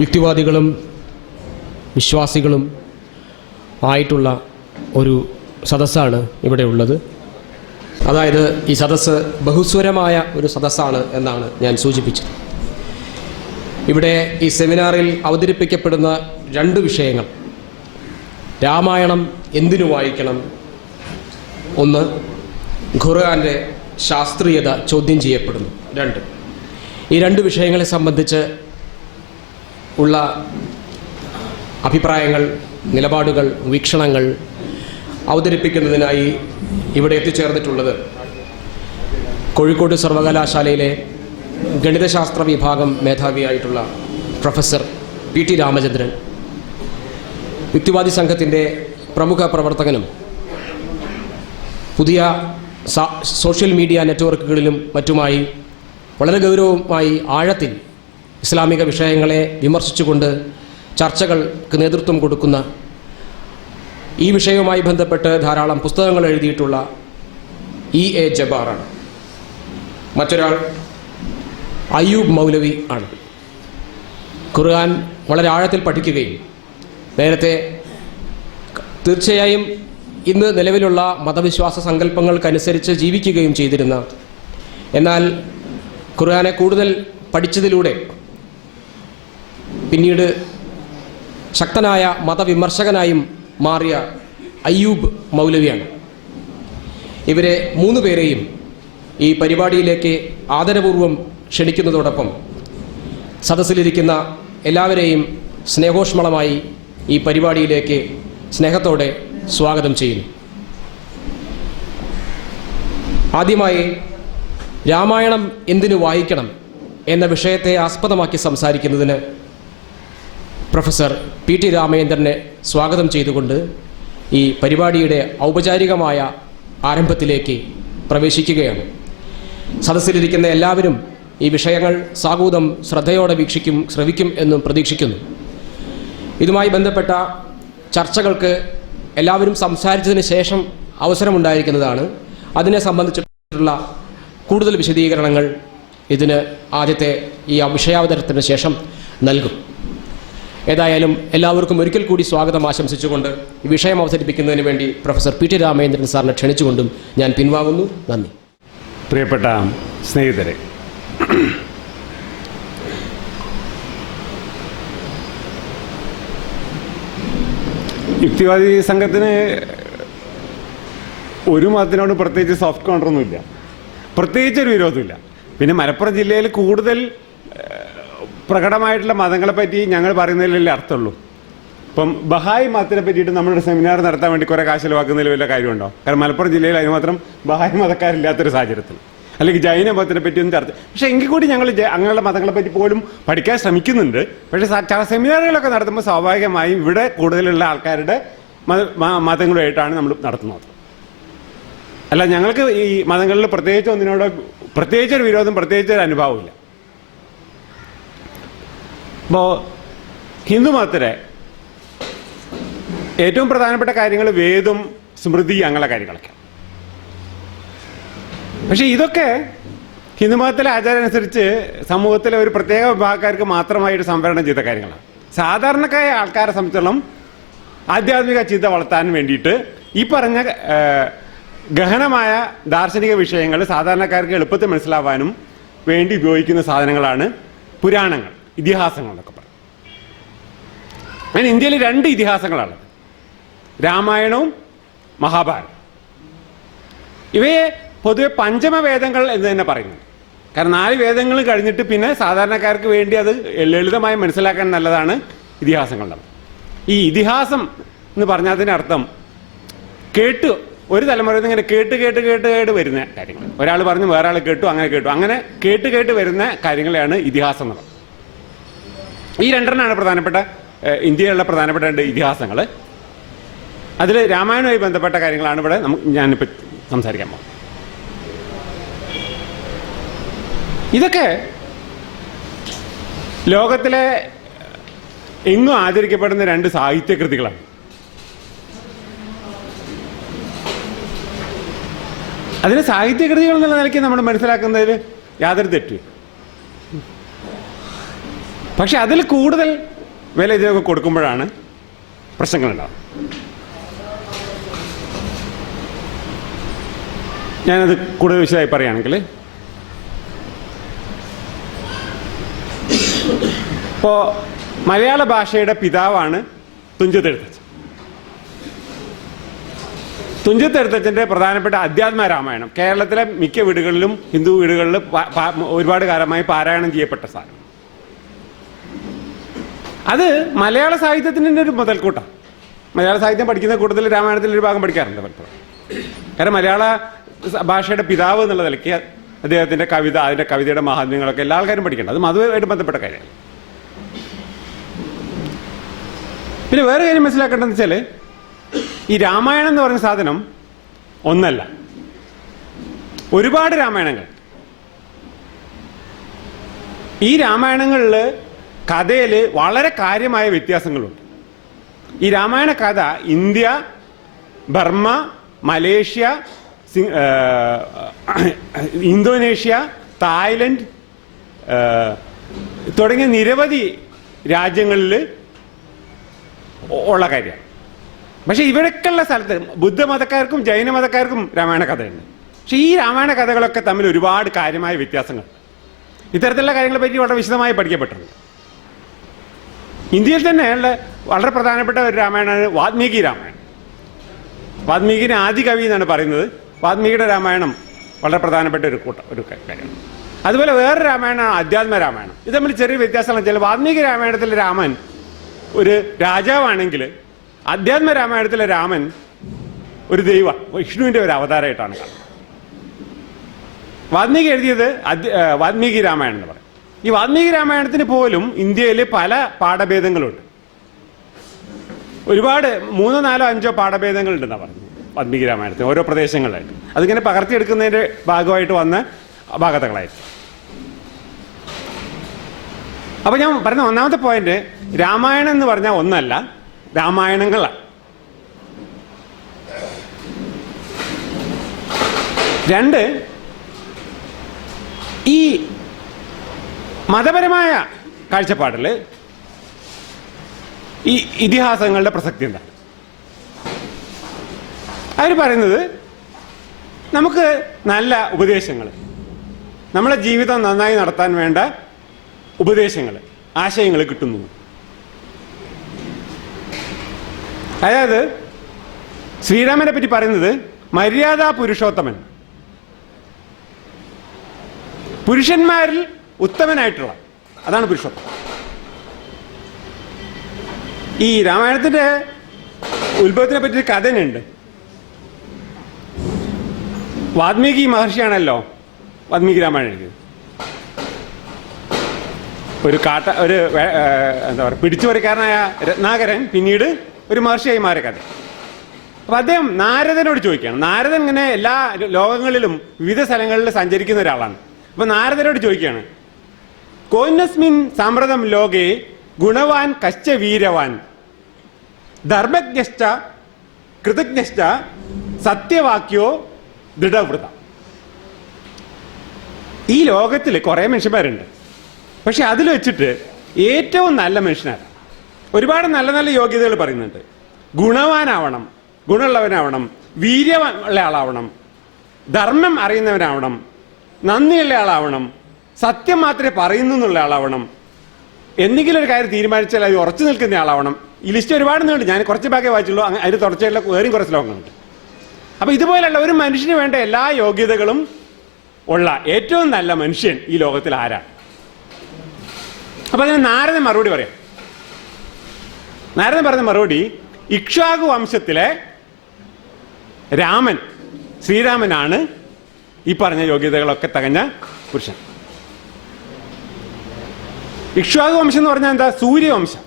യുക്തിവാദികളും വിശ്വാസികളും ആയിട്ടുള്ള ഒരു സദസ്സാണ് ഇവിടെ ഉള്ളത്. അതായത് ഈ സദസ്സ് ബഹുസ്വരമായ ഒരു സദസ്സാണ് എന്നാണ് ഞാൻ സൂചിപ്പിച്ചത്. ഇവിടെ ഈ സെമിനാറിൽ അവതരിപ്പിക്കപ്പെടുന്ന രണ്ട് വിഷയങ്ങൾ: രാമായണം എന്തിനു വായിക്കണം, ഒന്ന് ഖുർആന്റെ ശാസ്ത്രീയത ചോദ്യം ചെയ്യപ്പെടുന്നു, രണ്ട്. ഈ രണ്ട് വിഷയങ്ങളെ സംബന്ധിച്ച് ഉള്ള അഭിപ്രായങ്ങൾ, നിലപാടുകൾ, വീക്ഷണങ്ങൾ അവതരിപ്പിക്കുന്നതിനായി ഇവിടെ എത്തിച്ചേർന്നിട്ടുള്ളത് കോഴിക്കോട് സർവകലാശാലയിലെ ഗണിതശാസ്ത്ര വിഭാഗം മേധാവിയായിട്ടുള്ള പ്രൊഫസർ പി ടി രാമചന്ദ്രൻ, യുക്തിവാദി സംഘത്തിൻ്റെ പ്രമുഖ പ്രവർത്തകനും പുതിയ സോഷ്യൽ മീഡിയ നെറ്റ്വർക്കുകളിലും മറ്റുമായി വളരെ ഗൗരവമായി ആഴത്തിൽ ഇസ്ലാമിക വിഷയങ്ങളെ വിമർശിച്ചുകൊണ്ട് ചർച്ചകൾക്ക് നേതൃത്വം കൊടുക്കുന്ന, ഈ വിഷയവുമായി ബന്ധപ്പെട്ട് ധാരാളം പുസ്തകങ്ങൾ എഴുതിയിട്ടുള്ള E.A. ജബ്ബാറാണ്. മറ്റൊരാൾ അയ്യൂബ് മൗലവി ആണ്. ഖുർആൻ വളരെ ആഴത്തിൽ പഠിക്കുകയും നേരത്തെ തീർച്ചയായും ഇന്ന് നിലവിലുള്ള മതവിശ്വാസ സങ്കല്പങ്ങൾക്കനുസരിച്ച് ജീവിക്കുകയും ചെയ്തിരുന്ന, എന്നാൽ ഖുർആനെ കൂടുതൽ പഠിച്ചതിലൂടെ പിന്നീട് ശക്തനായ മതവിമർശകനായും മാറിയ അയ്യൂബ് മൗലവിയാണ്. ഇവരെ മൂന്ന് പേരെയും ഈ പരിപാടിയിലേക്ക് ആദരപൂർവ്വം ക്ഷണിക്കുന്നതോടൊപ്പം സദസ്സിലിരിക്കുന്ന എല്ലാവരെയും സ്നേഹോഷ്മളമായി ഈ പരിപാടിയിലേക്ക് സ്നേഹത്തോടെ സ്വാഗതം ചെയ്യുന്നു. ആദ്യമായി രാമായണം എന്തിനു വായിക്കണം എന്ന വിഷയത്തെ ആസ്പദമാക്കി സംസാരിക്കുന്നതിന് പ്രൊഫസർ പി ടി രാമചന്ദ്രനെ സ്വാഗതം ചെയ്തുകൊണ്ട് ഈ പരിപാടിയുടെ ഔപചാരികമായ ആരംഭത്തിലേക്ക് പ്രവേശിക്കുകയാണ്. സദസ്സിലിരിക്കുന്ന എല്ലാവരും ഈ വിഷയങ്ങൾ സാഗൂതം ശ്രദ്ധയോടെ ശ്രവിക്കും എന്നും പ്രതീക്ഷിക്കുന്നു. ഇതുമായി ബന്ധപ്പെട്ട ചർച്ചകൾക്ക് എല്ലാവരും സംസാരിച്ചതിന് ശേഷം അവസരമുണ്ടായിരിക്കുന്നതാണ്. അതിനെ സംബന്ധിച്ചിട്ടുള്ള കൂടുതൽ വിശദീകരണങ്ങൾ ഇതിന് ആദ്യത്തെ ഈ വിഷയാവതരണത്തിന് ശേഷം നൽകും. ഏതായാലും എല്ലാവർക്കും ഒരിക്കൽ കൂടി സ്വാഗതം ആശംസിച്ചുകൊണ്ട് ഈ വിഷയം അവതരിപ്പിക്കുന്നതിന് വേണ്ടി പ്രൊഫസർ പി ടി രാമചന്ദ്രൻ സാറിനെ ക്ഷണിച്ചുകൊണ്ടും ഞാൻ പിൻവാങ്ങുന്നു. നന്ദി. പ്രിയപ്പെട്ട സ്നേഹിതരെ, യുക്തിവാദി സംഘത്തിന് ഒരു മതത്തിനോട് പ്രത്യേകിച്ച് സോഫ്റ്റ് കോൺട്രൊന്നുമില്ല, പ്രത്യേകിച്ചൊരു വിരോധമില്ല. പിന്നെ മലപ്പുറം ജില്ലയിൽ കൂടുതൽ പ്രകടമായിട്ടുള്ള മതങ്ങളെ പറ്റി ഞങ്ങൾ പറയുന്നതിലല്ലേ അർത്ഥമുള്ളൂ. ഇപ്പം ബഹായി മതത്തിനെ പറ്റിയിട്ട് നമ്മളൊരു സെമിനാർ നടത്താൻ വേണ്ടി കുറേ കാശ് ചിലവാക്കുന്നതിൽ വലിയ കാര്യമുണ്ടോ? കാരണം മലപ്പുറം ജില്ലയിൽ അതിനുമാത്രം ബഹായി മതക്കാരില്ലാത്തൊരു സാഹചര്യത്തിൽ, അല്ലെങ്കിൽ ജൈന മതത്തിനെ പറ്റിയൊന്നും ചർച്ച. പക്ഷേ എങ്കിൽ കൂടി ഞങ്ങൾ അങ്ങനെയുള്ള മതങ്ങളെ പറ്റി പോലും പഠിക്കാൻ ശ്രമിക്കുന്നുണ്ട്. പക്ഷേ സെമിനാറുകളൊക്കെ നടത്തുമ്പോൾ സ്വാഭാവികമായും ഇവിടെ കൂടുതലുള്ള ആൾക്കാരുടെ മതങ്ങളുമായിട്ടാണ് നമ്മൾ നടത്തുന്നത്. അല്ല, ഞങ്ങൾക്ക് ഈ മതങ്ങളിൽ പ്രത്യേകിച്ച് ഒന്നിനോട് പ്രത്യേകിച്ചൊരു വിരോധം, പ്രത്യേകിച്ചൊരു അനുഭവമില്ല. അപ്പോൾ ഹിന്ദു മതത്തിലെ ഏറ്റവും പ്രധാനപ്പെട്ട കാര്യങ്ങൾ വേദം, സ്മൃതി, അങ്ങനെയുള്ള കാര്യങ്ങളൊക്കെ. പക്ഷെ ഇതൊക്കെ ഹിന്ദുമതത്തിലെ ആചാരം അനുസരിച്ച് സമൂഹത്തിലെ ഒരു പ്രത്യേക വിഭാഗക്കാർക്ക് മാത്രമായിട്ട് സംവരണം ചെയ്ത കാര്യങ്ങളാണ്. സാധാരണക്കാരായ ആൾക്കാരെ സംബന്ധിച്ചിടത്തോളം ആധ്യാത്മിക ചിന്ത വളർത്താൻ വേണ്ടിയിട്ട് ഈ പറഞ്ഞ ഗഹനമായ ദാർശനിക വിഷയങ്ങൾ സാധാരണക്കാർക്ക് എളുപ്പത്തിൽ മനസ്സിലാവാനും വേണ്ടി ഉപയോഗിക്കുന്ന സാധനങ്ങളാണ് പുരാണങ്ങൾ, ഇതിഹാസങ്ങൾ എന്നൊക്കെ പറയും. അങ്ങനെ ഇന്ത്യയിൽ രണ്ട് ഇതിഹാസങ്ങളാണ്, രാമായണവും മഹാഭാരതം. ഇവയെ പൊതുവെ പഞ്ചമവേദങ്ങൾ എന്ന് തന്നെ പറയുന്നു. കാരണം 4 വേദങ്ങൾ കഴിഞ്ഞിട്ട് പിന്നെ സാധാരണക്കാർക്ക് വേണ്ടി അത് ലളിതമായി മനസ്സിലാക്കാൻ നല്ലതാണ് ഇതിഹാസങ്ങളുടെ. ഈ ഇതിഹാസം എന്ന് പറഞ്ഞാൽ അതിനർത്ഥം ഒരു തലമുറയിൽ നിന്ന് ഇങ്ങനെ കേട്ട് വരുന്ന കാര്യങ്ങൾ. ഒരാൾ പറഞ്ഞു വേറെ ആൾ കേട്ടു, അങ്ങനെ കേട്ട് വരുന്ന കാര്യങ്ങളെയാണ് ഇതിഹാസം എന്നുള്ളത്. ഈ രണ്ടെണ്ണമാണ് പ്രധാനപ്പെട്ട ഇന്ത്യയിലുള്ള പ്രധാനപ്പെട്ട 2 ഇതിഹാസങ്ങൾ. അതിൽ രാമായണവുമായി ബന്ധപ്പെട്ട കാര്യങ്ങളാണ് ഇവിടെ ഞാനിപ്പോൾ സംസാരിക്കാൻ പോകുന്നത്. ഇതൊക്കെ ലോകത്തിലെ എങ്ങും ആദരിക്കപ്പെടുന്ന 2 സാഹിത്യകൃതികളാണ്. അതിന് സാഹിത്യകൃതികൾ എന്നുള്ള നിലയ്ക്ക് നമ്മൾ മനസ്സിലാക്കുന്നതിൽ യാതൊരു തെറ്റും. പക്ഷെ അതിൽ കൂടുതൽ വില ഇതിനൊക്കെ കൊടുക്കുമ്പോഴാണ് പ്രശ്നങ്ങളുണ്ടാകും. ഞാനത് കൂടുതൽ വിശദമായി പറയുകയാണെങ്കിൽ, ഇപ്പോൾ മലയാള ഭാഷയുടെ പിതാവാണ് തുഞ്ചത്തെഴുത്തച്ഛൻ. തുഞ്ചത്തെഴുത്തച്ഛൻ്റെ പ്രധാനപ്പെട്ട അധ്യാത്മ രാമായണം കേരളത്തിലെ മിക്ക വീടുകളിലും ഹിന്ദു വീടുകളിൽ ഒരുപാട് കാലമായി പാരായണം ചെയ്യപ്പെട്ട സാധനം. അത് മലയാള സാഹിത്യത്തിൻ്റെ ഒരു മുതൽക്കൂട്ടാണ്. മലയാള സാഹിത്യം പഠിക്കുന്ന കൂട്ടത്തിൽ രാമായണത്തിൽ ഒരു ഭാഗം പഠിക്കാറുണ്ട് പലപ്പോഴും. കാരണം മലയാള ഭാഷയുടെ പിതാവ് എന്നുള്ള നിലയ്ക്ക് അദ്ദേഹത്തിൻ്റെ കവിത, അതിൻ്റെ കവിതയുടെ മഹാത്മ്യങ്ങളൊക്കെ എല്ലാ ആൾക്കാരും പഠിക്കേണ്ടത്. അത് മതവുമായിട്ട് ബന്ധപ്പെട്ട കാര്യമാണ്. പിന്നെ വേറെ കാര്യം മനസ്സിലാക്കേണ്ടതെന്ന് വെച്ചാൽ, ഈ രാമായണം എന്ന് പറയുന്ന സാധനം ഒന്നല്ല, ഒരുപാട് രാമായണങ്ങൾ. ഈ രാമായണങ്ങളിൽ കഥയിൽ വളരെ കാര്യമായ വ്യത്യാസങ്ങളുണ്ട്. ഈ രാമായണ കഥ India, Burma, Malaysia, Indonesia, Thailand തുടങ്ങിയ നിരവധി രാജ്യങ്ങളിൽ ഉള്ള കാര്യമാണ്. പക്ഷെ ഇവിടേക്കുള്ള സ്ഥലത്ത് ബുദ്ധമതക്കാർക്കും ജൈനമതക്കാർക്കും രാമായണ കഥയുണ്ട്. പക്ഷെ ഈ രാമായണ കഥകളൊക്കെ തമ്മിൽ ഒരുപാട് കാര്യമായ വ്യത്യാസങ്ങൾ, ഇത്തരത്തിലുള്ള കാര്യങ്ങളെ പറ്റി വളരെ വിശദമായി പഠിക്കപ്പെട്ടിട്ടുണ്ട്. ഇന്ത്യയിൽ തന്നെയുള്ള വളരെ പ്രധാനപ്പെട്ട ഒരു രാമായണമാണ് വാൽമീകി രാമായണം. വാൽമീകിനെ ആദി കവി എന്നാണ് പറയുന്നത്. വാൽമീകിയുടെ രാമായണം വളരെ പ്രധാനപ്പെട്ട ഒരു കാര്യമാണ്. അതുപോലെ വേറെ രാമായണമാണ് അധ്യാത്മ രാമായണം. ഇത് തമ്മിൽ ചെറിയ വ്യത്യാസങ്ങൾ വെച്ചാൽ, വാൽമീകി രാമായണത്തിലെ രാമൻ ഒരു രാജാവാണെങ്കിൽ അധ്യാത്മ രാമായണത്തിലെ രാമൻ ഒരു ദൈവം, വിഷ്ണുവിൻ്റെ ഒരു അവതാരമായിട്ടാണ് കാണുന്നത്. വാൽമീകി എഴുതിയത് വാൽമീകി രാമായണം എന്ന് പറയും. ഈ വാൽമീകി രാമായണത്തിന് പോലും ഇന്ത്യയിൽ പല പാഠഭേദങ്ങളുണ്ട്. ഒരുപാട് 3, 4, 5 പാഠഭേദങ്ങളുണ്ടെന്നാണ് പറഞ്ഞത് വാൽമീകി രാമായണത്തിന്, ഓരോ പ്രദേശങ്ങളിലായിട്ട്. അതിങ്ങനെ പകർത്തിയെടുക്കുന്നതിൻ്റെ ഭാഗമായിട്ട് വന്ന ഭാഗതകളായിരുന്നു. അപ്പോൾ ഞാൻ പറഞ്ഞ ഒന്നാമത്തെ പോയിന്റ്, രാമായണം എന്ന് പറഞ്ഞാൽ ഒന്നല്ല, രാമായണങ്ങളാണ്. 2, ഈ മതപരമായ കാഴ്ചപ്പാടിൽ ഈ ഇതിഹാസങ്ങളുടെ പ്രസക്തി എന്താണ്? അവർ പറയുന്നത് നമുക്ക് നല്ല ഉപദേശങ്ങൾ, നമ്മളെ ജീവിതം നന്നായി നടത്താൻ വേണ്ട ഉപദേശങ്ങൾ, ആശയങ്ങൾ കിട്ടുന്നു. അതായത് ശ്രീരാമനെ പറ്റി പറയുന്നത് മര്യാദാ പുരുഷോത്തമൻ, പുരുഷന്മാരിൽ ഉത്തമനായിട്ടുള്ള, അതാണ് പുരുഷോത്തമൻ. ഈ രാമായണത്തിന്റെ ഉത്ഭവത്തിനെ പറ്റി കഥ തന്നെയുണ്ട്. വാൽമീകി മഹർഷിയാണല്ലോ വാൽമീകി രാമായണം എഴുതിയത്. ഒരു എന്താ പറയുക, പിടിച്ചുപറിക്കാരനായ രത്നാകരൻ പിന്നീട് ഒരു മഹർഷിയായി മാറിയ കഥ. അപ്പൊ അദ്ദേഹം നാരദനോട് ചോദിക്കുകയാണ്. നാരദൻ ഇങ്ങനെ എല്ലാ ലോകങ്ങളിലും വിവിധ സ്ഥലങ്ങളിൽ സഞ്ചരിക്കുന്ന ഒരാളാണ്. അപ്പൊ നാരദനോട് ചോദിക്കുകയാണ്, കോന്നസ്മിൻ സാമ്പ്രതം ലോകേ ഗുണവാൻ കശ്ച വീരവാൻ ധർമ്മജ്ഞശ്ച കൃതജ്ഞശ്ച സത്യവാക്യോ ദൃഢവൃത. ഈ ലോകത്തിൽ കുറേ മനുഷ്യന്മാരുണ്ട്, പക്ഷെ അതിൽ വെച്ചിട്ട് ഏറ്റവും നല്ല മനുഷ്യനാണ്. ഒരുപാട് നല്ല നല്ല യോഗ്യതകൾ പറയുന്നുണ്ട്. ഗുണവാനാവണം, ഗുണമുള്ളവനാവണം, വീര്യമുള്ള ആളാവണം, ധർമ്മം അറിയുന്നവനാവണം, നന്ദിയുള്ള ആളാവണം, സത്യം മാത്രമേ പറയുന്നു എന്നുള്ള ആളാവണം, എന്തെങ്കിലും ഒരു കാര്യം തീരുമാനിച്ചാൽ അത് ഉറച്ചു നിൽക്കുന്ന ആളാവണം. ഈ ലിസ്റ്റ് ഒരുപാട് നീണ്ട്, ഞാൻ കുറച്ച് ഭാഗമേ വായിച്ചുള്ളൂ. അതിന് തുടർച്ചയായിട്ടുള്ള വേറെയും കുറച്ച് ലോകങ്ങളുണ്ട്. അപ്പോൾ ഇതുപോലെയുള്ള ഒരു മനുഷ്യന് വേണ്ട എല്ലാ യോഗ്യതകളും ഉള്ള ഏറ്റവും നല്ല മനുഷ്യൻ ഈ ലോകത്തിൽ ആരാണ്? അപ്പൊ അതിന് നാരദൻ മറുപടി പറയാം. നാരദൻ പറഞ്ഞ മറുപടി, ഇക്ഷ്വാകു വംശത്തിലെ രാമൻ, ശ്രീരാമനാണ് ഈ പറഞ്ഞ യോഗ്യതകളൊക്കെ തികഞ്ഞ പുരുഷൻ. ഇക്ഷ്വാകു വംശം എന്ന് പറഞ്ഞാൽ എന്താ? സൂര്യവംശം.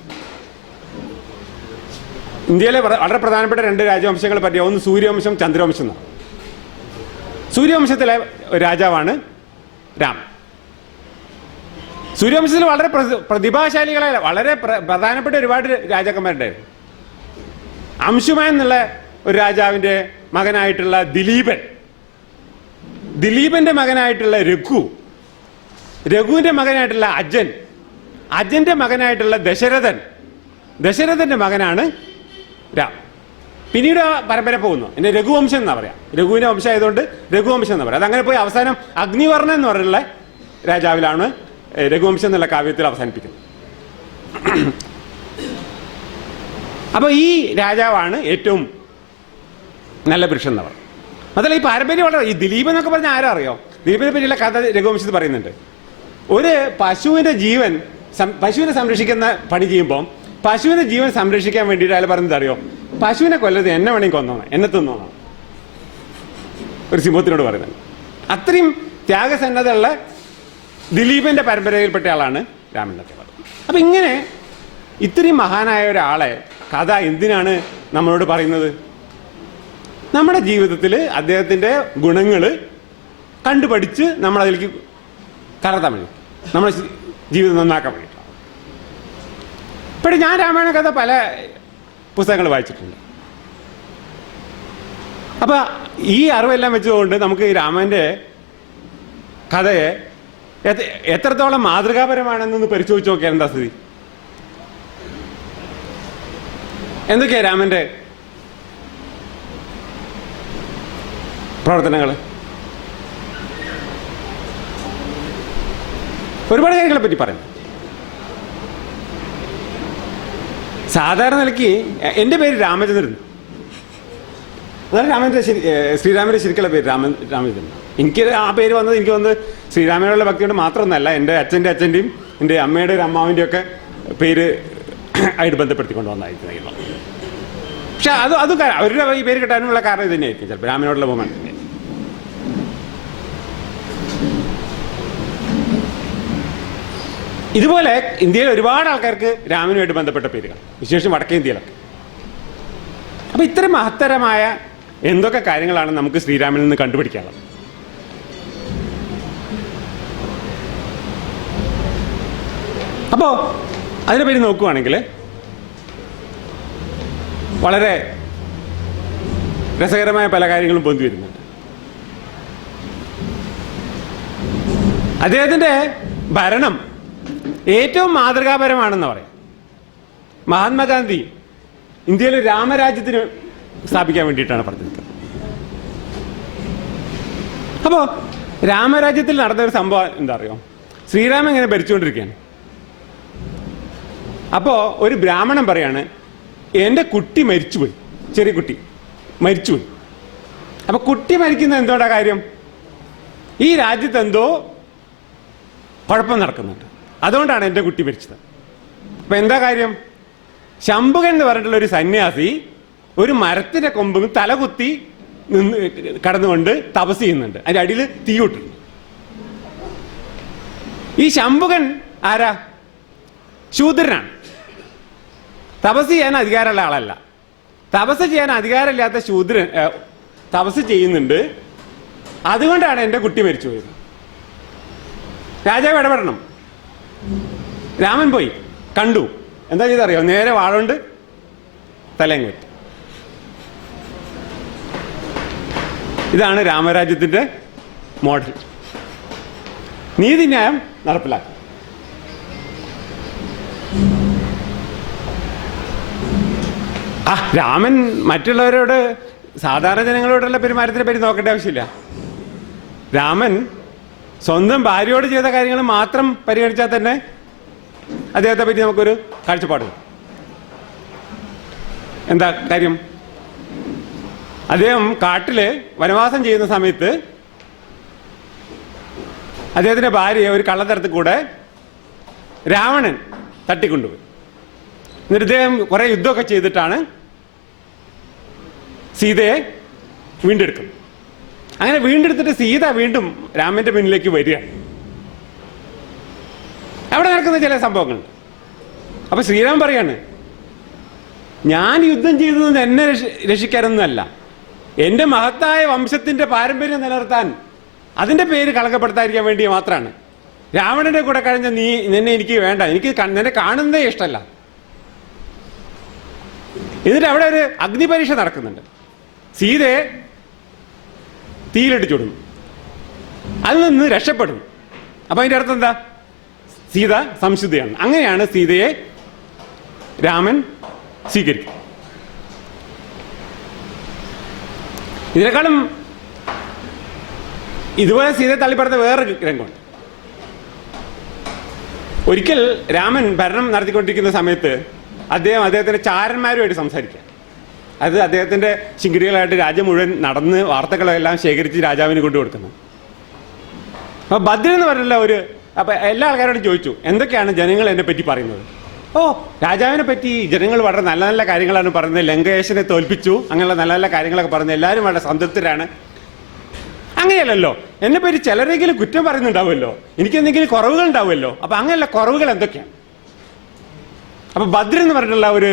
ഇന്ത്യയിലെ വളരെ പ്രധാനപ്പെട്ട 2 രാജവംശങ്ങളെ പറ്റിയ, ഒന്ന് സൂര്യവംശം, ചന്ദ്രവംശം എന്നാണ്. സൂര്യവംശത്തിലെ രാജാവാണ് രാമൻ. സൂര്യവംശത്തിൽ വളരെ പ്രതിഭാശാലികളായ വളരെ പ്രധാനപ്പെട്ട ഒരുപാട് രാജാക്കന്മാരുണ്ടായിരുന്നു. അംശുമാൻ എന്നുള്ള ഒരു രാജാവിൻ്റെ മകനായിട്ടുള്ള ദിലീപൻ, ദിലീപന്റെ മകനായിട്ടുള്ള രഘു, രഘുവിൻ്റെ മകനായിട്ടുള്ള അജൻ, അജന്റെ മകനായിട്ടുള്ള ദശരഥന്റെ മകനാണ് രാം. പിന്നീട് ആ പരമ്പര പോകുന്നു. എൻ്റെ രഘുവംശം എന്നാ പറയാം. രഘുവിന്റെ വംശം ആയതുകൊണ്ട് രഘുവംശം എന്ന് പറയാം. അതങ്ങനെ പോയി അവസാനം അഗ്നിവർണ്ണൻ എന്ന് പറഞ്ഞുള്ള രാജാവിലാണ് രഘുവംശം എന്നുള്ള കാവ്യത്തിൽ അവസാനിപ്പിക്കുന്നത്. അപ്പൊ ഈ രാജാവാണ് ഏറ്റവും നല്ല പുരുഷൻ എന്ന് പറയുന്നത്. അതല്ല, ഈ പാരമ്പര്യം വളരെ, ഈ ദിലീപ് എന്നൊക്കെ പറഞ്ഞാൽ ആരാ അറിയോ? ദിലീപിനെ പറ്റിയുള്ള കഥ രഘുവംശത്തിൽ പറയുന്നുണ്ട്. ഒരു പശുവിനെ സംരക്ഷിക്കുന്ന പണി ചെയ്യുമ്പോൾ പശുവിന്റെ ജീവൻ സംരക്ഷിക്കാൻ വേണ്ടിയിട്ട് അയാൾ പറയുന്നത് അറിയോ? പശുവിനെ കൊല്ലത് എന്നെ വേണമെങ്കിൽ കൊന്നോണം, എന്നെ തിന്നോണം. ഒരു സിംഹത്തിനോട് പറയുന്നത്. അത്രയും ത്യാഗസന്നദ്ധയുള്ള ദിലീപിന്റെ പരമ്പരയിൽപ്പെട്ട ആളാണ് രാമൻ എന്നൊക്കെ പറയുന്നത്. അപ്പൊ ഇങ്ങനെ ഇത്രയും മഹാനായ ഒരാളെ കഥ എന്തിനാണ് നമ്മളോട് പറയുന്നത്? നമ്മുടെ ജീവിതത്തിൽ അദ്ദേഹത്തിന്റെ ഗുണങ്ങൾ കണ്ടുപഠിച്ച് നമ്മളതിലേക്ക് കലർത്താൻ വേണ്ടി, നമ്മുടെ ജീവിതം നന്നാക്കാൻ വേണ്ടിയിട്ടാണ്. ഇപ്പോഴും ഞാൻ രാമായണ കഥ പല പുസ്തകങ്ങൾ വായിച്ചിട്ടുണ്ട്. അപ്പൊ ഈ അറിവെല്ലാം വെച്ചുകൊണ്ട് നമുക്ക് ഈ രാമന്റെ കഥയെ എത്രത്തോളം മാതൃകാപരമാണെന്നൊന്ന് പരിശോധിച്ച് നോക്കിയാൽ എന്താ സ്ഥിതി? എന്തൊക്കെയാ രാമന്റെ പ്രവർത്തനങ്ങൾ? ഒരുപാട് കാര്യങ്ങളെ പറ്റി പറയുന്നു. സാധാരണ നിലയ്ക്ക് എൻ്റെ പേര് രാമചന്ദ്രൻ. അതാണ് ശ്രീരാമന്റെ ശരിക്കുള്ള പേര് രാമചന്ദ്രൻ. എനിക്ക് ആ പേര് വന്നത് എനിക്ക് വന്നത് ശ്രീരാമനുള്ള ഭക്തി കൊണ്ട് മാത്രമൊന്നല്ല, എൻ്റെ അച്ഛൻ്റെയും എൻ്റെ അമ്മയുടെ ഒരു അമ്മാവിൻ്റെ ഒക്കെ പേര് ആയിട്ട് ബന്ധപ്പെടുത്തിക്കൊണ്ട് വന്നായിരിക്കും. പക്ഷെ അത് അവരുടെ ഈ പേര് കിട്ടാനുള്ള കാരണം ഇത് തന്നെയായിരിക്കും ചിലപ്പോൾ, രാമനോടുള്ള ബഹുമാനം തന്നെ. ഇതുപോലെ ഇന്ത്യയിൽ ഒരുപാട് ആൾക്കാർക്ക് രാമനുമായിട്ട് ബന്ധപ്പെട്ട പേരുകൾ, വിശേഷം വടക്കേ ഇന്ത്യയിലൊക്കെ. അപ്പൊ ഇത്തരം മഹത്തരമായ എന്തൊക്കെ കാര്യങ്ങളാണ് നമുക്ക് ശ്രീരാമനിൽ നിന്ന് കണ്ടുപിടിക്കാനുള്ളത്? അപ്പോ അതിനെപ്പറ്റി നോക്കുകയാണെങ്കിൽ വളരെ രസകരമായ പല കാര്യങ്ങളും പൊന്തി വരുന്നുണ്ട്. അദ്ദേഹത്തിന്റെ ഭരണം ഏറ്റവും മാതൃകാപരമാണെന്ന് പറയാം. മഹാത്മാഗാന്ധി ഇന്ത്യയിൽ രാമരാജ്യത്തിന് സ്ഥാപിക്കാൻ വേണ്ടിയിട്ടാണ് പറഞ്ഞിരിക്കുന്നത്. അപ്പോ രാമരാജ്യത്തിൽ നടന്ന ഒരു സംഭവം എന്താ അറിയോ? ശ്രീരാമൻ ഇങ്ങനെ ഭരിച്ചുകൊണ്ടിരിക്കുകയാണ്. അപ്പോ ഒരു ബ്രാഹ്മണൻ പറയാണ്, എൻ്റെ കുട്ടി മരിച്ചുപോയി, ചെറിയ കുട്ടി മരിച്ചുപോയി. അപ്പൊ കുട്ടി മരിക്കുന്ന എന്തോടാ കാര്യം? ഈ രാജ്യത്ത് എന്തോ കുഴപ്പം നടക്കുന്നുണ്ട്, അതുകൊണ്ടാണ് എൻ്റെ കുട്ടി മരിച്ചത്. അപ്പൊ എന്താ കാര്യം? ശംഭുകൻ എന്ന് പറഞ്ഞിട്ടുള്ള ഒരു സന്യാസി ഒരു മരത്തിന്റെ കൊമ്പും തലകുത്തി കടന്നുകൊണ്ട് തപസ് ചെയ്യുന്നുണ്ട്. അതിന്റെ അടിയിൽ തീയൂട്ടുണ്ട്. ഈ ശംഭുകൻ ആരാ? ശൂദ്രനാണ്. തപസ് ചെയ്യാൻ അധികാരമുള്ള ആളല്ല. തപസ് ചെയ്യാൻ അധികാരമില്ലാത്ത ശൂദ്രൻ തപസ് ചെയ്യുന്നുണ്ട്. അതുകൊണ്ടാണ് എൻ്റെ കുട്ടി മരിച്ചു പോയത്. രാജാവ് ഇടപെടണം. രാമൻ പോയി കണ്ടു. എന്താ ചെയ്തറിയോ? നേരെ വാളുകൊണ്ട് തലയും വെട്ടി. ഇതാണ് രാമരാജ്യത്തിന്റെ മോഡൽ. നീതിന്യായം നടപ്പിലാക്കി. രാമൻ മറ്റുള്ളവരോട്, സാധാരണ ജനങ്ങളോടുള്ള പെരുമാറ്റത്തിനെ പറ്റി നോക്കേണ്ട ആവശ്യമില്ല. രാമൻ സ്വന്തം ഭാര്യയോട് ചെയ്ത കാര്യങ്ങൾ മാത്രം പരിഗണിച്ചാൽ തന്നെ അദ്ദേഹത്തെ പറ്റി നമുക്കൊരു കാഴ്ചപ്പാട്. എന്താ കാര്യം? അദ്ദേഹം കാട്ടില് വനവാസം ചെയ്യുന്ന സമയത്ത് അദ്ദേഹത്തിന്റെ ഭാര്യയെ ഒരു കള്ളത്തരത്തിൽ കൂടെ രാവണൻ തട്ടിക്കൊണ്ടുപോയി. എന്നിട്ട് ഇദ്ദേഹം കുറെ യുദ്ധമൊക്കെ ചെയ്തിട്ടാണ് സീതയെ വീണ്ടെടുക്കുന്നത്. അങ്ങനെ വീണ്ടെടുത്തിട്ട് സീത വീണ്ടും രാമന്റെ മുന്നിലേക്ക് വരികയാണ്. അവിടെ നടക്കുന്ന ചില സംഭവങ്ങളുണ്ട്. അപ്പൊ ശ്രീരാമൻ പറയാണ്, ഞാൻ യുദ്ധം ചെയ്തത് എന്നെ രക്ഷിക്കാനൊന്നുമല്ല, എൻ്റെ മഹത്തായ വംശത്തിന്റെ പാരമ്പര്യം നിലനിർത്താൻ, അതിന്റെ പേര് കളങ്കപ്പെടുത്താതിരിക്കാൻ വേണ്ടി മാത്രമാണ്. രാവണന്റെ കൂടെ കഴിഞ്ഞ നിന്നെ എനിക്ക് വേണ്ട, എനിക്ക് നിന്നെ കാണുന്നതേ ഇഷ്ടമല്ല. എന്നിട്ട് അവിടെ ഒരു അഗ്നിപരീക്ഷ നടക്കുന്നുണ്ട്. സീതയെ തീയിലിട്ട് ചുടുന്നു. അതിൽ നിന്ന് രക്ഷപ്പെടുന്നു. അപ്പൊ അതിന്റെ അർത്ഥം എന്താ? സീത സംശുദ്ധയാണ്. അങ്ങനെയാണ് സീതയെ രാമൻ സ്വീകരിക്കും. ഇതിനേക്കാളും ഇതുപോലെ സീതയെ തള്ളിപ്പറഞ്ഞ വേറൊരു രംഗമുണ്ട്. ഒരിക്കൽ രാമൻ ഭരണം നടത്തിക്കൊണ്ടിരിക്കുന്ന സമയത്ത് അദ്ദേഹത്തിന്റെ ചാരന്മാരുമായിട്ട് സംസാരിക്കുക. അത് അദ്ദേഹത്തിന്റെ ശിങ്കിടികളായിട്ട് രാജ്യം മുഴുവൻ നടന്ന് വാർത്തകളെല്ലാം ശേഖരിച്ച് രാജാവിന് കൊണ്ടു കൊടുക്കുന്നു. അപ്പൊ ഭദ്രൻ എന്ന് പറഞ്ഞുള്ള അപ്പൊ എല്ലാ ആൾക്കാരോടും ചോദിച്ചു, എന്തൊക്കെയാണ് ജനങ്ങൾ എന്നെ പറ്റി പറയുന്നത്? രാജാവിനെ പറ്റി ജനങ്ങൾ വളരെ നല്ല നല്ല കാര്യങ്ങളാണ് പറയുന്നത്. ലങ്കേശനെ തോൽപ്പിച്ചു, അങ്ങനെയുള്ള നല്ല നല്ല കാര്യങ്ങളൊക്കെ പറയുന്നത്. എല്ലാവരും വളരെ സംതൃപ്തരാണ്. അങ്ങനെയല്ലല്ലോ, എന്നെ പറ്റി ചിലരെങ്കിലും കുറ്റം പറയുന്നുണ്ടാവുമല്ലോ, എനിക്ക് എന്തെങ്കിലും കുറവുകൾ ഉണ്ടാവുമല്ലോ. അപ്പൊ അങ്ങനെയുള്ള കുറവുകൾ എന്തൊക്കെയാണ്? അപ്പൊ ഭദ്രൻ എന്ന് പറഞ്ഞിട്ടുള്ള ഒരു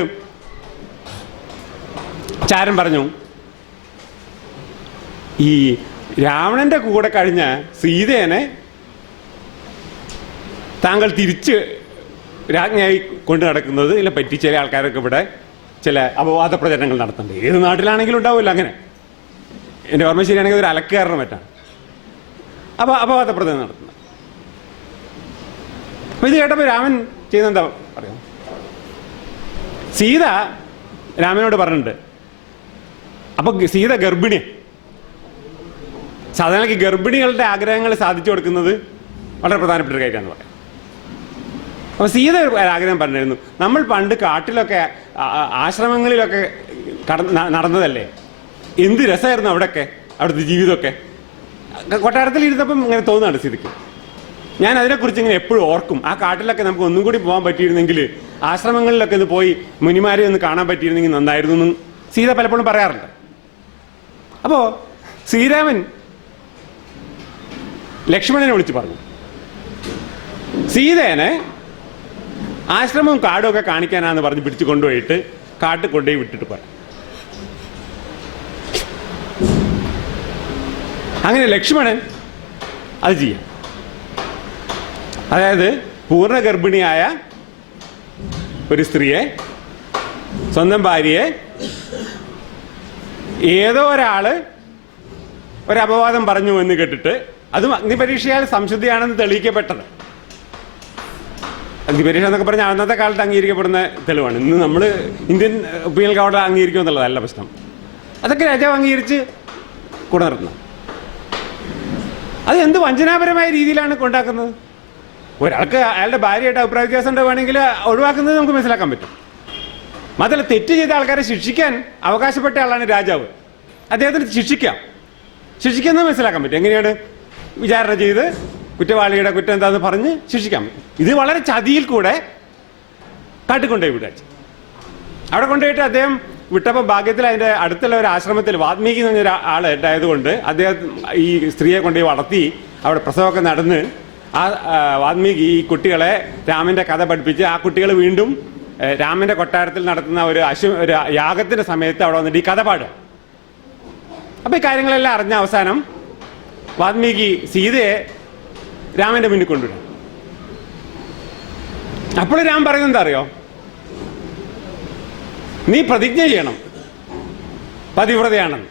ചാരൻ പറഞ്ഞു, ഈ രാവണന്റെ കൂടെ കഴിഞ്ഞ സീതേനെ താങ്കൾ തിരിച്ച് രാജ്ഞിയായി കൊണ്ടു നടക്കുന്നത് ഇതിനെ പറ്റി ചില ആൾക്കാരൊക്കെ ഇവിടെ ചില അപവാദ പ്രചരണങ്ങൾ നടത്തുന്നുണ്ട്. ഏത് നാട്ടിലാണെങ്കിലും ഉണ്ടാവില്ല അങ്ങനെ. എൻ്റെ ഓർമ്മ ശരിയാണെങ്കിൽ ഒരു അലക്കുകാരനെ പറ്റാണ് അപ്പോൾ അപവാദ പ്രചരണം നടത്തുന്നത്. അപ്പൊ ഇത് കേട്ടപ്പോൾ രാമൻ ചെയ്യുന്നെന്താ പറയാം, സീത രാമനോട് പറഞ്ഞിട്ടുണ്ട്. അപ്പൊ സീത ഗർഭിണി. സാധാരണ ഗർഭിണികളുടെ ആഗ്രഹങ്ങൾ സാധിച്ചു കൊടുക്കുന്നത് വളരെ പ്രധാനപ്പെട്ട ഒരു കാര്യമാണെന്ന് പറയാം. അപ്പൊ സീത ഒരു ആഗ്രഹം പറഞ്ഞിരുന്നു, നമ്മൾ പണ്ട് കാട്ടിലൊക്കെ ആശ്രമങ്ങളിലൊക്കെ നടന്നതല്ലേ, എന്ത് രസമായിരുന്നു അവിടെയൊക്കെ, അവിടുത്തെ ജീവിതമൊക്കെ. കൊട്ടാരത്തിൽ ഇരുന്നപ്പം ഇങ്ങനെ തോന്നുന്നുണ്ട് സീതയ്ക്ക്. ഞാൻ അതിനെക്കുറിച്ച് ഇങ്ങനെ എപ്പോഴും ഓർക്കും, ആ കാട്ടിലൊക്കെ നമുക്ക് ഒന്നും കൂടി പോകാൻ പറ്റിയിരുന്നെങ്കിൽ, ആശ്രമങ്ങളിലൊക്കെ ഒന്ന് പോയി മുനിമാരെ ഒന്ന് കാണാൻ പറ്റിയിരുന്നെങ്കിൽ നന്നായിരുന്നു എന്ന് സീത പലപ്പോഴും പറയാറുണ്ട്. അപ്പോൾ ശ്രീരാമൻ ലക്ഷ്മണനെ വിളിച്ച് പറഞ്ഞു, സീതേനെ ആശ്രമവും കാടും ഒക്കെ കാണിക്കാനാന്ന് പറഞ്ഞ് പിടിച്ചു കൊണ്ടുപോയിട്ട് കാട്ടിൽ കൊണ്ടുപോയി വിട്ടിട്ട് പോരാ. അങ്ങനെ ലക്ഷ്മണൻ അത് ചെയ്യാം. അതായത് പൂർണ്ണ ഗർഭിണിയായ ഒരു സ്ത്രീയെ, സ്വന്തം ഭാര്യയെ ഏതോ ഒരാള് ഒരു അപവാദം പറഞ്ഞു എന്ന് കേട്ടിട്ട്, അതും അഗ്നിപരീക്ഷയാൽ സംശുദ്ധിയാണെന്ന് തെളിയിക്കപ്പെട്ടത്. അഗ്നിപരീക്ഷ എന്നൊക്കെ പറഞ്ഞാൽ അന്നത്തെ കാലത്ത് അംഗീകരിക്കപ്പെടുന്ന തെളിവാണ്. ഇന്ന് നമ്മൾ ഇന്ത്യൻ പീനൽ കോഡ് അംഗീകരിക്കും എന്നുള്ളതല്ല പ്രശ്നം. അതൊക്കെ രാജാവ് അംഗീകരിച്ച് കൂടെ നിർത്തണം. അത് എന്ത് വഞ്ചനാപരമായ രീതിയിലാണ് കൊണ്ടാക്കുന്നത്. ഒരാൾക്ക് അയാളുടെ ഭാര്യയായിട്ട് അഭിപ്രായ വ്യത്യാസം ഉണ്ടാവുകയാണെങ്കിൽ ഒഴിവാക്കുന്നത് നമുക്ക് മനസ്സിലാക്കാൻ പറ്റും. മാത്രമല്ല, തെറ്റ് ചെയ്ത ആൾക്കാരെ ശിക്ഷിക്കാൻ അവകാശപ്പെട്ട ആളാണ് രാജാവ്. അദ്ദേഹത്തിന് ശിക്ഷിക്കുന്നത് മനസ്സിലാക്കാൻ പറ്റും. എങ്ങനെയാണ്? വിചാരണ ചെയ്ത് കുറ്റവാളിയുടെ കുറ്റം എന്താണെന്ന് പറഞ്ഞ് ശിക്ഷിക്കാൻ പറ്റും. ഇത് വളരെ ചതിയിൽ കൂടെ കാട്ടിക്കൊണ്ടുപോയി വിടാ. അവിടെ കൊണ്ടുപോയിട്ട് അദ്ദേഹം വിട്ടപ്പോൾ ഭാഗ്യത്തിൽ അതിൻ്റെ അടുത്തുള്ള ഒരു ആശ്രമത്തിൽ വാൽമീകി എന്ന് പറഞ്ഞൊരു ആൾ ഉണ്ടായതുകൊണ്ട് അദ്ദേഹം ഈ സ്ത്രീയെ കൊണ്ടുപോയി വളർത്തി അവിടെ പ്രസവമൊക്കെ നടന്ന് ആ വാൽമീകി ഈ കുട്ടികളെ രാമൻ്റെ കഥ പഠിപ്പിച്ച് ആ കുട്ടികൾ വീണ്ടും രാമൻ്റെ കൊട്ടാരത്തിൽ നടത്തുന്ന ഒരു യാഗത്തിൻ്റെ സമയത്ത് അവിടെ വന്നിട്ട് ഈ കഥ പാടുക. അപ്പോൾ ഈ കാര്യങ്ങളെല്ലാം അറിഞ്ഞ അവസാനം വാൽമീകി സീതയെ രാമൻ്റെ മുന്നിൽ കൊണ്ടുവരും. അപ്പോൾ രാമൻ പറയുന്നത് എന്താ അറിയോ? നീ പ്രതിജ്ഞ ചെയ്യണം പതിവ്രതയാണെന്ന്.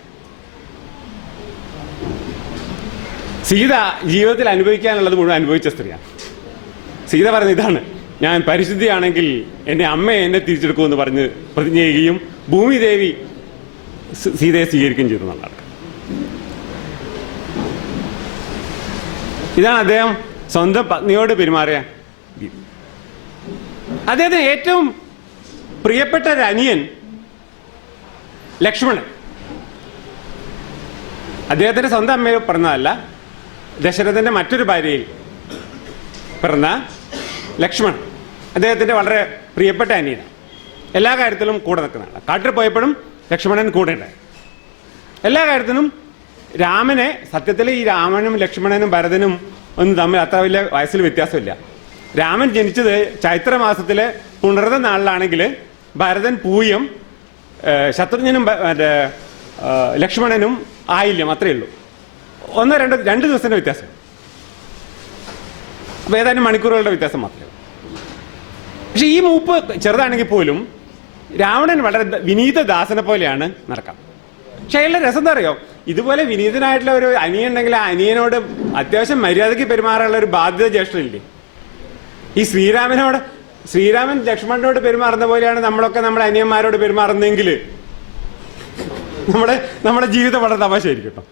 സീത ജീവിതത്തിൽ അനുഭവിക്കാനുള്ളത് മുഴുവൻ അനുഭവിച്ച സ്ത്രീയാണ്. സീത പറയുന്നത് ഇതാണ്, ഞാൻ പരിശുദ്ധിയാണെങ്കിൽ എൻ്റെ അമ്മയെ എന്നെ തിരിച്ചെടുക്കുമെന്ന് പറഞ്ഞ് പ്രതിജ്ഞ ചെയ്യുകയും ഭൂമിദേവി സീതയെ സ്വീകരിക്കുകയും ചെയ്തു എന്നുള്ളതാണ്. ഇതാണ് അദ്ദേഹം സ്വന്തം പത്നിയോട് പെരുമാറിയ രീതി. അദ്ദേഹത്തിന് ഏറ്റവും പ്രിയപ്പെട്ട ഒരു അനിയൻ ലക്ഷ്മണൻ. അദ്ദേഹത്തിന്റെ സ്വന്തം അമ്മയിൽ പിറന്നതല്ല, ദശരഥന്റെ മറ്റൊരു ഭാര്യയിൽ പിറന്ന ലക്ഷ്മണൻ അദ്ദേഹത്തിന്റെ വളരെ പ്രിയപ്പെട്ട അനിയനാണ്. എല്ലാ കാര്യത്തിലും കൂടെ നിൽക്കുന്നതാണ്. കാട്ടിൽ പോയപ്പോഴും ലക്ഷ്മണൻ കൂടെ ഉണ്ടായി. എല്ലാ കാര്യത്തിനും രാമനെ, സത്യത്തിൽ ഈ രാമനും ലക്ഷ്മണനും ഭരതനും ഒന്നും തമ്മിൽ അത്ര വലിയ വയസ്സിൽ വ്യത്യാസമില്ല. രാമൻ ജനിച്ചത് ചൈത്രമാസത്തിലെ പുണർത നാളിലാണെങ്കിൽ ഭരതൻ പൂയം, ശത്രുഘ്നനും ലക്ഷ്മണനും ആയില്യം, അത്രയേ ഉള്ളൂ. ഒന്നോ രണ്ട് ദിവസത്തിന്റെ വ്യത്യാസം. അപ്പോൾ ഏതാനും മണിക്കൂറുകളുടെ വ്യത്യാസം മാത്രമേ ഉള്ളൂ. പക്ഷെ ഈ മൂപ്പ് ചെറുതാണെങ്കിൽ പോലും രാവണൻ വളരെ വിനീത ദാസനെ പോലെയാണ് നടക്കാം. പക്ഷെ അയാളുടെ രസം എന്താ അറിയോ? ഇതുപോലെ വിനീതനായിട്ടുള്ള ഒരു അനിയൻ ഉണ്ടെങ്കിൽ ആ അനിയനോട് അത്യാവശ്യം മര്യാദയ്ക്ക് പെരുമാറാനുള്ള ഒരു ബാധ്യത ജ്യേഷ്ഠനില്ലേ? ഈ ശ്രീരാമൻ ലക്ഷ്മണനോട് പെരുമാറുന്ന പോലെയാണ് നമ്മളൊക്കെ നമ്മുടെ അനിയന്മാരോട് പെരുമാറുന്നെങ്കിൽ നമ്മുടെ ജീവിതം വളരെ തമാശയായിരിക്കും കേട്ടോ.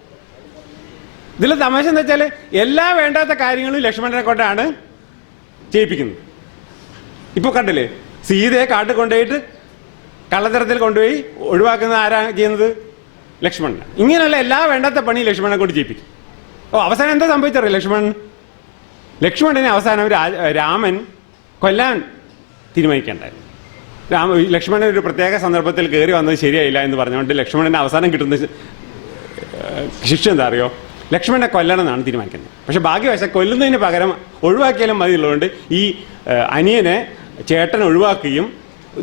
ഇതിൽ തമാശ എന്താ വെച്ചാൽ എല്ലാ വേണ്ടാത്ത കാര്യങ്ങളും ലക്ഷ്മണനെ കൊണ്ടാണ് ചെയ്യിപ്പിക്കുന്നത്. ഇപ്പൊ കണ്ടില്ലേ, സീതയെ കാട്ടിൽ കൊണ്ടുപോയിട്ട് കള്ളത്തരത്തിൽ കൊണ്ടുപോയി ഒഴിവാക്കുന്ന ആരാണ് ചെയ്യുന്നത്? ലക്ഷ്മണനാണ്. ഇങ്ങനെയുള്ള എല്ലാ വേണ്ടാത്ത പണി ലക്ഷ്മണനെ കൊണ്ട് ചെയ്യിപ്പിക്കും. അവസാനം എന്താ സംഭവിച്ചറിയാം? ലക്ഷ്മണനെ അവസാനം രാമൻ കൊല്ലാൻ തീരുമാനിക്കേണ്ടായിരുന്നു. ലക്ഷ്മണൻ ഒരു പ്രത്യേക സന്ദർഭത്തിൽ കയറി വന്നത് ശരിയായില്ല എന്ന് പറഞ്ഞുകൊണ്ട് ലക്ഷ്മണന് അവസാനം കിട്ടുന്ന ശിക്ഷ എന്താ അറിയോ? ലക്ഷ്മണനെ കൊല്ലണം എന്നാണ് തീരുമാനിക്കുന്നത്. പക്ഷെ ഭാഗ്യവശാൽ കൊല്ലുന്നതിന് പകരം ഒഴിവാക്കിയാലും മതിയുള്ളതുകൊണ്ട് ഈ അനിയനെ ചേട്ടൻ ഒഴിവാക്കുകയും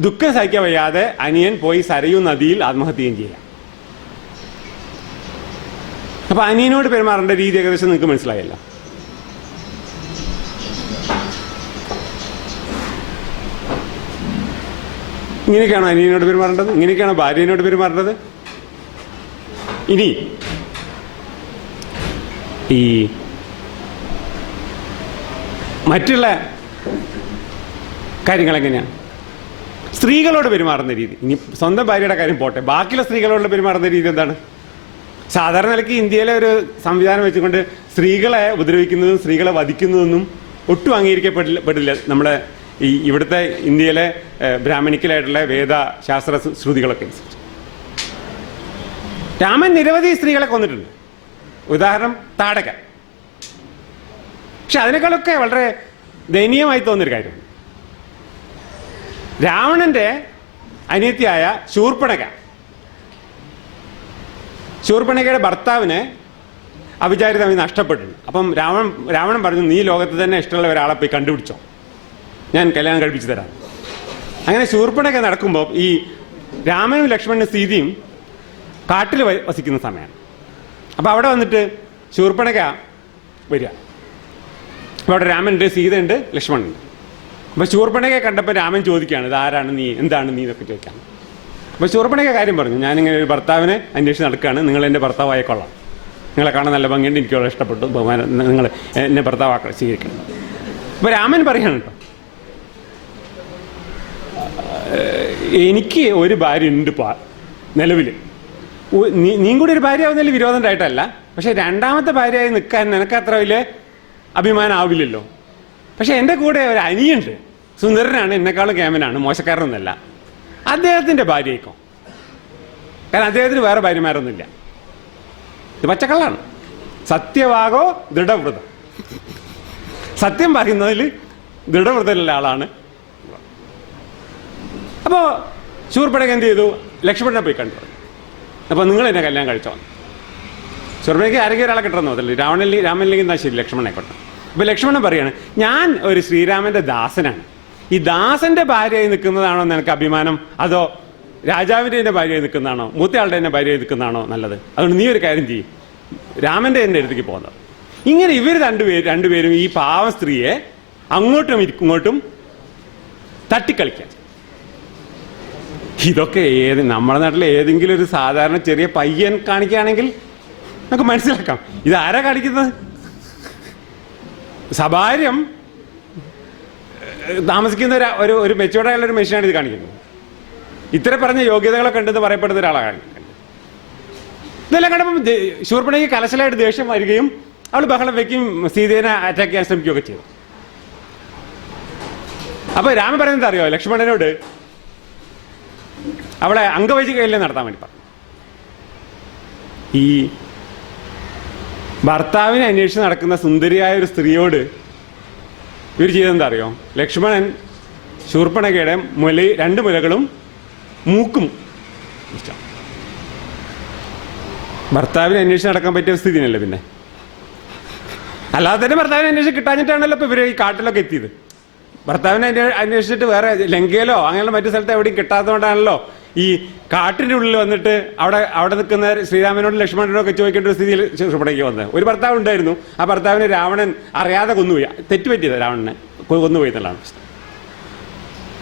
ദുഃഖം സഹിക്കാൻ വയ്യാതെ അനിയൻ പോയി സരയൂ നദിയിൽ ആത്മഹത്യയും ചെയ്യാം. അപ്പൊ അനിയനോട് പെരുമാറേണ്ട രീതി ഏകദേശം നിങ്ങൾക്ക് മനസ്സിലായല്ലോ. ഇങ്ങനെയൊക്കെയാണോ അനിയനോട് പെരുമാറേണ്ടത്? ഇങ്ങനെയൊക്കെയാണോ ഭാര്യനോട് പെരുമാറേണ്ടത്? ഇനി ഈ മറ്റുള്ള കാര്യങ്ങൾ എങ്ങനെയാണ്? സ്ത്രീകളോട് പെരുമാറുന്ന രീതി. ഇനി സ്വന്തം ഭാര്യയുടെ കാര്യം പോട്ടെ, ബാക്കിയുള്ള സ്ത്രീകളോട് പെരുമാറുന്ന രീതി എന്താണ്? സാധാരണ നിലയ്ക്ക് ഇന്ത്യയിലെ ഒരു സംവിധാനം വെച്ചുകൊണ്ട് സ്ത്രീകളെ ഉപദ്രവിക്കുന്നതും സ്ത്രീകളെ വധിക്കുന്നതൊന്നും ഒട്ടും അംഗീകരിക്കപ്പെടില്ല. നമ്മുടെ ഇവിടുത്തെ ഇന്ത്യയിലെ ബ്രാഹ്മണിക്കലായിട്ടുള്ള വേദശാസ്ത്ര ശ്രുതികളൊക്കെ അനുസരിച്ച് രാമൻ നിരവധി സ്ത്രീകളെ കൊന്നിട്ടുണ്ട്. ഉദാഹരണം താടക. പക്ഷെ അതിനേക്കാളൊക്കെ വളരെ ദയനീയമായി തോന്നിയൊരു കാര്യം, രാവണന്റെ അനിയത്തിയായ ശൂർപ്പണഖയുടെ ഭർത്താവിനെ അവിചാരിതമായി നഷ്ടപ്പെട്ടിട്ടുണ്ട്. അപ്പം രാവണൻ പറഞ്ഞു, നീ ലോകത്ത് തന്നെ ഇഷ്ടമുള്ള ഒരാളെ പോയി കണ്ടുപിടിച്ചോ, ഞാൻ കല്യാണം കഴിപ്പിച്ചു തരാം. അങ്ങനെ ശൂർപ്പണഖ നടക്കുമ്പോൾ ഈ രാമനും ലക്ഷ്മണനും സീതയും കാട്ടിൽ വസിക്കുന്ന സമയമാണ്. അപ്പം അവിടെ വന്നിട്ട് ശൂർപ്പണഖ വരിക. അപ്പോൾ അവിടെ രാമനുണ്ട്, സീതയുണ്ട്, ലക്ഷ്മണനുണ്ട്. അപ്പോൾ ശൂർപ്പണഖയെ കണ്ടപ്പോൾ രാമൻ ചോദിക്കുകയാണ്, ഇതാരാണ് നീ, എന്താണ് നീ എന്നൊക്കെ ചോദിക്കാം. അപ്പോൾ ശൂർപ്പണഖ കാര്യം പറഞ്ഞു, ഞാനിങ്ങനെ ഒരു ഭർത്താവിനെ അന്വേഷിച്ച് നടക്കുകയാണ്, നിങ്ങൾ എൻ്റെ ഭർത്താവായിക്കൊള്ളാം, നിങ്ങളെ കാണാൻ നല്ല ഭംഗിയുണ്ട്, എനിക്ക് വളരെ ഇഷ്ടപ്പെട്ടു, ബഹുമാനം, നിങ്ങൾ എന്നെ ഭർത്താവാക്കണം, സ്വീകരിക്കണം. അപ്പോൾ രാമൻ പറയാണ് കേട്ടോ, എനിക്ക് ഒരു ഭാര്യ ഉണ്ട് നിലവിൽ, നീയും കൂടി ഒരു ഭാര്യ ആവുന്നതിൽ വിരോധം ഉണ്ടായിട്ടല്ല, പക്ഷെ രണ്ടാമത്തെ ഭാര്യയായി നിൽക്കാൻ നിനക്ക് അത്ര വലിയ അഭിമാനം ആവില്ലല്ലോ. പക്ഷെ എൻ്റെ കൂടെ ഒരു അനിയുണ്ട്, സുന്ദരനാണ്, എന്നെക്കാളും കേമനാണ്, മോശക്കാരനൊന്നുമല്ല, അദ്ദേഹത്തിൻ്റെ ഭാര്യയ്ക്കോ. കാരണം അദ്ദേഹത്തിന് വേറെ ഭാര്യമാരൊന്നുമില്ല. ഇത് പച്ചക്കള്ളാണ്. സത്യവാകോ ദൃഢവ്രതം. സത്യം പറയുന്നതിൽ ദൃഢവ്രതമുള്ള ആളാണ്. അപ്പോൾ ശൂർപ്പണഖ എന്ത് ചെയ്തു? ലക്ഷ്മണനെ പോയി കണ്ടു. അപ്പോൾ നിങ്ങൾ എന്നെ കല്യാണം കഴിച്ചോ? ശൂർപ്പണഖയ്ക്ക് ആരെങ്കിലും ഒരാളെ കിട്ടണമെന്നോ? അതല്ലേ രാമനിലേക്ക് എന്നാൽ ശരി, ലക്ഷ്മണനെ കൊണ്ടു. അപ്പോൾ ലക്ഷ്മണൻ പറയാണ്, ഞാൻ ഒരു ശ്രീരാമൻ്റെ ദാസനാണ്, ഈ ദാസന്റെ ഭാര്യയായി നിൽക്കുന്നതാണോ നിനക്ക് അഭിമാനം, അതോ രാജാവിൻ്റെ തന്നെ ഭാര്യയായി നിൽക്കുന്നതാണോ, മൂത്തയാളുടെ തന്നെ ഭാര്യയായി നിൽക്കുന്നതാണോ നല്ലത്? അതുകൊണ്ട് നീ ഒരു കാര്യം ചെയ്യും, രാമൻ്റെ തന്നെ അടുത്തേക്ക് പോകുന്നത്. ഇങ്ങനെ ഇവർ രണ്ടുപേരും ഈ പാവ സ്ത്രീയെ അങ്ങോട്ടും ഇങ്ങോട്ടും തട്ടിക്കളിക്കാൻ. ഇതൊക്കെ നമ്മുടെ നാട്ടിലെ ഏതെങ്കിലും ഒരു സാധാരണ ചെറിയ പയ്യൻ കാണിക്കുകയാണെങ്കിൽ നമുക്ക് മനസ്സിലാക്കാം, ഇതാരാ കാണിക്കുന്നത്? സഭാര്യം താമസിക്കുന്ന ഒരു മെച്ചൂർഡായുള്ള ഒരു മനുഷ്യനാണ് ഇത് കാണിക്കുന്നത്. ഇത്ര പറഞ്ഞ യോഗ്യതകളൊക്കെ ഉണ്ടെന്ന് പറയപ്പെടുന്ന ഒരാളാണ് കാണിക്കുന്നത്. ഇതെല്ലാം കണ്ടപ്പോൾ ശൂർപ്പണഖയ്ക്ക് കലശലായിട്ട് ദേഷ്യം വരികയും അവൾ ബഹളം വയ്ക്കുകയും സീതേനെ അറ്റാക്ക് ചെയ്യാൻ ശ്രമിക്കുകയൊക്കെ ചെയ്തു. അപ്പൊ രാമൻ പറയുന്നത് അറിയോ? ലക്ഷ്മണനോട് അവളെ അംഗവൈകല്യം നടത്താൻ വേണ്ടി പറഞ്ഞു. ഈ ഭർത്താവിനെ അന്വേഷിച്ച് നടക്കുന്ന സുന്ദരിയായ ഒരു സ്ത്രീയോട് ഇവർ ചെയ്തെന്താ അറിയോ? ലക്ഷ്മണൻ ശൂർപ്പണഖയുടെ രണ്ട് മുലകളും മൂക്കും ഇഷ്ടം. ഭർത്താവിനെ അന്വേഷിച്ച് നടക്കാൻ പറ്റിയ സ്ഥിതിയല്ലേ പിന്നെ. അല്ലാതെ തന്നെ ഭർത്താവിനെ അന്വേഷിച്ച് കിട്ടാഞ്ഞിട്ടാണല്ലോ ഇപ്പൊ ഇവര് ഈ കാട്ടിലൊക്കെ എത്തിയത്. ഭർത്താവിനെ അന്വേഷിച്ചിട്ട് വേറെ ലങ്കയിലോ അങ്ങനെയുള്ള മറ്റു സ്ഥലത്ത് എവിടെയും കിട്ടാത്തതുകൊണ്ടാണല്ലോ ഈ കാട്ടിൻ്റെ ഉള്ളിൽ വന്നിട്ട് അവിടെ നിൽക്കുന്ന ശ്രീരാമനോടും ലക്ഷ്മണനോടും ഒക്കെ ചോദിക്കേണ്ട ഒരു സ്ഥിതിയിൽ ശൂർപ്പണഖയ്ക്ക് വന്നത്. ഒരു ഭർത്താവ് ഉണ്ടായിരുന്നു, ആ ഭർത്താവിനെ രാവണൻ അറിയാതെ കൊന്നുപോയി. തെറ്റുപറ്റിയത് രാവണനെ കൊന്നുപോയി എന്നുള്ളതാണ്.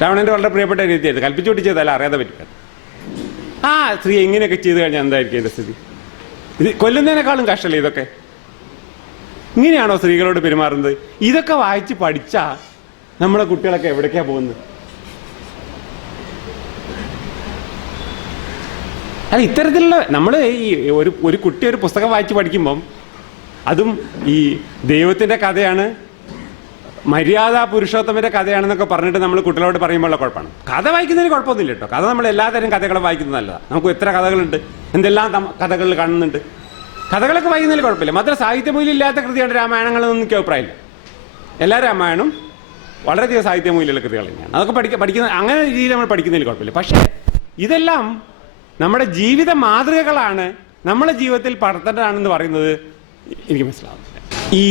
രാവണന്റെ വളരെ പ്രിയപ്പെട്ട രീതിയായിരുന്നു, കൽപ്പിച്ചുകൂട്ടി ചെയ്തല്ല, അറിയാതെ പറ്റില്ല. ആ സ്ത്രീ എങ്ങനെയൊക്കെ ചെയ്തു കഴിഞ്ഞാൽ എന്തായിരിക്കും എൻ്റെ സ്ഥിതി? ഇത് കൊല്ലുന്നതിനേക്കാളും കഷ്ടമല്ലേ ഇതൊക്കെ? ഇങ്ങനെയാണോ സ്ത്രീകളോട് പെരുമാറുന്നത്? ഇതൊക്കെ വായിച്ച് പഠിച്ചാൽ നമ്മുടെ കുട്ടികളൊക്കെ എവിടേക്കാണ് പോകുന്നത്? അല്ല, ഇത്തരത്തിലുള്ള നമ്മൾ ഈ ഒരു കുട്ടി ഒരു പുസ്തകം വായിച്ച് പഠിക്കുമ്പം, അതും ഈ ദൈവത്തിൻ്റെ കഥയാണ്, മര്യാദ പുരുഷോത്തമൻ്റെ കഥയാണെന്നൊക്കെ പറഞ്ഞിട്ട് നമ്മൾ കുട്ടികളോട് പറയുമ്പോഴുള്ള കുഴപ്പമാണ്. കഥ വായിക്കുന്നതിന് കുഴപ്പമൊന്നുമില്ല കേട്ടോ. കഥ നമ്മൾ എല്ലാതരം കഥകളും വായിക്കുന്നത് നല്ലതാണ്. നമുക്ക് എത്ര കഥകളുണ്ട്, എന്തെല്ലാം കഥകളിൽ കാണുന്നുണ്ട്. കഥകളൊക്കെ വായിക്കുന്നതിൽ കുഴപ്പമില്ല. മാത്രം സാഹിത്യമൂല്യം ഇല്ലാത്ത കൃതിയാണ് രാമായണങ്ങളെന്നൊന്നും എനിക്ക് അഭിപ്രായമില്ല. എല്ലാ രാമായണവും വളരെയധികം സാഹിത്യമൂല്യമുള്ള കൃതികൾ തന്നെയാണ്. അതൊക്കെ പഠിക്കുന്ന അങ്ങനെ രീതിയിൽ നമ്മൾ പഠിക്കുന്നതിൽ കുഴപ്പമില്ല. പക്ഷേ ഇതെല്ലാം നമ്മുടെ ജീവിത മാതൃകകളാണ്, നമ്മുടെ ജീവിതത്തിൽ പടർത്തേണ്ടതാണെന്ന് പറയുന്നത് എനിക്ക് മനസ്സിലാവുന്നില്ല. ഈ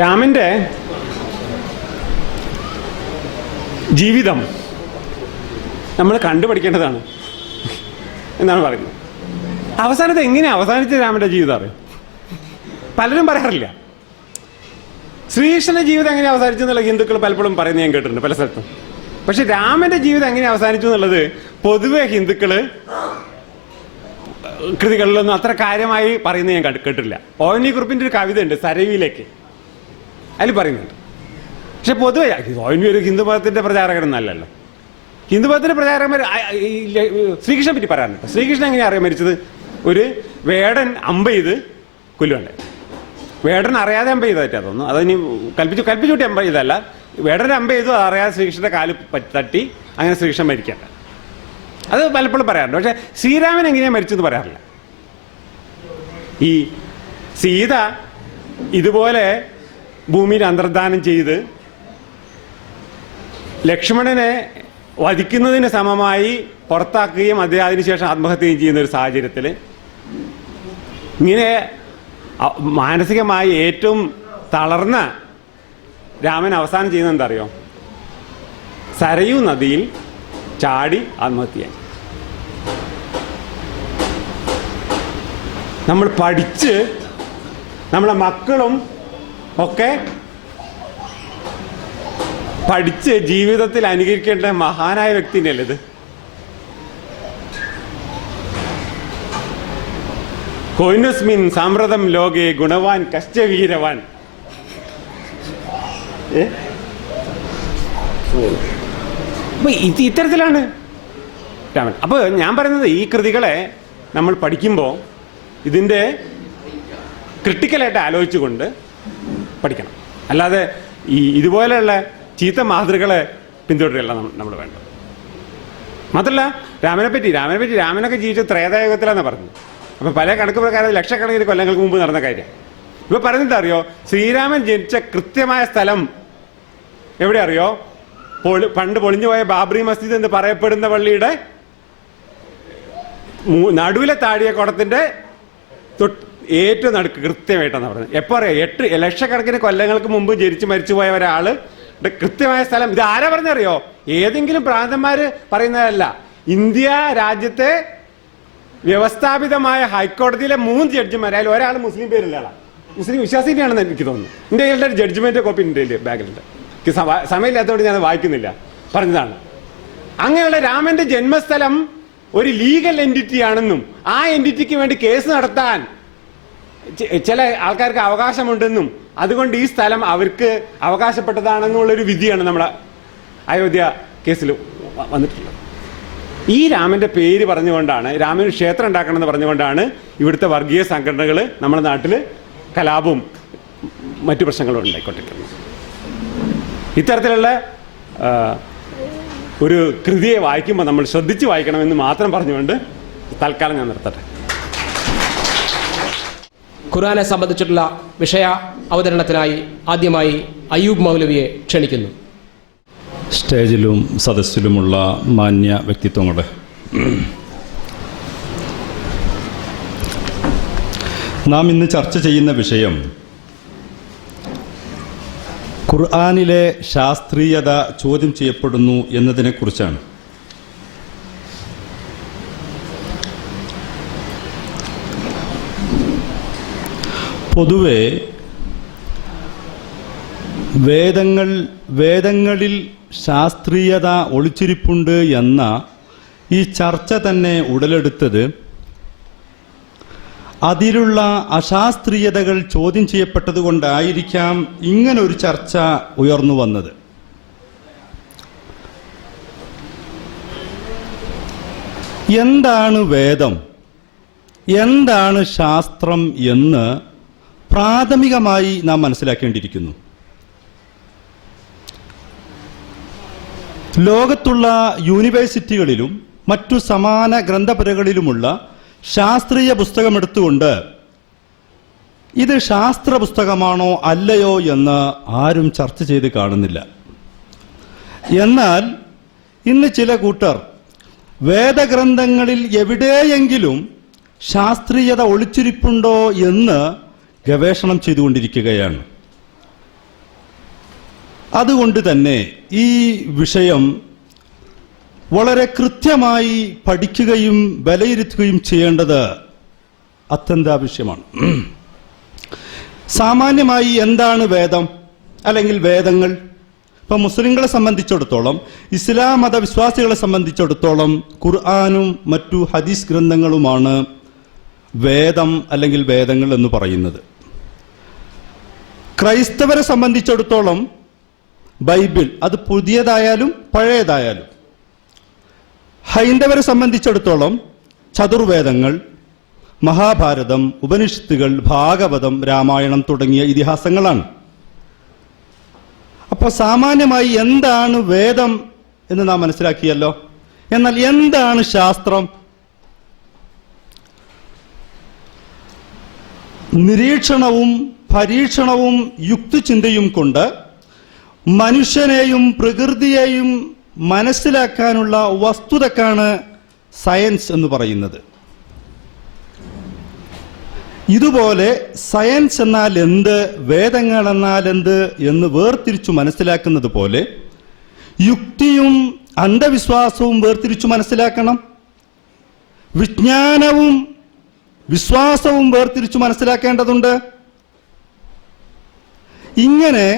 രാമന്റെ ജീവിതം നമ്മൾ കണ്ടുപഠിക്കേണ്ടതാണ് എന്നാണ് പറയുന്നത്. അവസാനത്തെ എങ്ങനെ അവസാനിച്ച രാമന്റെ ജീവിതം അറിയാം? പലരും പറയാറില്ല. ശ്രീകൃഷ്ണന്റെ ജീവിതം എങ്ങനെ അവസാനിച്ചു എന്നുള്ള ഹിന്ദുക്കൾ പലപ്പോഴും പറയുന്നത് ഞാൻ കേട്ടിട്ടുണ്ട് പല സ്ഥലത്തും. പക്ഷെ രാമന്റെ ജീവിതം എങ്ങനെ അവസാനിച്ചു എന്നുള്ളത് പൊതുവെ ഹിന്ദുക്കള് കൃതികളിലൊന്നും അത്ര കാര്യമായി പറയുന്നത് ഞാൻ കേട്ടിട്ടില്ല. ONV കുറുപ്പിന്റെ ഒരു കവിത ഉണ്ട്, സരവിയിലേക്ക്, അതിൽ പറയുന്നുണ്ട്. പക്ഷെ പൊതുവെ ONV ഒരു ഹിന്ദു മതത്തിന്റെ പ്രചാരകനൊന്നല്ലല്ലോ. ഹിന്ദു മതത്തിന്റെ പ്രചാരകന്മാർ ശ്രീകൃഷ്ണനെ പറ്റി പറയാറുണ്ട്. ശ്രീകൃഷ്ണൻ എങ്ങനെയാണ് അറിയാൻ മരിച്ചത്? ഒരു വേടൻ അമ്പ് ചെയ്ത് കൊല്ലുകയുണ്ട്. വേടൻ അറിയാതെ അമ്പ ചെയ്തായിട്ടാ തോന്നുന്നു. അതിനി കൽപ്പിച്ചുകൂട്ടി അമ്പ ചെയ്തല്ല, വേടൻ അമ്പ ചെയ്തു, അറിയാതെ ശ്രീകൃഷ്ണന്റെ കാല് തട്ടി, അങ്ങനെ ശ്രീകൃഷ്ണൻ മരിക്കണ്ട. അത് പലപ്പോഴും പറയാറുണ്ട്. പക്ഷെ ശ്രീരാമൻ എങ്ങനെയാണ് മരിച്ചെന്ന് പറയാറില്ല. ഈ സീത ഇതുപോലെ ഭൂമിയിൽ അന്തർദാനം ചെയ്ത് ലക്ഷ്മണനെ വധിക്കുന്നതിന് സമമായി പുറത്താക്കുകയും അദ്ദേഹം അതിനുശേഷം ആത്മഹത്യയും ചെയ്യുന്ന ഒരു സാഹചര്യത്തിൽ ഇങ്ങനെ മാനസികമായി ഏറ്റവും തളർന്ന രാമൻ അവസാനം ചെയ്യുന്നത് എന്താ അറിയോ? സരയൂ നദിയിൽ ചാടി ആത്മഹത്യയായി. നമ്മൾ പഠിച്ച് നമ്മളെ മക്കളും ഒക്കെ പഠിച്ച് ജീവിതത്തിൽ അനുകരിക്കേണ്ട മഹാനായ വ്യക്തിനെയല്ലേ ഇത്? കൊയിനസ്മിൻ സാമ്പ്രതം ലോകെ ഗുണവാൻ കശ്ചവീരവാൻ. അപ്പൊ ഇത്തരത്തിലാണ് രാമൻ. അപ്പോൾ ഞാൻ പറയുന്നത് ഈ കൃതികളെ നമ്മൾ പഠിക്കുമ്പോൾ ഇതിൻ്റെ ക്രിട്ടിക്കലായിട്ട് ആലോചിച്ചുകൊണ്ട് പഠിക്കണം. അല്ലാതെ ഇതുപോലെയുള്ള ചീത്ത മാതൃകളെ പിന്തുടരുകയല്ല നമ്മൾ വേണ്ടത്. മാത്രമല്ല രാമനൊക്കെ ജീവിച്ച ത്രേതായുഗത്തിലാണെന്ന് പറഞ്ഞു. അപ്പം പല കണക്ക് പ്രകാരം ലക്ഷക്കണക്കിന് കൊല്ലങ്ങൾക്ക് മുമ്പ് നടന്ന കാര്യം. ഇപ്പൊ പറയുന്നത് അറിയോ? ശ്രീരാമൻ ജനിച്ച കൃത്യമായ സ്ഥലം എവിടെ അറിയോ? പണ്ട് പൊളിഞ്ഞുപോയ ബാബറി മസ്ജിദ് എന്ന് പറയപ്പെടുന്ന പള്ളിയുടെ നടുവിലെ താഴിയ കുടത്തിന്റെ ഏറ്റവും നടുക്ക് കൃത്യമായിട്ടാണ് പറഞ്ഞത്. എപ്പോൾ അറിയാം? 8 ലക്ഷക്കണക്കിന് കൊല്ലങ്ങൾക്ക് മുമ്പ് ജനിച്ച് മരിച്ചുപോയ ഒരാള് കൃത്യമായ സ്ഥലം. ഇത് ആരാ പറഞ്ഞറിയോ? ഏതെങ്കിലും പ്രാന്തന്മാര് പറയുന്നതല്ല. ഇന്ത്യ രാജ്യത്തെ വ്യവസ്ഥാപിതമായ ഹൈക്കോടതിയിലെ 3 ജഡ്ജിമാർ, അതിൽ ഒരാൾ മുസ്ലിം പേരുള്ള ആളാണ്, മുസ്ലിം വിശ്വാസിനെയാണെന്ന് എനിക്ക് തോന്നുന്നു. എൻ്റെ കയ്യിലുള്ള ഒരു ജഡ്ജ്മെന്റ് കോപ്പി എൻ്റെ ബാഗിലുണ്ട്. എനിക്ക് സമയമില്ലാത്തതുകൊണ്ട് ഞാൻ വായിക്കുന്നില്ല, പറഞ്ഞതാണ്. അങ്ങനെയുള്ള രാമന്റെ ജന്മസ്ഥലം ഒരു ലീഗൽ എൻറ്റിറ്റി ആണെന്നും ആ എൻറ്റിറ്റിക്ക് വേണ്ടി കേസ് നടത്താൻ ചില ആൾക്കാർക്ക് അവകാശമുണ്ടെന്നും അതുകൊണ്ട് ഈ സ്ഥലം അവർക്ക് അവകാശപ്പെട്ടതാണെന്നുള്ളൊരു വിധിയാണ് നമ്മുടെ അയോധ്യ കേസിൽ വന്നിട്ടുള്ളത്. ഈ രാമന്റെ പേര് പറഞ്ഞുകൊണ്ടാണ്, രാമന് ക്ഷേത്രം ഉണ്ടാക്കണമെന്ന് പറഞ്ഞുകൊണ്ടാണ് ഇവിടുത്തെ വർഗീയ സംഘടനകൾ നമ്മുടെ നാട്ടിൽ കലാപവും മറ്റു പ്രശ്നങ്ങളും ഉണ്ടായിക്കൊണ്ടിരിക്കുന്നത്. ഇത്തരത്തിലുള്ള ഒരു കൃതിയെ വായിക്കുമ്പോൾ നമ്മൾ ശ്രദ്ധിച്ച് വായിക്കണമെന്ന് മാത്രം പറഞ്ഞുകൊണ്ട് തൽക്കാലം ഞാൻ നിർത്തട്ടെ. ഖുർആനെ സംബന്ധിച്ചിട്ടുള്ള വിഷയ അവതരണത്തിനായി ആദ്യമായി അയ്യൂബ് മൗലവിയെ ക്ഷണിക്കുന്നു. സ്റ്റേജിലും സദസ്സിലുമുള്ള മാന്യ വ്യക്തിത്വങ്ങളെ, നാം ഇന്ന് ചർച്ച ചെയ്യുന്ന വിഷയം ഖുർആനിലെ ശാസ്ത്രീയത ചോദ്യം ചെയ്യപ്പെടുന്നു എന്നതിനെക്കുറിച്ചാണ്. പൊതുവെ വേദങ്ങളിൽ ശാസ്ത്രീയത ഒളിച്ചിരിപ്പുണ്ട് എന്ന ഈ ചർച്ച തന്നെ ഉടലെടുത്തത് അതിലുള്ള അശാസ്ത്രീയതകൾ ചോദ്യം ചെയ്യപ്പെട്ടത് കൊണ്ടായിരിക്കാം ഇങ്ങനൊരു ചർച്ച ഉയർന്നു വന്നത്. എന്താണ് വേദം, എന്താണ് ശാസ്ത്രം എന്ന് പ്രാഥമികമായി നാം മനസ്സിലാക്കേണ്ടിയിരിക്കുന്നു. ലോകത്തുള്ള യൂണിവേഴ്സിറ്റികളിലും മറ്റു സമാന ഗ്രന്ഥപുരകളിലുമുള്ള ശാസ്ത്രീയ പുസ്തകമെടുത്തുകൊണ്ട് ഇത് ശാസ്ത്ര പുസ്തകമാണോ അല്ലയോ എന്ന് ആരും ചർച്ച ചെയ്ത് കാണുന്നില്ല. എന്നാൽ ഇന്ന് ചില കൂട്ടർ വേദഗ്രന്ഥങ്ങളിൽ എവിടെയെങ്കിലും ശാസ്ത്രീയത ഒളിച്ചിരിപ്പുണ്ടോ എന്ന് ഗവേഷണം ചെയ്തുകൊണ്ടിരിക്കുകയാണ്. അതുകൊണ്ട് തന്നെ ഈ വിഷയം വളരെ കൃത്യമായി പഠിക്കുകയും വിലയിരുത്തുകയും ചെയ്യേണ്ടത് അത്യന്താവശ്യമാണ്. സാമാന്യമായി എന്താണ് വേദം അല്ലെങ്കിൽ വേദങ്ങൾ? ഇപ്പം മുസ്ലിങ്ങളെ സംബന്ധിച്ചിടത്തോളം, ഇസ്ലാം മതവിശ്വാസികളെ സംബന്ധിച്ചിടത്തോളം ഖുർആനും മറ്റു ഹദീസ് ഗ്രന്ഥങ്ങളുമാണ് വേദം അല്ലെങ്കിൽ വേദങ്ങൾ എന്ന് പറയുന്നത്. ക്രൈസ്തവരെ സംബന്ധിച്ചിടത്തോളം ബൈബിൾ, അത് പുതിയതായാലും പഴയതായാലും. ഹൈന്ദവരെ സംബന്ധിച്ചിടത്തോളം ചതുർവേദങ്ങൾ, മഹാഭാരതം, ഉപനിഷത്തുകൾ, ഭാഗവതം, രാമായണം തുടങ്ങിയ ഇതിഹാസങ്ങളാണ്. അപ്പോൾ സാമാന്യമായി എന്താണ് വേദം എന്ന് നാം മനസ്സിലാക്കിയല്ലോ. എന്നാൽ എന്താണ് ശാസ്ത്രം? നിരീക്ഷണവും പരീക്ഷണവും യുക്തിചിന്തയും കൊണ്ട് മനുഷ്യനെയും പ്രകൃതിയെയും മനസ്സിലാക്കാനുള്ള വസ്തുതക്കാണ് സയൻസ് എന്ന് പറയുന്നത്. ഇതുപോലെ സയൻസ് എന്നാൽ എന്ത്, വേദങ്ങൾ എന്നാൽ എന്ത് എന്ന് വേർതിരിച്ചു മനസ്സിലാക്കുന്നത് പോലെ യുക്തിയും അന്ധവിശ്വാസവും വേർതിരിച്ചു മനസ്സിലാക്കണം. വിജ്ഞാനവും വിശ്വാസവും വേർതിരിച്ചു മനസ്സിലാക്കേണ്ടതുണ്ട്. ഇങ്ങനെ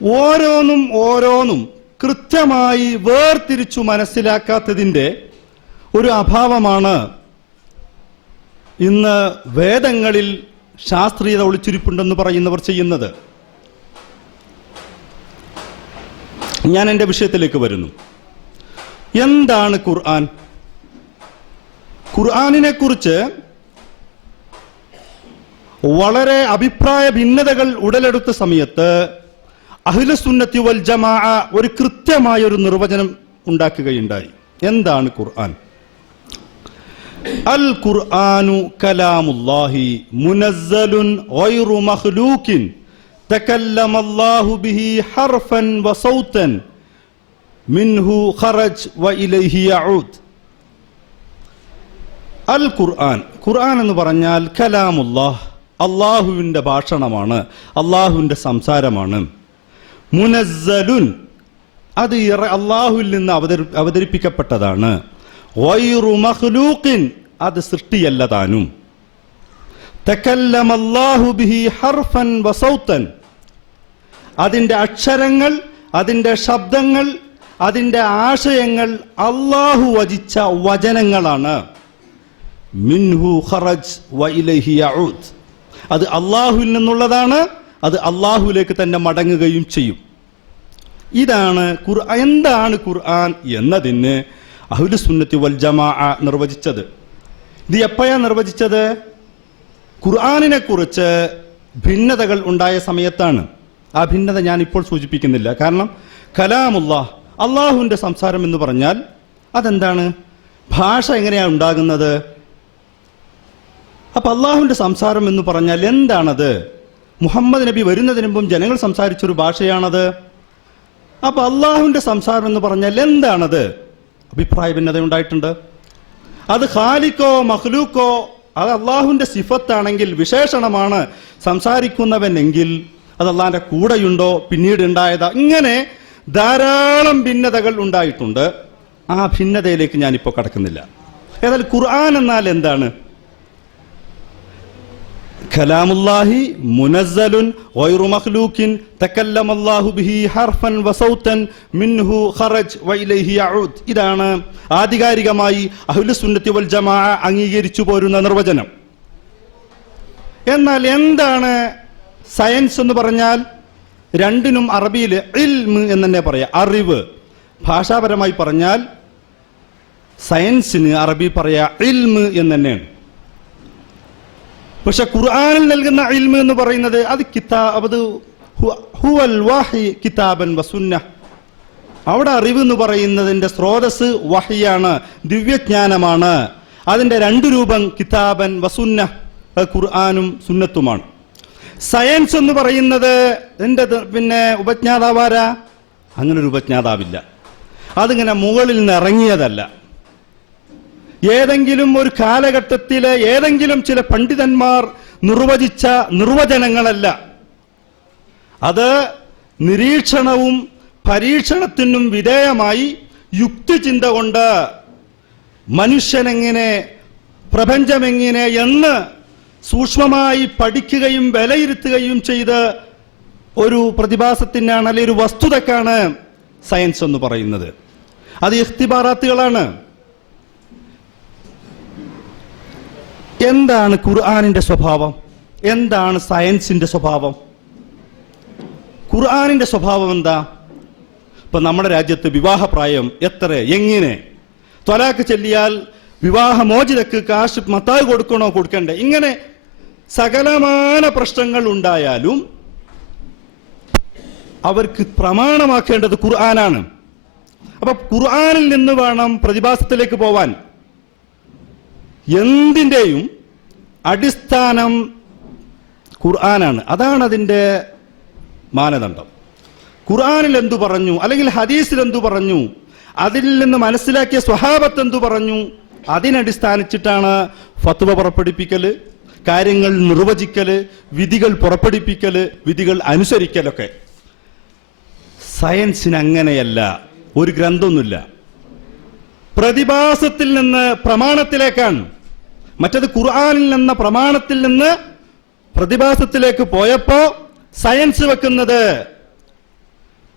ഓരോന്നും കൃത്യമായി വേർതിരിച്ചു മനസ്സിലാക്കാത്തതിൻ്റെ ഒരു അഭാവമാണ് ഇന്ന് വേദങ്ങളിൽ ശാസ്ത്രീയത ഒളിച്ചിരിപ്പുണ്ടെന്ന് പറയുന്നവർ ചെയ്യുന്നത്. ഞാൻ എൻ്റെ വിഷയത്തിലേക്ക് വരുന്നു. എന്താണ് ഖുർആൻ? ഖുർആനിനെ കുറിച്ച് വളരെ അഭിപ്രായ ഭിന്നതകൾ ഉടലെടുത്ത സമയത്ത് അഹ്ലുസുന്നത്തി വൽ ജമാഅ ഒരു കൃത്യമായ ഒരു നിർവചനം ഉണ്ടാക്കുകയുണ്ടായി. എന്താണ് ഖുർആൻ? അൽ ഖുർആനു കലാമുല്ലാഹി മുനസ്സലുൻ ഗൈറു മഖ്ലൂഖിൻ തകല്ലമല്ലാഹു ബിഹി ഹർഫൻ വസൗതൻ മിൻഹു ഖറജ് വഇലൈഹി യഊദ്. അൽ ഖുർആൻ, ഖുർആൻ എന്ന് പറഞ്ഞാൽ കലാമുല്ലാഹ്, അള്ളാഹുവിൻ്റെ ഭാഷണമാണ്, അള്ളാഹുവിൻ്റെ സംസാരമാണ്. മുനസ്സലുൻ, അത് അള്ളാഹുവിൽ നിന്ന് അവതരിപ്പിക്കപ്പെട്ടതാണ്. ഗൈറു മഖ്ലൂഖിൻ, അത് സൃഷ്ടിയല്ല താനും. തകല്ലമല്ലാഹു ബിഹി ഹർഫൻ വസൗതൻ, അതിൻ്റെ അക്ഷരങ്ങൾ, അതിൻ്റെ ശബ്ദങ്ങൾ, അതിൻ്റെ ആശയങ്ങൾ അള്ളാഹു വചിച്ച വചനങ്ങളാണ്. മിൻഹു ഖറജ് വഇലൈഹി യഊദ്, അത് അള്ളാഹുവിൽ നിന്നുള്ളതാണ്, അത് അള്ളാഹുവിലേക്ക് തന്നെ മടങ്ങുകയും ചെയ്യും. ഇതാണ് ഖുർആൻ. എന്താണ് ഖുർആൻ എന്നതിന് അഹ്ലുസുന്നത്തി വൽ ജമാഅ നിർവചിച്ചത്. ഇത് എപ്പോഴാണ് നിർവചിച്ചത്? ഖുർആനിനെ കുറിച്ച് ഭിന്നതകൾ ഉണ്ടായ സമയത്താണ്. ആ ഭിന്നത ഞാൻ ഇപ്പോൾ സൂചിപ്പിക്കുന്നില്ല. കാരണം കലാമുല്ലാഹ്, അള്ളാഹുവിൻ്റെ സംസാരം എന്ന് പറഞ്ഞാൽ അതെന്താണ്? ഭാഷ എങ്ങനെയാണ് ഉണ്ടാകുന്നത്? അപ്പം അള്ളാഹുവിൻ്റെ സംസാരം എന്ന് പറഞ്ഞാൽ എന്താണത്? മുഹമ്മദ് നബി വരുന്നതിന് മുമ്പ് ജനങ്ങൾ സംസാരിച്ചൊരു ഭാഷയാണത്. അപ്പം അള്ളാഹുവിൻ്റെ സംസാരം എന്ന് പറഞ്ഞാൽ എന്താണത്? അഭിപ്രായ ഭിന്നത ഉണ്ടായിട്ടുണ്ട്. അത് ഖാലിക്കോ മഖ്ലൂക്കോ, അത് അള്ളാഹുവിൻ്റെ സിഫത്താണെങ്കിൽ, വിശേഷണമാണ് സംസാരിക്കുന്നവൻ എങ്കിൽ അത് അള്ളാഹിൻ്റെ കൂടെയുണ്ടോ, പിന്നീട് ഉണ്ടായതാ, ഇങ്ങനെ ധാരാളം ഭിന്നതകൾ ഉണ്ടായിട്ടുണ്ട്. ആ ഭിന്നതയിലേക്ക് ഞാനിപ്പോൾ കടക്കുന്നില്ല. ഏതായാലും ഖുർആൻ എന്നാൽ എന്താണ്? കലാമുല്ലാഹി മുനസ്സലുൻ ഗൈറു മഖ്ലൂഖിൻ തകല്ലമല്ലാഹു ബിഹി ഹർഫൻ വസൗതൻ മിൻഹു ഖറജ് വഇലൈഹി യഊദ്. ഇതാണ് ആധികാരികമായി അഹ്ലുസ് സുന്നത്തി വൽ ജമാഅ അംഗീകരിച്ചു പോരുന്ന നിർവചനം. എന്നാൽ എന്താണ് സയൻസ് എന്ന് പറഞ്ഞാൽ? രണ്ടിനും അറബിയിൽ ഇൽമ് എന്ന് തന്നെ പറയാം, അറിവ്. ഭാഷാപരമായി പറഞ്ഞാൽ സയൻസിന് അറബി പറയാ ഇൽമ് എന്ന് തന്നെയാണ്. പക്ഷെ ഖുർആനിൽ നൽകുന്ന ഇൽമ് എന്ന് പറയുന്നത് അത് ഹുവൽ വഹി കിതാബൻ വസുന്ന. അവിടെ അറിവ് എന്ന് പറയുന്നതിന്റെ സ്രോതസ് വഹിയാണ്, ദിവ്യജ്ഞാനമാണ്. അതിന്റെ രണ്ട് രൂപം കിതാബൻ വസുന്ന, ഖുർആനും സുന്നത്തുമാണ്. സയൻസ് എന്ന് പറയുന്നത് എന്റെ പിന്നെ ഉപജ്ഞാതാവാരാ? അങ്ങനെ ഒരു ഉപജ്ഞാതാവില്ല. അതിങ്ങനെ മുകളിൽ നിന്ന് ഇറങ്ങിയതല്ല. ഏതെങ്കിലും ഒരു കാലഘട്ടത്തിലെ ഏതെങ്കിലും ചില പണ്ഡിതന്മാർ നിർവചിച്ച നിർവചനങ്ങളല്ല. അത് നിരീക്ഷണവും പരീക്ഷണത്തിനും വിധേയമായി യുക്തിചിന്ത കൊണ്ട് മനുഷ്യനെങ്ങനെ, പ്രപഞ്ചമെങ്ങനെ എന്ന് സൂക്ഷ്മമായി പഠിക്കുകയും വിലയിരുത്തുകയും ചെയ്ത് ഒരു പ്രതിഭാസത്തിനാണ്, അല്ലെങ്കിൽ ഒരു വസ്തുതക്കാണ് സയൻസ് എന്ന് പറയുന്നത്. അത് ഇഖ്തിബാറാത്തുകളാണ്. എന്താണ് ഖുർആനിന്റെ സ്വഭാവം? എന്താണ് സയൻസിന്റെ സ്വഭാവം? ഖുർആനിന്റെ സ്വഭാവം എന്താ? ഇപ്പൊ നമ്മുടെ രാജ്യത്ത് വിവാഹപ്രായം എത്ര, എങ്ങനെ, ത്വലാഖ് ചൊല്ലിയാൽ വിവാഹമോചിതക്ക് കാശ് മത്താവ് കൊടുക്കണോ കൊടുക്കണ്ടേ, ഇങ്ങനെ സകലമാന പ്രശ്നങ്ങൾ ഉണ്ടായാലും അവർക്ക് പ്രമാണമാക്കേണ്ടത് ഖുർആനാണ്. അപ്പൊ ഖുർആനിൽ നിന്ന് വേണം പ്രതിഭാസത്തിലേക്ക് പോവാൻ. എന്തിൻ്റെയും അടിസ്ഥാനം ഖുർആനാണ്. അതാണ് അതിൻ്റെ മാനദണ്ഡം. ഖുർആനിൽ എന്തു പറഞ്ഞു, അല്ലെങ്കിൽ ഹദീസിൽ എന്തു പറഞ്ഞു, അതിൽ നിന്ന് മനസ്സിലാക്കിയ സ്വഹാബത്ത് എന്തു പറഞ്ഞു, അതിനടിസ്ഥാനിച്ചിട്ടാണ് ഫത്വ പുറപ്പെടുപ്പിക്കല്, കാര്യങ്ങൾ നിർവചിക്കല്, വിധികൾ പുറപ്പെടുപ്പിക്കല്, വിധികൾ അനുസരിക്കലൊക്കെ. സയൻസിന് അങ്ങനെയല്ല. ഒരു ഗ്രന്ഥമൊന്നുമില്ല. പ്രതിഭാസത്തിൽ നിന്ന് പ്രമാണത്തിലേക്കാണ്. മറ്റത് ഖുർആനിൽ നിന്ന് പ്രമാണത്തിൽ നിന്ന് പ്രതിഭാസത്തിലേക്ക് പോയപ്പോ സയൻസ് വെക്കുന്നത്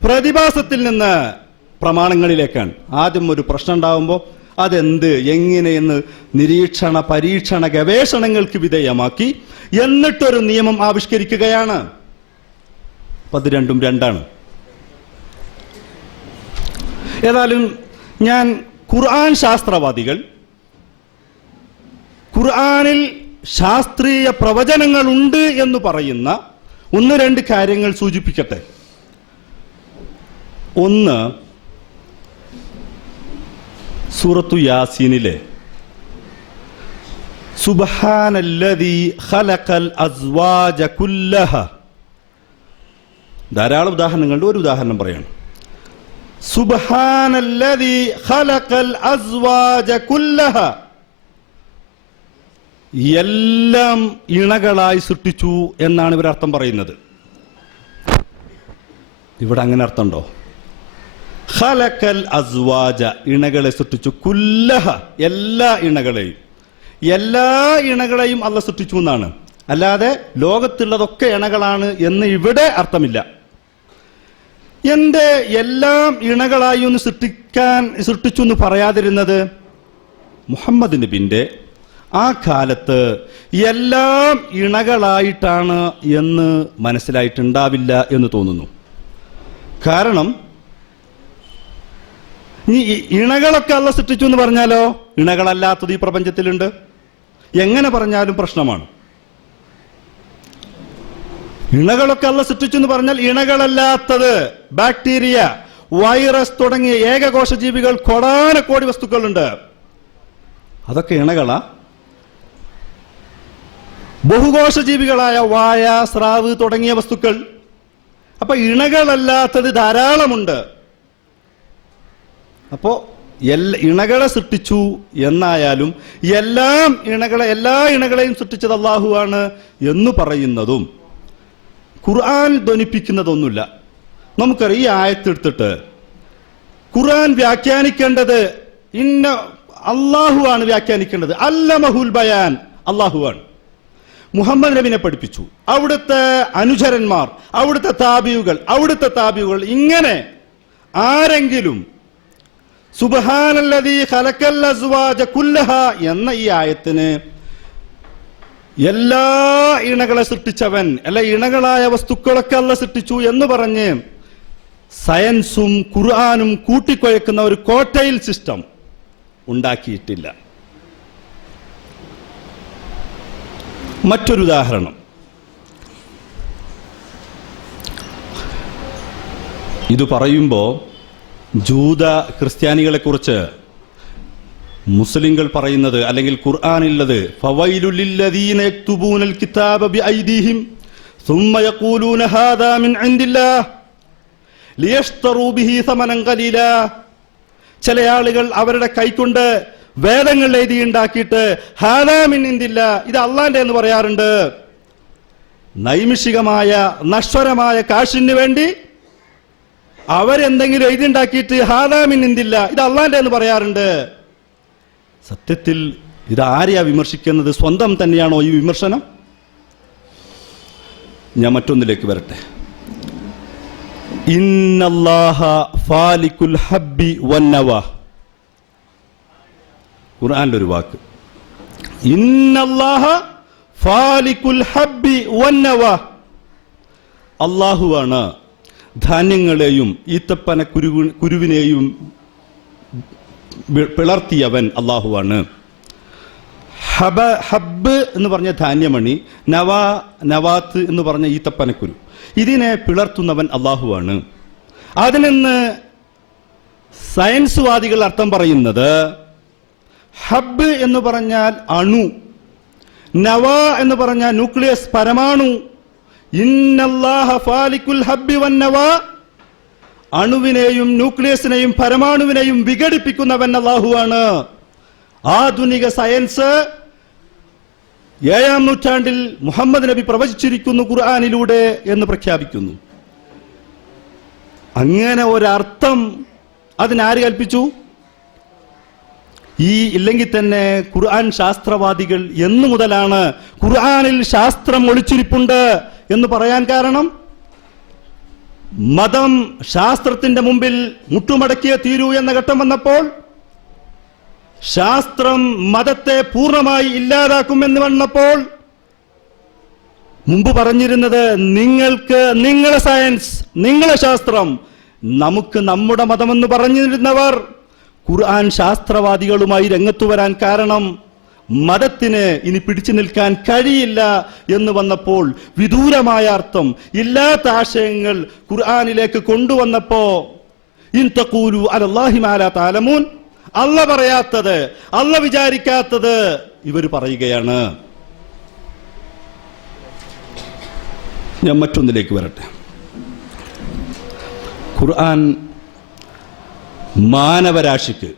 പ്രതിഭാസത്തിൽ നിന്ന് പ്രമാണങ്ങളിലേക്കാണ്. ആദ്യം ഒരു പ്രശ്നം ഉണ്ടാകുമ്പോൾ അതെന്ത്, എങ്ങനെയെന്ന് നിരീക്ഷണ പരീക്ഷണ ഗവേഷണങ്ങൾക്ക് വിധേയമാക്കി എന്നിട്ടൊരു നിയമം ആവിഷ്കരിക്കുകയാണ്. അത് രണ്ടും രണ്ടാണ്. ഏതായാലും ഞാൻ ഖുർആൻ ശാസ്ത്രവാദികൾ ഖുർആനിൽ ശാസ്ത്രീയ പ്രവചനങ്ങളുണ്ട് എന്ന് പറയുന്ന ഒന്ന് രണ്ട് കാര്യങ്ങൾ സൂചിപ്പിക്കട്ടെ. ഒന്ന്, സൂറത്തു യാസീനിലെ സുബ്ഹാനല്ലദീ ഖലഖൽ അസ്വാജ കുല്ലഹ, ധാരാളം ഉദാഹരണങ്ങളുണ്ട്. ഒരു ഉദാഹരണം പറയാണ്. സുബ്ഹാനല്ലദീ ഖലഖൽ അസ്വാജ കുല്ലഹ, എല്ലാം ഇണകളായി സൃഷ്ടിച്ചു എന്നാണ് ഇവരർത്ഥം പറയുന്നത്. ഇവിടെ അങ്ങനെ അർത്ഥമുണ്ടോ? ഖലഖൽ അസ്വാജ, ഇണകളെ സൃഷ്ടിച്ചു. കുല്ലഹ, എല്ലാ ഇണകളെയും. എല്ലാ ഇണകളെയും അള്ളാഹ് സൃഷ്ടിച്ചു എന്നാണ്. അല്ലാതെ ലോകത്തുള്ളതൊക്കെ ഇണകളാണ് എന്ന് ഇവിടെ അർത്ഥമില്ല. എന്റെ എല്ലാം ഇണകളായി ഒന്ന് സൃഷ്ടിച്ചു എന്ന് പറയാതിരുന്നത് മുഹമ്മദ് നബിന്റെ ആ കാലത്ത് എല്ലാം ഇണകളായിട്ടാണ് എന്ന് മനസ്സിലായിട്ടുണ്ടാവില്ല എന്ന് തോന്നുന്നു. കാരണം ഈ ഇണകളൊക്കെ അള്ളാഹ് സൃഷ്ടിച്ചു എന്ന് പറഞ്ഞാലോ, ഇണകളല്ലാത്തത് ഈ പ്രപഞ്ചത്തിലുണ്ട്. എങ്ങനെ പറഞ്ഞാലും പ്രശ്നമാണ്. ഇണകളൊക്കെ അള്ളാഹ് സൃഷ്ടിച്ചു എന്ന് പറഞ്ഞാൽ ഇണകളല്ലാത്തത് ബാക്ടീരിയ, വൈറസ് തുടങ്ങിയ ഏകകോശ ജീവികൾ കോടാനക്കോടി വസ്തുക്കളുണ്ട്. അതൊക്കെ ഇണകളാ? ബഹുകോശ ജീവികളായ വായ, സ്രാവ് തുടങ്ങിയ വസ്തുക്കൾ. അപ്പൊ ഇണകളല്ലാത്തത് ധാരാളമുണ്ട്. അപ്പോ ഇണകളെ സൃഷ്ടിച്ചു എന്നായാലും എല്ലാ ഇണകളെയും സൃഷ്ടിച്ചത് അല്ലാഹുവാണ് എന്ന് പറയുന്നതും ഖുർആൻ ധ്വനിപ്പിക്കുന്നതൊന്നുമില്ല. നമുക്കറിയാം, ഈ ആയത്തെടുത്തിട്ട് ഖുർആൻ വ്യാഖ്യാനിക്കേണ്ടത് അല്ലാഹുവാണ് വ്യാഖ്യാനിക്കേണ്ടത്. അല്ലമഹുൽ ബയാൻ അല്ലാഹുവാണ്. മുഹമ്മദ് നബിനെ പഠിപ്പിച്ചു, അവിടുത്തെ അനുചരന്മാർ, അവിടുത്തെ താബിയുകൾ, ഇങ്ങനെ ആരെങ്കിലും സുബ്ഹാനല്ലദീ ഖലഖൽ അസ്വാജ കുല്ലഹ എന്ന ഈ ആയത്തിന് എല്ലാ ഇണകളെ സൃഷ്ടിച്ചവൻ, അല്ല ഇണകളായ വസ്തുക്കളൊക്കെ അല്ല സൃഷ്ടിച്ചു എന്ന് പറഞ്ഞ് സയൻസും ഖുർആനും കൂട്ടിക്കുഴക്കുന്ന ഒരു കോക്ടെയിൽ സിസ്റ്റം ഉണ്ടാക്കിയിട്ടില്ല. മറ്റൊരു ഉദാഹരണം, ഇത് പറയുമ്പോൾ ജൂത ക്രിസ്ത്യാനികളെ കുറിച്ച് മുസ്ലിങ്ങൾ പറയുന്നത്, അല്ലെങ്കിൽ ഖുർആനിലുള്ളത്, ഫവൈലുൽ ലില്ലദീന യക്തുബൂനൽ കിതാബ ബിഐദീഹിം സുമ്മ യഖൂലൂന ഹാദാ മിൻ ഇൻദില്ലാഹ് ലിയശ്തറൂ ബിഹി സമനൻ ഖലീലാ. ചില ആളുകൾ അവരുടെ കൈകൊണ്ട് വേദങ്ങൾ എഴുതി ഉണ്ടാക്കിയിട്ട് ഹാദാ മിൻ ഇൻദില്ലാഹ്, ഇത് അള്ളാന്റെ എന്ന് പറയാറുണ്ട്. നൈമിഷികമായ നശ്വരമായ കാശിന് വേണ്ടി അവരെന്തെങ്കിലും എഴുതിണ്ടാക്കിയിട്ട് ഹാദാ മിൻ ഇൻദില്ലാഹ്, ഇത് അള്ളാന്റെ എന്ന് പറയാറുണ്ട്. സത്യത്തിൽ ഇത് ആരെയാ വിമർശിക്കുന്നത്? സ്വന്തം തന്നെയാണോ ഈ വിമർശനം? ഞാൻ മറ്റൊന്നിലേക്ക് വരട്ടെ. ഇന്നല്ലാഹ ഫാലിക്കുൽ ഹബ്ബി വന്നവ, ഖുർആനിലെ ഒരു വാക്ക്. ഇന്നല്ലാഹ ഫാലിക്കുൽ ഹബ്ബി വന്നവ, അല്ലാഹുവാണ് ധാന്യങ്ങളെയും ഈത്തപ്പന കുരുവിനെയും പിളർത്തിയവൻ, അല്ലാഹുവാണ്. ഹബ്ബ് എന്ന് പറഞ്ഞ ധാന്യമണി, നവാത്ത് എന്ന് പറഞ്ഞ ഈത്തപ്പനക്കുരു, ഇതിനെ പിളർത്തുന്നവൻ അല്ലാഹുവാണ്. അതിൽ നിന്ന് സയൻസ് വാദികൾ അർത്ഥം പറയുന്നത്, ഹബ്ബ് എന്ന് പറഞ്ഞാൽ അണു, നവ എന്ന് പറഞ്ഞാൽ ന്യൂക്ലിയസ്, പരമാണു. ഇന്നല്ലാഹ ഫാലിക്കുൽ ഹബ്ബി വന്നവ, അണുവിനെയും ന്യൂക്ലിയസിനെയും പരമാണുവിനെയും വിഘടിപ്പിക്കുന്നവൻ അല്ലാഹുവാണ്. ആധുനിക സയൻസ് 7-ാം നൂറ്റാണ്ടിൽ മുഹമ്മദ് നബി പ്രവചിച്ചിരിക്കുന്നു ഖുർആനിലൂടെ എന്ന് പ്രഖ്യാപിക്കുന്നു. അങ്ങനെ ഒരർത്ഥം അതിനാര് കൽപ്പിച്ചു? ഇല്ലെങ്കിൽ തന്നെ ഖുർആൻ ശാസ്ത്രവാദികൾ എന്നു മുതലാണ് ഖുർആനിൽ ശാസ്ത്രം ഒളിച്ചിരിപ്പുണ്ട് എന്ന് പറയാൻ കാരണം? മതം ശാസ്ത്രത്തിന്റെ മുമ്പിൽ മുട്ടുമടക്കിയേ തീരൂ എന്ന ഘട്ടം വന്നപ്പോൾ, ശാസ്ത്രം മതത്തെ പൂർണ്ണമായി ഇല്ലാതാക്കുമെന്ന് വന്നപ്പോൾ, മുമ്പ് പറഞ്ഞിരുന്നത് നിങ്ങൾക്ക് നിങ്ങളെ സയൻസ്, നിങ്ങളെ ശാസ്ത്രം, നമുക്ക് നമ്മുടെ മതമെന്ന് പറഞ്ഞിരുന്നവർ ഖുർആൻ ശാസ്ത്രവാദികളുമായി രംഗത്തു വരാൻ കാരണം മതത്തിന് ഇനി പിടിച്ചു നിൽക്കാൻ കഴിയില്ല എന്ന് വന്നപ്പോൾ, വിദൂരമായ അർത്ഥം ഇല്ലാത്ത ആശയങ്ങൾ ഖുർആനിലേക്ക് കൊണ്ടുവന്നപ്പോ, ഇൻ തഖൂലു അലല്ലാഹി മാ ലാ തഅലമൂൻ, അല്ല പറയാത്തത്, അല്ല വിചാരിക്കാത്തത് ഇവർ പറയുകയാണ്. ഞാൻ മറ്റൊന്നിലേക്ക് വരട്ടെ. ഖുർആൻ മാനവരാശിക്ക്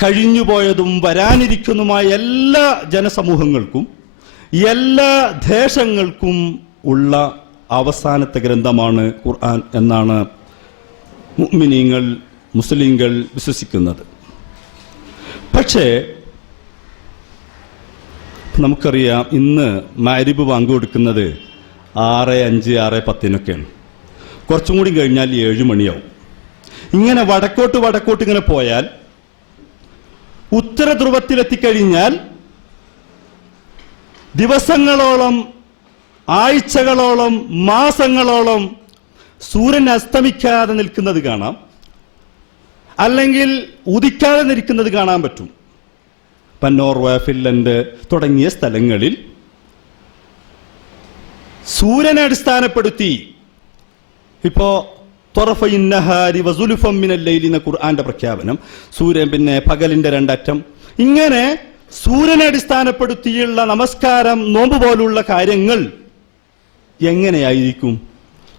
കഴിഞ്ഞുപോയതും വരാനിരിക്കുന്നതുമായ എല്ലാ ജനസമൂഹങ്ങൾക്കും എല്ലാ ദേശങ്ങൾക്കും ഉള്ള അവസാനത്തെ ഗ്രന്ഥമാണ് ഖുർആൻ എന്നാണ് മുഅ്മിനീങ്ങൾ, മുസ്ലിങ്ങൾ വിശ്വസിക്കുന്നത്. പക്ഷേ നമുക്കറിയാം, ഇന്ന് മഗ്‌രിബ് ബാങ്ക് കൊടുക്കുന്നത് 6:05, 6:10 കുറച്ചും കൂടി കഴിഞ്ഞാൽ 7 മണിയാവും. ഇങ്ങനെ വടക്കോട്ട് ഇങ്ങനെ പോയാൽ ഉത്തര ധ്രുവത്തിലെത്തിക്കഴിഞ്ഞാൽ ദിവസങ്ങളോളം, ആഴ്ചകളോളം, മാസങ്ങളോളം സൂര്യൻ അസ്തമിക്കാതെ നിൽക്കുന്നത് കാണാം, അല്ലെങ്കിൽ ഉദിക്കാതെ നിൽക്കുന്നത് കാണാൻ പറ്റും. ഇപ്പം നോർവേ, ഫിൻലൻഡ് തുടങ്ങിയ സ്ഥലങ്ങളിൽ സൂര്യനെ അടിസ്ഥാനപ്പെടുത്തി ഇപ്പോ ഖുർആന്റെ പ്രഖ്യാപനം, സൂര്യൻ പിന്നെ പകലിന്റെ 2 അറ്റം, ഇങ്ങനെ സൂര്യനെ അടിസ്ഥാനപ്പെടുത്തിയുള്ള നമസ്കാരം, നോമ്പ് പോലുള്ള കാര്യങ്ങൾ എങ്ങനെയായിരിക്കും?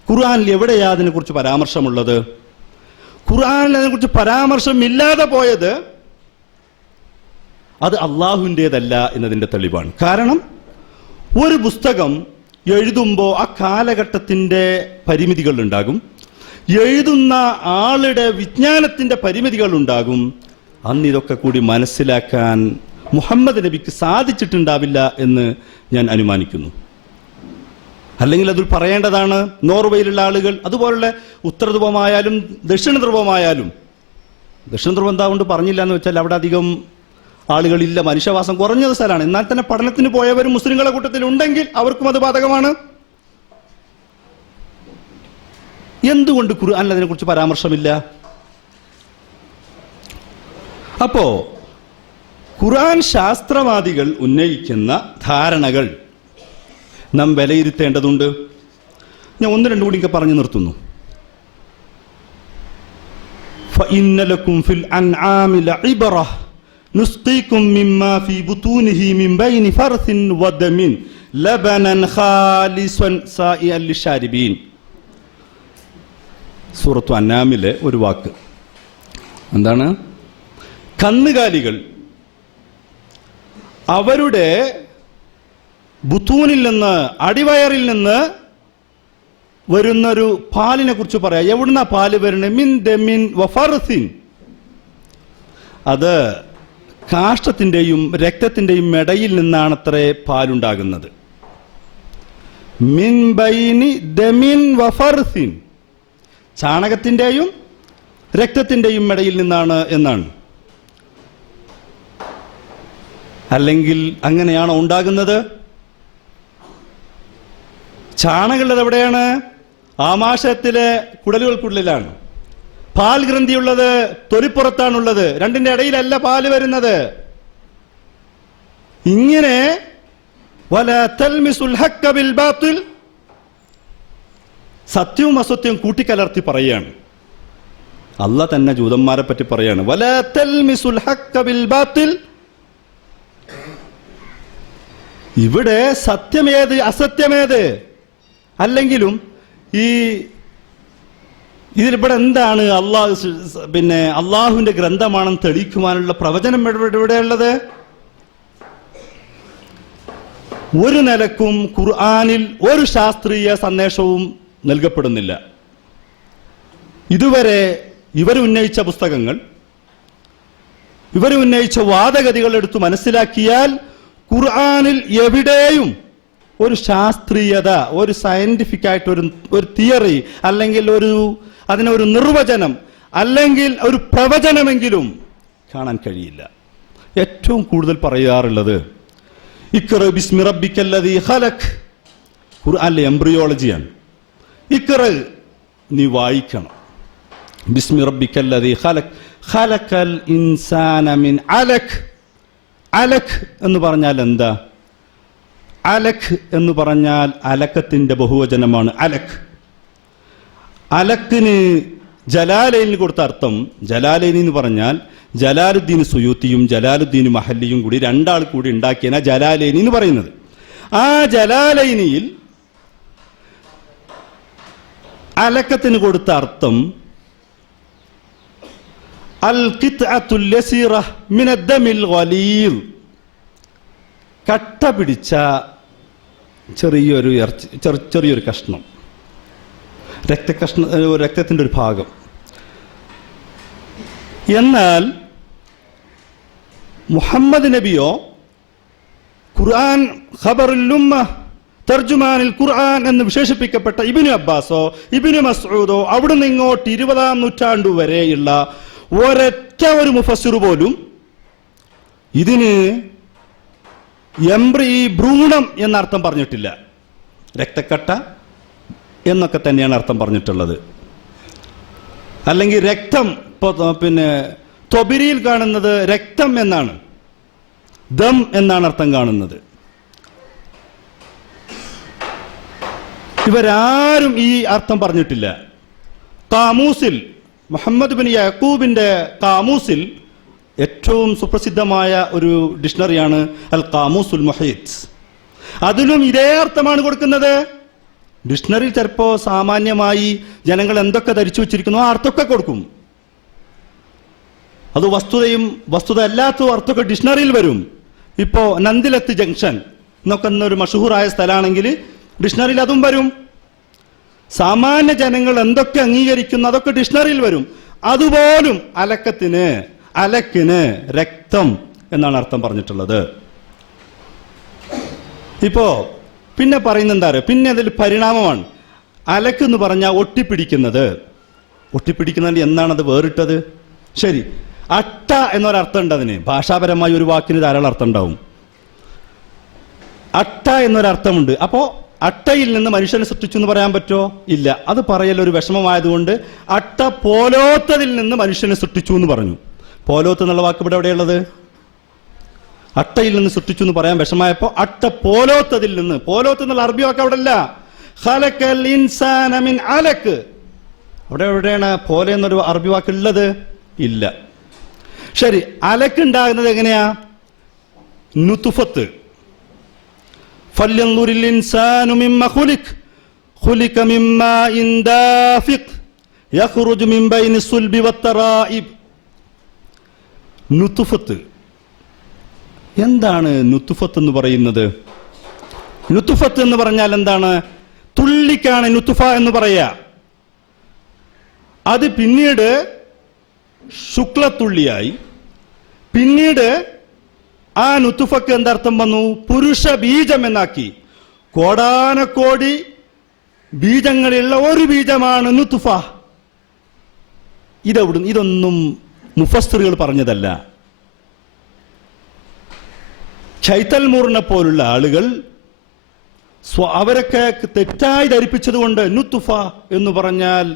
ഖുർആനിൽ എവിടെയാ അതിനെ കുറിച്ച് പരാമർശമുള്ളത്? ഖുർആനിൽ അതിനെക്കുറിച്ച് പരാമർശമില്ലാതെ പോയത് അത് അള്ളാഹുവിൻ്റെതല്ല എന്നതിൻ്റെ തെളിവാണ്. കാരണം ഒരു പുസ്തകം എഴുതുമ്പോൾ ആ കാലഘട്ടത്തിൻ്റെ പരിമിതികൾ ഉണ്ടാകും, എഴുതുന്ന ആളുടെ വിജ്ഞാനത്തിൻ്റെ പരിമിതികൾ ഉണ്ടാകും. അന്ന് ഇതൊക്കെ കൂടി മനസ്സിലാക്കാൻ മുഹമ്മദ് നബിക്ക് സാധിച്ചിട്ടുണ്ടാവില്ല എന്ന് ഞാൻ അനുമാനിക്കുന്നു. അല്ലെങ്കിൽ അത് പറയേണ്ടതാണ് നോർവേയിലുള്ള ആളുകൾ, അതുപോലുള്ള ഉത്തര ധ്രുവമായാലും ദക്ഷിണ ധ്രുവമായാലും. ദക്ഷിണ ധ്രുവം എന്താ കൊണ്ട് പറഞ്ഞില്ല എന്ന് വെച്ചാൽ അവിടെ അധികം ആളുകളില്ല, മനുഷ്യവാസം കുറഞ്ഞ സ്ഥലമാണ്. എന്നാൽ തന്നെ പഠനത്തിന് പോയവരും മുസ്ലിങ്ങളെ കൂട്ടത്തിൽ ഉണ്ടെങ്കിൽ അവർക്കും അത് ബാധകമാണ്. എന്തുകൊണ്ട് ഖുർആനിൽ അതിനെക്കുറിച്ച് പരാമർശമില്ല? അപ്പോ ഖുർആൻ ശാസ്ത്രവാദികൾ ഉന്നയിക്കുന്ന ധാരണകൾ നാം വിലയിരുത്തേണ്ടതുണ്ട്. ഞാൻ ഒന്ന് രണ്ടു കൂടി പറഞ്ഞു നിർത്തുന്നു. فَإِنَّ لَكُمْ فِي الْأَنْعَامِ لَعِبْرَةً نُسْقِيكُم مِّمَّا فِي بُطُونِهِ مِن بَيْنِ فَرْثٍ وَدَمٍ لَبَنًا خَالِصًا سَائِغًا لِلشَّارِبِينَ. സൂറത്തു അന്നാമിലെ ഒരു വാക്ക് എന്താണ്? കന്നുകാലികൾ അവരുടെ ബുത്തൂനിൽ നിന്ന്, അടിവയറിൽ നിന്ന് വരുന്നൊരു പാലിനെ കുറിച്ച് പറയാം. എവിടുന്ന പാല് വരുന്നത്? മിൻ ദമിൻ വഫർസിൻ. അത് കാഷ്ടത്തിൻ്റെയും രക്തത്തിൻ്റെയും ഇടയിൽ നിന്നാണത്രേ പാലുണ്ടാകുന്നത്. മിൻ ബൈനി ദമിൻ വഫർസിൻ, ചാണകത്തിൻ്റെയും രക്തത്തിൻ്റെയും ഇടയിൽ നിന്നാണ് എന്നാണ്. അല്ലെങ്കിൽ അങ്ങനെയാണോ ഉണ്ടാകുന്നത്? ചാണകമുള്ളത് എവിടെയാണ്? ആമാശയത്തിലെ കുടലുകൾക്കുള്ളിലാണ്. പാൽ ഗ്രന്ഥിയുള്ളത് തൊലിപ്പുറത്താണുള്ളത്. രണ്ടിന്റെ ഇടയിലല്ല പാല് വരുന്നത്. ഇങ്ങനെ വലാ തൽമിസുൽ ഹഖ്ക ബിൽ ബാത്തിൽ, സത്യവും അസത്യവും കൂട്ടിക്കലർത്തി പറയാണ്. അല്ലാഹ് തന്നെ ജൂതന്മാരെ പറ്റി പറയാണ്, വലാ തൽമിസുൽ ഹഖ്ക ബിൽ ബാത്തിൽ. ഇവിടെ സത്യമേത് അസത്യമേത് അല്ലെങ്കിലും ഇതിലിവിടെ എന്താണ് അള്ളാഹുവിന്റെ ഗ്രന്ഥമാണെന്ന് തെളിയിക്കുവാനുള്ള പ്രവചനം എവിടെയുള്ളത്? ഒരു നിലക്കും ഖുർആനിൽ ഒരു ശാസ്ത്രീയ സന്ദേശവും നൽകപ്പെടുന്നില്ല. ഇതുവരെ ഇവരുന്നയിച്ച പുസ്തകങ്ങൾ, ഇവരുന്നയിച്ച വാദഗതികൾ എടുത്തു മനസ്സിലാക്കിയാൽ ഖുർആനിൽ എവിടെയും ഒരു ശാസ്ത്രീയത, ഒരു സയന്റിഫിക് ആയിട്ട് ഒരു തിയറി, അല്ലെങ്കിൽ അതിനൊരു നിർവചനം, അല്ലെങ്കിൽ ഒരു പ്രവചനമെങ്കിലും കാണാൻ കഴിയില്ല. ഏറ്റവും കൂടുതൽ പറയാറുള്ളത് ഇഖ്റ ബിസ്മി റബ്ബിക്കല്ലദീ ഖലഖ്. ഖുർആനിലെ എംബ്രിയോളജിയാണ്. ഇഖ്റ, നീ വായിക്കണം. ബിസ്മി റബ്ബിക്കല്ലദീ ഖലഖ് ഖലഖൽ ഇൻസാന മിൻ അലഖ്. അലഖ് എന്ന് പറഞ്ഞാൽ എന്താ? അലഖ് എന്ന് പറഞ്ഞാൽ അലക്കത്തിന്റെ ബഹുവചനമാണ് അലഖ്. അലക്കിന് ജലാലൈനിന് കൊടുത്ത അർത്ഥം, ജലാലൈനി എന്ന് പറഞ്ഞാൽ ജലാലുദ്ദീൻ സുയൂത്തിയും ജലാലുദ്ദീൻ മഹല്ലിയും കൂടി രണ്ടാൾ കൂടി ഉണ്ടാക്കിയാണ് ജലാലൈനി എന്ന് പറയുന്നത്. ആ ജലാലൈനിയിൽ അലക്കത്തിന് കൊടുത്ത അർത്ഥം അൽ ഖിത്അത്തുൽ യസീറ മിനദ്ദമിൽ ഗലീൽ, കട്ട പിടിച്ച ചെറിയൊരു കഷ്ണം, രക്തത്തിന്റെ ഒരു ഭാഗം. എന്നാൽ മുഹമ്മദ് നബിയോ ഖുർആൻ ഖബറുൽ ഉമ്മ തർജുമാനിൽ ഖുർആൻ എന്ന് വിശേഷിപ്പിക്കപ്പെട്ട ഇബ്നു അബ്ബാസോ ഇബ്നു മസ്ഊദോ അവിടുന്ന് ഇങ്ങോട്ട് 20-ാം നൂറ്റാണ്ടു വരെയുള്ള ഒരൊറ്റ ഒരു മുഫസ്സിർ പോലും ഇതിന് ഭ്രൂണം എന്നർത്ഥം പറഞ്ഞിട്ടില്ല. രക്തക്കട്ട എന്നൊക്കെ തന്നെയാണ് അർത്ഥം പറഞ്ഞിട്ടുള്ളത്. അല്ലെങ്കിൽ രക്തം, തൊബിരിയിൽ കാണുന്നത് രക്തം എന്നാണ്, ദം എന്നാണ് അർത്ഥം കാണുന്നത്. ഇവരാരും ഈ അർത്ഥം പറഞ്ഞിട്ടില്ല. കാമൂസിൽ, മുഹമ്മദ് ബിൻ യഅഖൂബിന്റെ കാമൂസിൽ ഏറ്റവും സുപ്രസിദ്ധമായ ഒരു ഡിക്ഷണറിയാണ് അൽ ഖാമൂസുൽ മുഹീത്ത്. അതിലും ഇതേ അർത്ഥമാണ് കൊടുക്കുന്നത്. ഡിക്ഷണറി ചിലപ്പോൾ സാമാന്യമായി ജനങ്ങൾ എന്തൊക്കെ ധരിച്ചു വെച്ചിരിക്കുന്നു ആ അർത്ഥമൊക്കെ കൊടുക്കും. അത് വസ്തുത അല്ലാത്ത അർത്ഥമൊക്കെ ഡിക്ഷണറിയിൽ വരും. ഇപ്പോൾ നന്ദിലത്ത് ജംഗ്ഷൻ എന്നൊക്കെ ഒരു മഷഹൂറായ സ്ഥലമാണെങ്കിൽ ഡിക്ഷണറിയിൽ അതും വരും. സാമാന്യ ജനങ്ങൾ എന്തൊക്കെ അംഗീകരിക്കുന്നു അതൊക്കെ ഡിക്ഷണറിയിൽ വരും. അതുപോലും അലക്കിന് രക്തം എന്നാണ് അർത്ഥം പറഞ്ഞിട്ടുള്ളത്. ഇപ്പോ പിന്നെ പറയുന്നത് എന്താ പറയുക, പിന്നെ അതിൽ പരിണാമമാണ്. അലക്ക് എന്ന് പറഞ്ഞാൽ ഒട്ടിപ്പിടിക്കുന്നത്. ഒട്ടിപ്പിടിക്കുന്നതിന് എന്താണത് വേറിട്ടത്? ശരി, അട്ട എന്നൊരർത്ഥം ഉണ്ട് അതിന്. ഭാഷാപരമായി ഒരു വാക്കിന് ധാരാളം അർത്ഥം ഉണ്ടാവും. അട്ട എന്നൊരർത്ഥമുണ്ട്. അപ്പോൾ അട്ടയിൽ നിന്ന് മനുഷ്യനെ സൃഷ്ടിച്ചു എന്ന് പറയാൻ പറ്റുമോ? ഇല്ല. അത് പറയലൊരു വിഷമമായതുകൊണ്ട് അട്ട പോലോത്തതിൽ നിന്ന് മനുഷ്യനെ സൃഷ്ടിച്ചു എന്ന് പറഞ്ഞു. പോലോത്ത് എന്നുള്ള വാക്ക് ഇവിടെ എവിടെയുള്ളത്? അട്ടയിൽ നിന്ന് സൃഷ്ടിച്ചു എന്ന് പറയാൻ വിഷമായപ്പോൾ അട്ട പോലോത്തതിൽ നിന്ന്. പോലോത്ത് എന്നുള്ള അറബി വാക്ക് അവിടെ അല്ല. ഖലഖൽ ഇൻസാന മിൻ അലക്. അവിടെ എവിടെയാണ് പോലെ എന്നൊരു അറബി വാക്ക് ഉള്ളത്? ഇല്ല. ശരി, അലക്ക് ഉണ്ടാകുന്നത് എങ്ങനെയാ? നുതുഫത്ത്. ഫല്യൻദുറിൽ ഇൻസാനു മിമ്മ ഖുലിഖ് ഖുലിക മിമ്മാഇൻ ദാഫിഖ് യഖ്റുജു മിൻ ബൈനി സുൽബി വത്തറായിബ്. നുതുഫത്ത്. എന്താണ് നുതുഫത്ത് എന്ന് പറയുന്നത്? നുതുഫത്ത് എന്ന് പറഞ്ഞാൽ എന്താണ്? തുള്ളിക്കാണ് നുതുഫ എന്ന് പറയുക. അത് പിന്നീട് ശുക്ലത്തുള്ളിയായി, പിന്നീട് ആ നുതുഫക്ക് എന്തർത്ഥം വന്നു? പുരുഷ ബീജം എന്നാക്കി. കോടാനക്കോടി ബീജങ്ങളുള്ള ഒരു ബീജമാണ് നുതുഫ. ഇതൊന്നും മുഫസ്സിറുകൾ പറഞ്ഞതല്ല. ചൈതൽമൂറിനെ പോലുള്ള ആളുകൾ അവരൊക്കെ തെറ്റായി ധരിപ്പിച്ചതുകൊണ്ട് നുതുഫ എന്ന് പറഞ്ഞാൽ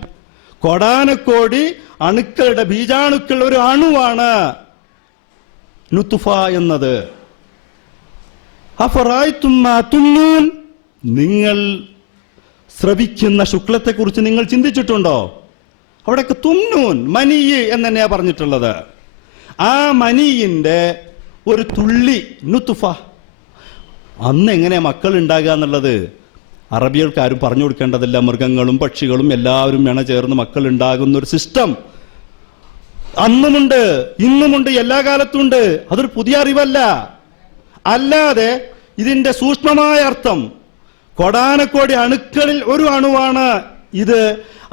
കോടാനക്കോടി അണുക്കളുടെ ബീജാണുക്കൾ ഒരു അണുവാണ് നുതുഫ എന്നത്. അഫറഅയ്തും മാ തുംനൂൻ. നിങ്ങൾ സ്രവിക്കുന്ന ശുക്ലത്തെക്കുറിച്ച് നിങ്ങൾ ചിന്തിച്ചിട്ടുണ്ടോ? അവിടെയൊക്കെ തുംനൂൻ മനിയ് എന്ന് തന്നെയാ പറഞ്ഞിട്ടുള്ളത്. ആ മനിയിന്റെ ഒരു തുള്ളി നുതുഫ. അന്ന് എങ്ങനെയാ മക്കൾ ഉണ്ടാകുക എന്നുള്ളത് അറബികൾക്ക് ആരും പറഞ്ഞു കൊടുക്കേണ്ടതില്ല. മൃഗങ്ങളും പക്ഷികളും എല്ലാവരും ഇണ ചേർന്ന് മക്കൾ ഉണ്ടാകുന്ന ഒരു സിസ്റ്റം അന്നുമുണ്ട്, ഇന്നുമുണ്ട്, എല്ലാ കാലത്തുമുണ്ട്. അതൊരു പുതിയ അറിവല്ല. അല്ലാതെ ഇതിന്റെ സൂക്ഷ്മമായ അർത്ഥം കോടാനക്കോടി അണുക്കളിൽ ഒരു അണുവാണ് ഇത്,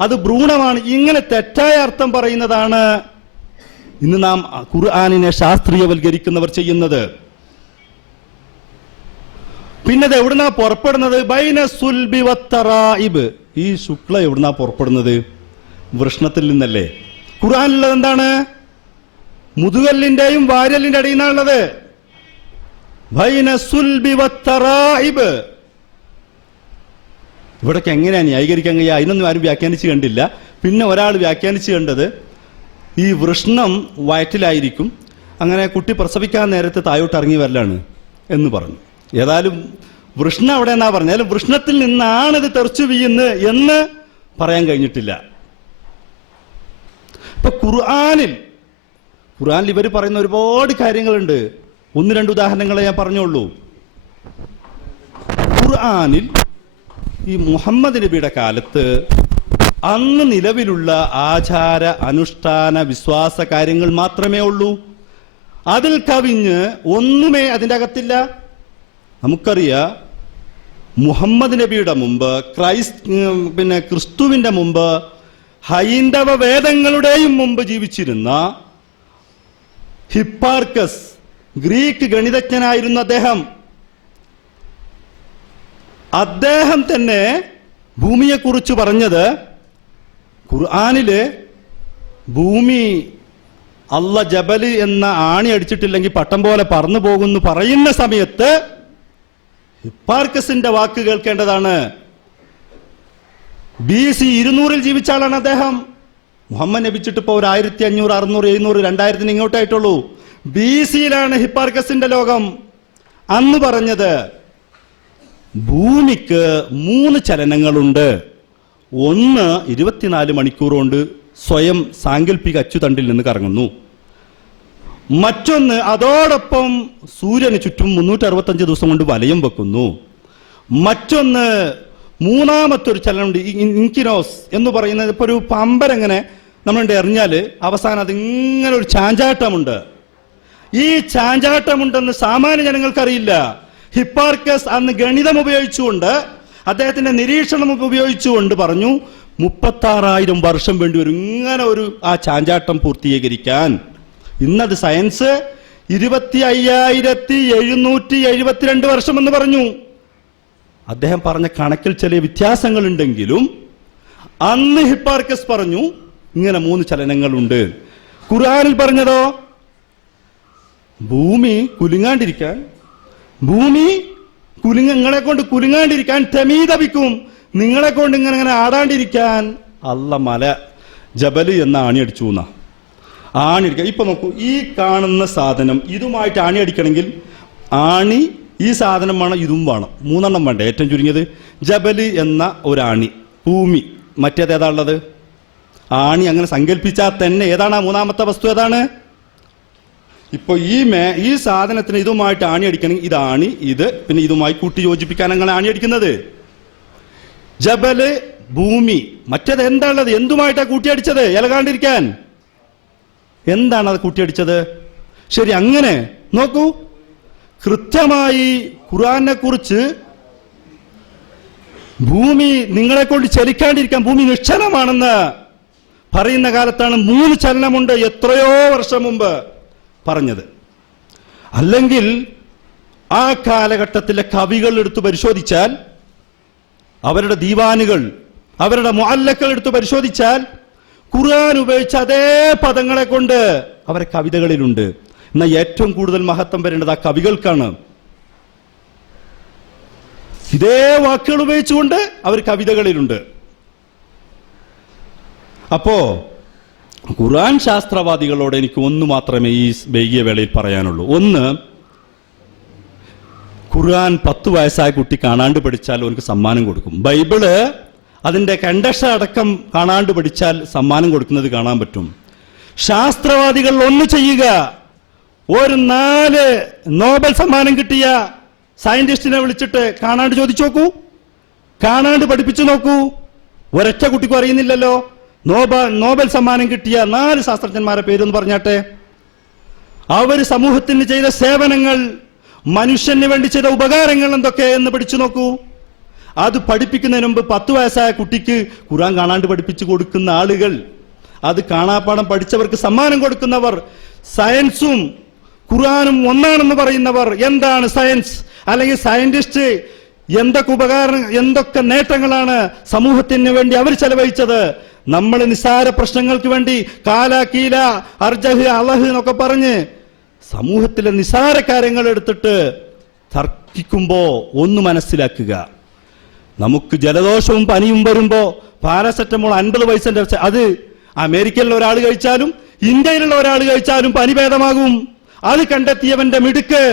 അത് ഭ്രൂണമാണ്, ഇങ്ങനെ തെറ്റായ അർത്ഥം പറയുന്നതാണ് ഇന്ന് നാം ഖുർആനിനെ ശാസ്ത്രീയവൽക്കരിക്കുന്നവർ ചെയ്യുന്നത്. പിന്നെ അത് എവിടുന്നാ പുറപ്പെടുന്നത്? ബൈന സുൽബി വത്തറായിബ്. ഈ ശുക്ല എവിടുന്നാ പുറപ്പെടുന്നത്? വൃഷ്ണത്തിൽ നിന്നല്ലേ. ഖുർആനിലുള്ളത് എന്താണ്? മുതുകല്ലിന്റെയും വാര്യലിന്റെ ഇടയിൽ നിന്നാണുള്ളത്. ബൈന സുൽബി വത്തറായിബ്. ഇവിടൊക്കെ എങ്ങനെയാണ് ന്യായീകരിക്കാൻ കഴിയുക? അതിനൊന്നും ആരും വ്യാഖ്യാനിച്ച് കണ്ടില്ല. പിന്നെ ഒരാൾ വ്യാഖ്യാനിച്ച് കണ്ടത് ഈ വൃഷ്ണം വയറ്റിലായിരിക്കും, അങ്ങനെ കുട്ടി പ്രസവിക്കാൻ നേരത്തെ താഴോട്ട് ഇറങ്ങി വരലാണ് എന്ന് പറഞ്ഞു. ഏതായാലും വൃഷ്ണം അവിടെ എന്നാ പറഞ്ഞാലും വൃഷ്ണത്തിൽ നിന്നാണിത് തെറിച്ചു വീഴുന്നത് എന്ന് പറയാൻ കഴിഞ്ഞിട്ടില്ല. ഇപ്പൊ ഖുർആനിൽ ഇവർ പറയുന്ന ഒരുപാട് കാര്യങ്ങളുണ്ട്. ഒന്ന് രണ്ട് ഉദാഹരണങ്ങളെ ഞാൻ പറഞ്ഞോളൂ. ഖുർആനിൽ ഈ മുഹമ്മദ് നബിയുടെ കാലത്ത് അന്ന് നിലവിലുള്ള ആചാര അനുഷ്ഠാന വിശ്വാസ കാര്യങ്ങൾ മാത്രമേ ഉള്ളൂ. അതിൽ കവിഞ്ഞ് ഒന്നുമേ അതിൻ്റെ അകത്തില്ല. നമുക്കറിയാം, മുഹമ്മദ് നബിയുടെ മുമ്പ് ക്രിസ്തുവിന്റെ മുമ്പ് ഹൈന്ദവ വേദങ്ങളുടെയും മുമ്പ് ജീവിച്ചിരുന്ന ഹിപ്പാർക്കസ്, ഗ്രീക്ക് ഗണിതജ്ഞനായിരുന്നു അദ്ദേഹം തന്നെ ഭൂമിയെക്കുറിച്ച് പറഞ്ഞത്, ഖുർആനില് ഭൂമി അല്ല ജബല് എന്ന ആണി അടിച്ചിട്ടില്ലെങ്കിൽ പട്ടം പോലെ പറന്നു പോകുന്നു പറയുന്ന സമയത്ത് ഹിപ്പാർക്കസിന്റെ വാക്ക് കേൾക്കേണ്ടതാണ്. BC 200 ജീവിച്ച ആളാണ് അദ്ദേഹം. മുഹമ്മദ് നബിച്ചിട്ട് ഇപ്പോൾ 1500, 600, 700, 2000 ഇങ്ങോട്ടായിട്ടുള്ളൂ. BC-യിലാണ് ഹിപ്പാർക്കസിന്റെ ലോകം. അന്ന് പറഞ്ഞത് ഭൂമിക്ക് 3 ചലനങ്ങളുണ്ട്. ഒന്ന് 24 മണിക്കൂർ കൊണ്ട് സ്വയം സാങ്കല്പിക അച്ചുതണ്ടിൽ നിന്ന് കറങ്ങുന്നു. മറ്റൊന്ന് അതോടൊപ്പം സൂര്യന് ചുറ്റും 365 ദിവസം കൊണ്ട് വലയം വെക്കുന്നു. മറ്റൊന്ന് മൂന്നാമത്തെ ഒരു ചലനമുണ്ട്, ഇൻകിനോസ് എന്ന് പറയുന്നത്. ഇപ്പൊ ഒരു പമ്പരങ്ങനെ നമ്മളുടെ എറിഞ്ഞാൽ അവസാനം അതിങ്ങനെ ഒരു ചാഞ്ചാട്ടമുണ്ട്. ഈ ചാഞ്ചാട്ടമുണ്ടെന്ന് സാമാന്യ ജനങ്ങൾക്കറിയില്ല. ഹിപ്പാർക്കസ് അന്ന് ഗണിതം ഉപയോഗിച്ചുകൊണ്ട്, അദ്ദേഹത്തിന്റെ നിരീക്ഷണം ഉപയോഗിച്ചുകൊണ്ട് പറഞ്ഞു 36,000 വർഷം വേണ്ടി വരും ഇങ്ങനെ ഒരു ആ ചാഞ്ചാട്ടം പൂർത്തീകരിക്കാൻ. ഇന്നത് സയൻസ് 25,772 വർഷം എന്ന് പറഞ്ഞു. അദ്ദേഹം പറഞ്ഞ കണക്കിൽ ചില വ്യത്യാസങ്ങളുണ്ടെങ്കിലും അന്ന് ഹിപ്പാർക്കസ് പറഞ്ഞു ഇങ്ങനെ 3 ചലനങ്ങളുണ്ട്. ഖുർആനിൽ പറഞ്ഞതോ ഭൂമി കുലുങ്ങാണ്ടിരിക്കാൻ, നിങ്ങളെ കൊണ്ട് കുലുങ്ങാണ്ടിരിക്കാൻ തെമീതപിക്കും, നിങ്ങളെ കൊണ്ട് ഇങ്ങനെ ആടാണ്ടിരിക്കാൻ അല്ല മല ജബല് എന്ന ആണിയടിച്ചു എന്നാ. ആണിയടിക്കുക. ഇപ്പൊ നോക്കൂ, ഈ കാണുന്ന സാധനം ഇതുമായിട്ട് ആണി അടിക്കണമെങ്കിൽ ആണി ഈ സാധനം വേണം, ഇതും വേണം, 3 എണ്ണം വേണ്ട. ഏറ്റവും ചുരുങ്ങിയത് ജബല് എന്ന ഒരാണി, ഭൂമി, മറ്റേത് ഏതാ ഉള്ളത്? ആണി. അങ്ങനെ സങ്കല്പിച്ചാൽ തന്നെ ഏതാണ് ആ 3ാമത്തെ വസ്തു? ഏതാണ്? ഇപ്പൊ ഈ സാധനത്തിന് ഇതുമായിട്ട് ആണി അടിക്കണമെങ്കിൽ ഇതാണി, ഇത് പിന്നെ ഇതുമായി കൂട്ടി യോജിപ്പിക്കാൻ അങ്ങനെ ആണി അടിക്കുന്നത്. ജബല് ഭൂമി, മറ്റേത് എന്താ ഉള്ളത്? എന്തുമായിട്ടാ കൂട്ടിയടിച്ചത്? ഇലകാണ്ടിരിക്കാൻ എന്താണ് അത് കൂട്ടിയടിച്ചത്? ശരി, അങ്ങനെ നോക്കൂ, കൃത്യമായി ഖുർആനെ കുറിച്ച് ഭൂമി നിങ്ങളെ കൊണ്ട് ചലിക്കാണ്ടിരിക്കാൻ, ഭൂമി നിശ്ചലമാണെന്ന് പറയുന്ന കാലത്താണ് 3 ചലനമുണ്ട് എത്രയോ വർഷം മുമ്പ് പറഞ്ഞത്. അല്ലെങ്കിൽ ആ കാലഘട്ടത്തിലെ കവികൾ എടുത്തു പരിശോധിച്ചാൽ, അവരുടെ ദീവാനുകൾ, അവരുടെ മുഅല്ലഖുകൾ എടുത്തു പരിശോധിച്ചാൽ ഖുർആൻ ഉപയോഗിച്ച അതേ പദങ്ങളെ കൊണ്ട് അവരെ കവിതകളിലുണ്ട്. എന്നാൽ ഏറ്റവും കൂടുതൽ മഹത്വം വരേണ്ടത് ആ കവികൾക്കാണ്. ഇതേ വാക്കുകൾ ഉപയോഗിച്ചുകൊണ്ട് അവർ കവിതകളിലുണ്ട്. അപ്പോ ഖുർആൻ ശാസ്ത്രവാദികളോട് എനിക്ക് ഒന്ന് മാത്രമേ ഈ വൈകിയ വേളയിൽ പറയാനുള്ളൂ. ഒന്ന്, ഖുർആൻ 10 വയസ്സായ കുട്ടി കാണാണ്ട് പഠിച്ചാൽ അവർക്ക് സമ്മാനം കൊടുക്കും. ബൈബിള് അതിന്റെ കണ്ടക്ഷ അടക്കം കാണാണ്ട് പഠിച്ചാൽ സമ്മാനം കൊടുക്കുന്നത് കാണാൻ പറ്റും. ശാസ്ത്രവാദികൾ ഒന്ന് ചെയ്യുക, ഒരു 4 നോബൽ സമ്മാനം കിട്ടിയ സയന്റിസ്റ്റിനെ വിളിച്ചിട്ട് കാണാണ്ട് ചോദിച്ചു നോക്കൂ, കാണാണ്ട് പഠിപ്പിച്ചു നോക്കൂ. ഒരൊറ്റ കുട്ടിക്കും അറിയുന്നില്ലല്ലോ. നോബൽ സമ്മാനം കിട്ടിയ 4 ശാസ്ത്രജ്ഞന്മാരെ പേരൊന്ന് പറഞ്ഞാട്ടെ. അവര് സമൂഹത്തിന് ചെയ്ത സേവനങ്ങൾ, മനുഷ്യന് വേണ്ടി ചെയ്ത ഉപകാരങ്ങൾ എന്തൊക്കെ എന്ന് പഠിച്ചു നോക്കൂ. അത് പഠിപ്പിക്കുന്നതിന് മുമ്പ് 10 വയസ്സായ കുട്ടിക്ക് ഖുർആൻ കാണാണ്ട് പഠിപ്പിച്ചു കൊടുക്കുന്ന ആളുകൾ, അത് കാണാപ്പാടം പഠിച്ചവർക്ക് സമ്മാനം കൊടുക്കുന്നവർ, സയൻസും ഖുർആനും ഒന്നാണെന്ന് പറയുന്നവർ, എന്താണ് സയൻസ് അല്ലെങ്കിൽ സയന്റിസ്റ്റ്, എന്തൊക്കെ ഉപകാരം, എന്തൊക്കെ നേട്ടങ്ങളാണ് സമൂഹത്തിന് വേണ്ടി അവർ ചെലവഴിച്ചത്. നമ്മൾ നിസ്സാര പ്രശ്നങ്ങൾക്ക് വേണ്ടി കാല കീല അർജഹ് അലഹ് എന്നൊക്കെ പറഞ്ഞ് സമൂഹത്തിലെ നിസ്സാര കാര്യങ്ങൾ എടുത്തിട്ട് തർക്കിക്കുമ്പോ ഒന്ന് മനസ്സിലാക്കുക, നമുക്ക് ജലദോഷവും പനിയും വരുമ്പോ പാരസെറ്റമോൾ 50 പൈസന്റെ അത് അമേരിക്കയിലുള്ള ഒരാൾ കഴിച്ചാലും ഇന്ത്യയിലുള്ള ഒരാൾ കഴിച്ചാലും പനി ഭേദമാകും. അത് കണ്ടെത്തിയവന്റെ മിടുക്ക്,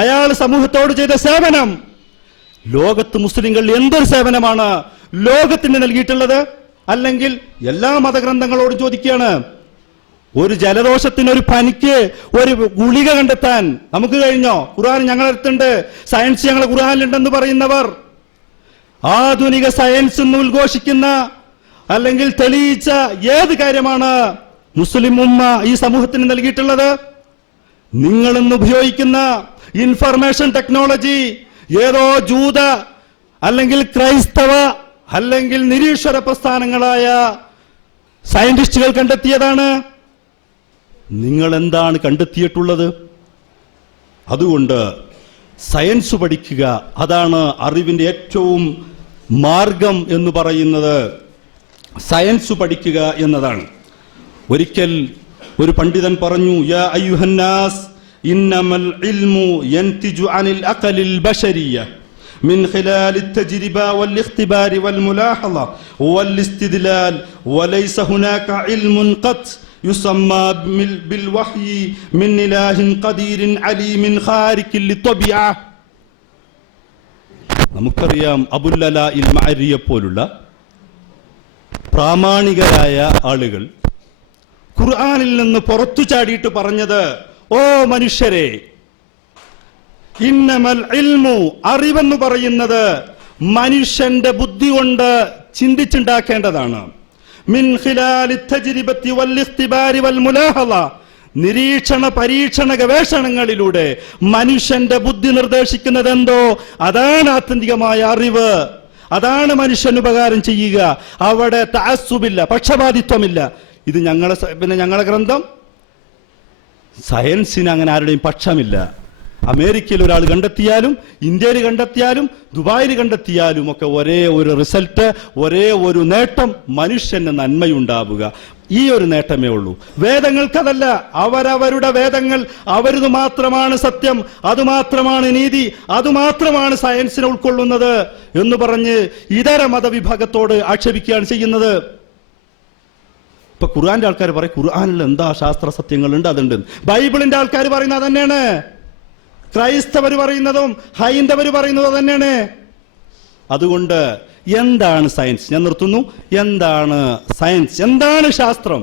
അയാൾ സമൂഹത്തോട് ചെയ്ത സേവനം. ലോകത്ത് മുസ്ലിങ്ങൾ എന്തൊരു സേവനമാണ് ലോകത്തിന് നൽകിയിട്ടുള്ളത്? അല്ലെങ്കിൽ എല്ലാ മതഗ്രന്ഥങ്ങളോടും ചോദിക്കുകയാണ്, ഒരു ജലദോഷത്തിന്, ഒരു പനിക്ക് ഒരു ഗുളിക കണ്ടെത്താൻ നമുക്ക് കഴിഞ്ഞോ? ഖുർആൻ ഞങ്ങളടുത്തുണ്ട്, സയൻസ് ഞങ്ങളെ ഖുർആനിലുണ്ടെന്ന് പറയുന്നവർ, ആധുനിക സയൻസ് എന്ന് ഉദ്ഘോഷിക്കുന്ന അല്ലെങ്കിൽ തെളിയിച്ച ഏത് കാര്യമാണ് മുസ്ലിം ഉമ്മ ഈ സമൂഹത്തിന് നൽകിയിട്ടുള്ളത്? നിങ്ങളിന്ന് ഉപയോഗിക്കുന്ന ഇൻഫർമേഷൻ ടെക്നോളജി ഏതോ ജൂത അല്ലെങ്കിൽ ക്രൈസ്തവ അല്ലെങ്കിൽ നിരീശ്വര പ്രസ്ഥാനങ്ങളായ സയന്റിസ്റ്റുകൾ കണ്ടെത്തിയതാണ്. നിങ്ങൾ എന്താണ് കണ്ടെത്തിയിട്ടുള്ളത്? അതുകൊണ്ട് സയൻസ് പഠിക്കുക, അതാണ് അറിവിന്റെ ഏറ്റവും മാർഗം എന്ന് പറയുന്നത്. സയൻസ് പഠിക്കുക എന്നതാണ്. ഒരിക്കൽ ഒരു പണ്ഡിതൻ പറഞ്ഞു, യാ അയ്യുഹന്നാസ് ഇന്നമൽ ഇൽമു യൻതിജു അനിൽ അഖലിൽ ബശരിയ്യ من خلال التجربة والاختبار والملاحظة والاستدلال وليس هناك علم قط يسمى بالوحي من إله قدير عليم خارق للطبيعة. നമുക്കറിയാം അബുൽ അലാ ഇൽ മഅരിയെ പോലുള്ള പ്രാമാണികരായ ആളുകൾ ഖുർആനിൽ നിന്ന് പുറത്തു ചാടിയിട്ട് പറഞ്ഞത്, ഓ മനുഷ്യരെ, ഇന്നമൽ ഇൽമു, അറിവെന്ന് പറയുന്നത് മനുഷ്യന്റെ ബുദ്ധി കൊണ്ട് ചിന്തിച്ചുണ്ടാക്കേണ്ടതാണ്. മിൻ ഖിലാലി തജ്രിബത്തി വൽ ഇഖ്തിബാരി വൽ മുലാഹള, നിരീക്ഷണ പരീക്ഷണ ഗവേഷണങ്ങളിലൂടെ മനുഷ്യന്റെ ബുദ്ധി നിർദ്ദേശിക്കുന്നത് എന്തോ അതാണ് ആത്യന്തികമായ അറിവ്. അതാണ് മനുഷ്യന് ഉപകാരം ചെയ്യുക. അവിടെ തഅസ്സുബില്ല, പക്ഷപാതിത്വമില്ല. ഇത് ഞങ്ങളെ ഗ്രന്ഥം, സയൻസിന് അങ്ങനെ ആരുടെയും പക്ഷമില്ല. അമേരിക്കയിൽ ഒരാൾ കണ്ടെത്തിയാലും ഇന്ത്യയിൽ കണ്ടെത്തിയാലും ദുബായിൽ കണ്ടെത്തിയാലും ഒക്കെ ഒരേ ഒരു റിസൾട്ട്, ഒരേ ഒരു നേട്ടം, മനുഷ്യന് നന്മയുണ്ടാവുക. ഈ ഒരു നേട്ടമേ ഉള്ളൂ. വേദങ്ങൾക്കതല്ല. അവരവരുടെ വേദങ്ങൾ അവരത് മാത്രമാണ് സത്യം, അതുമാത്രമാണ് നീതി, അതുമാത്രമാണ് സയൻസിനെ ഉൾക്കൊള്ളുന്നത് എന്ന് പറഞ്ഞ് ഇതര മതവിഭാഗത്തോട് ആക്ഷേപിക്കുകയാണ് ചെയ്യുന്നത്. ഇപ്പൊ ഖുർആന്റെ ആൾക്കാർ പറയും ഖുർആനിൽ എന്താ ശാസ്ത്ര സത്യങ്ങളുണ്ട്, അതുണ്ട്. ബൈബിളിന്റെ ആൾക്കാർ പറയുന്നത് അതന്നെയാണ്. ക്രൈസ്തവർ പറയുന്നതും ഹൈന്ദവർ പറയുന്നതും തന്നെയാണ്. അതുകൊണ്ട് എന്താണ് സയൻസ്? ഞാൻ നിർത്തുന്നു. എന്താണ് സയൻസ്? എന്താണ് ശാസ്ത്രം?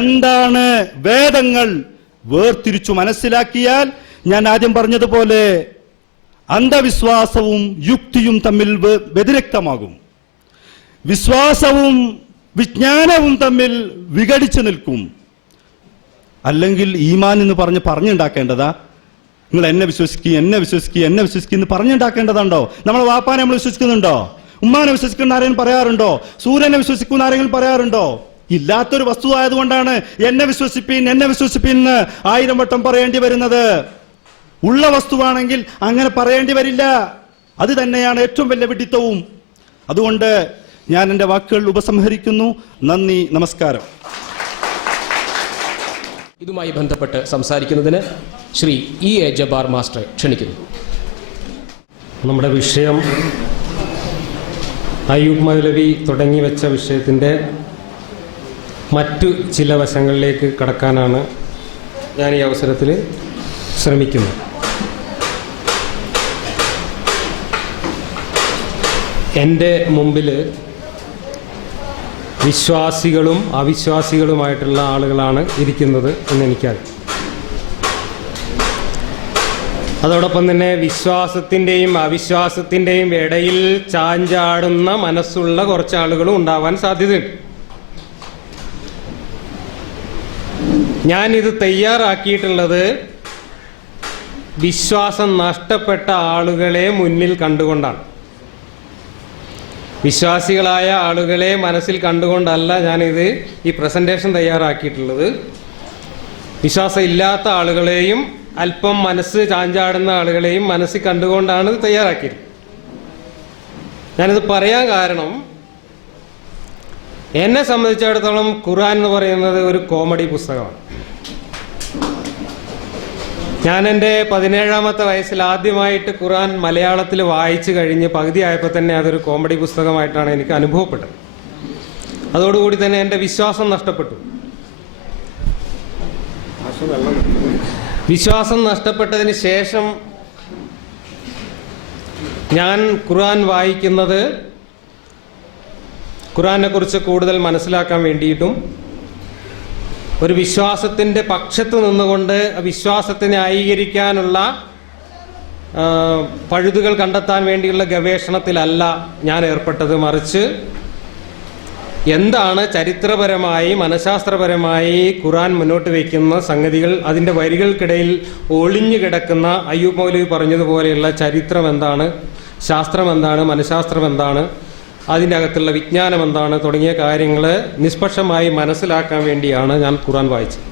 എന്താണ് വേദങ്ങൾ? വേർതിരിച്ചു മനസ്സിലാക്കിയാൽ ഞാൻ ആദ്യം പറഞ്ഞതുപോലെ അന്ധവിശ്വാസവും യുക്തിയും തമ്മിൽ വ്യതിരക്തമാകും. വിശ്വാസവും വിജ്ഞാനവും തമ്മിൽ വിഘടിച്ചു നിൽക്കും. അല്ലെങ്കിൽ ഈമാൻ എന്ന് പറഞ്ഞുണ്ടാക്കേണ്ടതാ? നിങ്ങൾ എന്നെ വിശ്വസിക്കുക, എന്നെ വിശ്വസിക്കുക, എന്നെ വിശ്വസിക്കുക എന്ന് പറഞ്ഞുണ്ടാക്കേണ്ടതുണ്ടോ? നമ്മളെ വാപ്പാനെ നമ്മൾ വിശ്വസിക്കുന്നുണ്ടോ? ഉമ്മാനെ വിശ്വസിക്കുന്ന ആരെങ്കിലും പറയാറുണ്ടോ? സൂര്യനെ വിശ്വസിക്കുന്ന ആരെങ്കിലും പറയാറുണ്ടോ? ഇല്ലാത്തൊരു വസ്തു ആയതുകൊണ്ടാണ് എന്നെ വിശ്വസിപ്പീൻ, എന്നെ വിശ്വസിപ്പീൻ എന്ന് 1000 വട്ടം പറയേണ്ടി വരുന്നത്. ഉള്ള വസ്തുവാണെങ്കിൽ അങ്ങനെ പറയേണ്ടി വരില്ല. അത് തന്നെയാണ് ഏറ്റവും വലിയ വിഡിത്തവും. അതുകൊണ്ട് ഞാൻ എൻ്റെ വാക്കുകൾ ഉപസംഹരിക്കുന്നു. നന്ദി, നമസ്കാരം. ഇതുമായി ബന്ധപ്പെട്ട് സംസാരിക്കുന്നതിന് ശ്രീ E.A. ജബ്ബാർ മാസ്റ്ററെ ക്ഷണിക്കുന്നു. നമ്മുടെ വിഷയം അയ്യൂബ് മൗലവി തുടങ്ങി വെച്ച വിഷയത്തിൻ്റെ മറ്റു ചില വശങ്ങളിലേക്ക് കടക്കാനാണ് ഞാൻ ഈ അവസരത്തിൽ ശ്രമിക്കുന്നത്. എൻ്റെ മുമ്പിൽ വിശ്വാസികളും അവിശ്വാസികളുമായിട്ടുള്ള ആളുകളാണ് ഇരിക്കുന്നത് എന്നെനിക്കറിയാം. അതോടൊപ്പം തന്നെ വിശ്വാസത്തിൻ്റെയും അവിശ്വാസത്തിൻ്റെയും ഇടയിൽ ചാഞ്ചാടുന്ന മനസ്സുള്ള കുറച്ച് ആളുകളും ഉണ്ടാവാൻ സാധ്യതയുണ്ട്. ഞാനിത് തയ്യാറാക്കിയിട്ടുള്ളത് വിശ്വാസം നഷ്ടപ്പെട്ട ആളുകളെ മുന്നിൽ കണ്ടുകൊണ്ടാണ്. വിശ്വാസികളായ ആളുകളെ മനസ്സിൽ കണ്ടുകൊണ്ടല്ല ഞാനിത് ഈ പ്രസൻറ്റേഷൻ തയ്യാറാക്കിയിട്ടുള്ളത്. വിശ്വാസം ഇല്ലാത്ത ആളുകളെയും അല്പം മനസ്സ് ചാഞ്ചാടുന്ന ആളുകളെയും മനസ്സിൽ കണ്ടുകൊണ്ടാണ് ഇത് തയ്യാറാക്കിയത്. ഞാനിത് പറയാൻ കാരണം, എന്നെ സംബന്ധിച്ചിടത്തോളം ഖുർആൻ എന്ന് പറയുന്നത് ഒരു കോമഡി പുസ്തകമാണ്. ഞാൻ എൻ്റെ 17ാമത്തെ വയസ്സിൽ ആദ്യമായിട്ട് ഖുർആൻ മലയാളത്തിൽ വായിച്ചു കഴിഞ്ഞ് പകുതിയായപ്പോൾ തന്നെ അതൊരു കോമഡി പുസ്തകമായിട്ടാണ് എനിക്ക് അനുഭവപ്പെട്ടത്. അതോടുകൂടി തന്നെ എൻ്റെ വിശ്വാസം നഷ്ടപ്പെട്ടു. വിശ്വാസം നഷ്ടപ്പെട്ടതിന് ശേഷം ഞാൻ ഖുർആൻ വായിക്കുന്നത് ഖുർആനെ കുറിച്ച് കൂടുതൽ മനസ്സിലാക്കാൻ വേണ്ടിയിട്ടും ഒരു വിശ്വാസത്തിൻ്റെ പക്ഷത്ത് നിന്നുകൊണ്ട് വിശ്വാസത്തെ ന്യായീകരിക്കാനുള്ള പഴുതുകൾ കണ്ടെത്താൻ വേണ്ടിയുള്ള ഗവേഷണത്തിലല്ല ഞാൻ ഏർപ്പെട്ടത്. മറിച്ച് എന്താണ് ചരിത്രപരമായി മനഃശാസ്ത്രപരമായി ഖുർആൻ മുന്നോട്ട് വയ്ക്കുന്ന സംഗതികൾ, അതിൻ്റെ വരികൾക്കിടയിൽ ഒളിഞ്ഞു കിടക്കുന്ന അയ്യൂബ് മൗലവി പറഞ്ഞതുപോലെയുള്ള ചരിത്രം എന്താണ്, ശാസ്ത്രം എന്താണ്, മനഃശാസ്ത്രം എന്താണ്, അതിൻ്റെ അകത്തുള്ള വിജ്ഞാനം എന്താണ് തുടങ്ങിയ കാര്യങ്ങൾ നിഷ്പക്ഷമായി മനസ്സിലാക്കാൻ വേണ്ടിയാണ് ഞാൻ ഖുർആൻ വായിച്ചത്.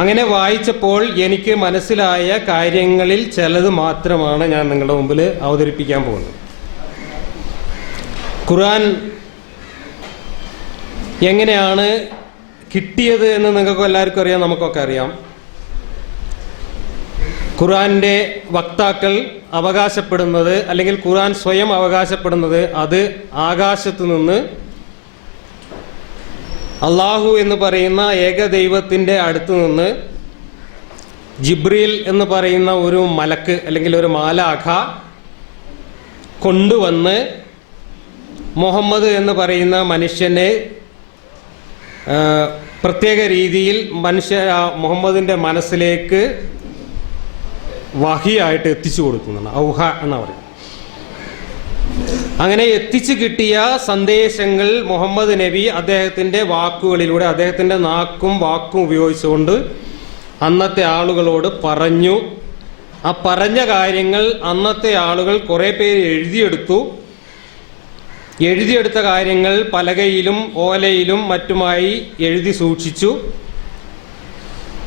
അങ്ങനെ വായിച്ചപ്പോൾ എനിക്ക് മനസ്സിലായ കാര്യങ്ങളിൽ ചിലത് മാത്രമാണ് ഞാൻ നിങ്ങളുടെ മുമ്പിൽ അവതരിപ്പിക്കാൻ പോകുന്നത്. ഖുർആൻ എങ്ങനെയാണ് കിട്ടിയത് എന്ന് നിങ്ങൾക്ക് എല്ലാവർക്കും അറിയാം, നമുക്കൊക്കെ അറിയാം. ഖുർആൻ്റെ വക്താക്കൾ അവകാശപ്പെടുന്നത്, അല്ലെങ്കിൽ ഖുർആൻ സ്വയം അവകാശപ്പെടുന്നത്, അത് ആകാശത്തു നിന്ന് അള്ളാഹു എന്ന് പറയുന്ന ഏകദൈവത്തിൻ്റെ അടുത്ത് നിന്ന് ജിബ്രീൽ എന്ന് പറയുന്ന ഒരു മലക്ക് അല്ലെങ്കിൽ ഒരു മാലാഖ കൊണ്ടുവന്ന് മുഹമ്മദ് എന്ന് പറയുന്ന മനുഷ്യനെ പ്രത്യേക രീതിയിൽ മുഹമ്മദിൻ്റെ മനസ്സിലേക്ക് വഹിയായിട്ട് എത്തിച്ചു കൊടുക്കുന്നതാണ്. ഔഹ എന്ന് പറയും. അങ്ങനെ എത്തിച്ചു കിട്ടിയ സന്ദേശങ്ങൾ മുഹമ്മദ് നബി അദ്ദേഹത്തിൻ്റെ വാക്കുകളിലൂടെ, അദ്ദേഹത്തിൻ്റെ നാക്കും വാക്കും ഉപയോഗിച്ചുകൊണ്ട് അന്നത്തെ ആളുകളോട് പറഞ്ഞു. ആ പറഞ്ഞ കാര്യങ്ങൾ അന്നത്തെ ആളുകൾ കുറേ പേര് എഴുതിയെടുത്ത കാര്യങ്ങൾ പലകയിലും ഓലയിലും മറ്റുമായി എഴുതി സൂക്ഷിച്ചു.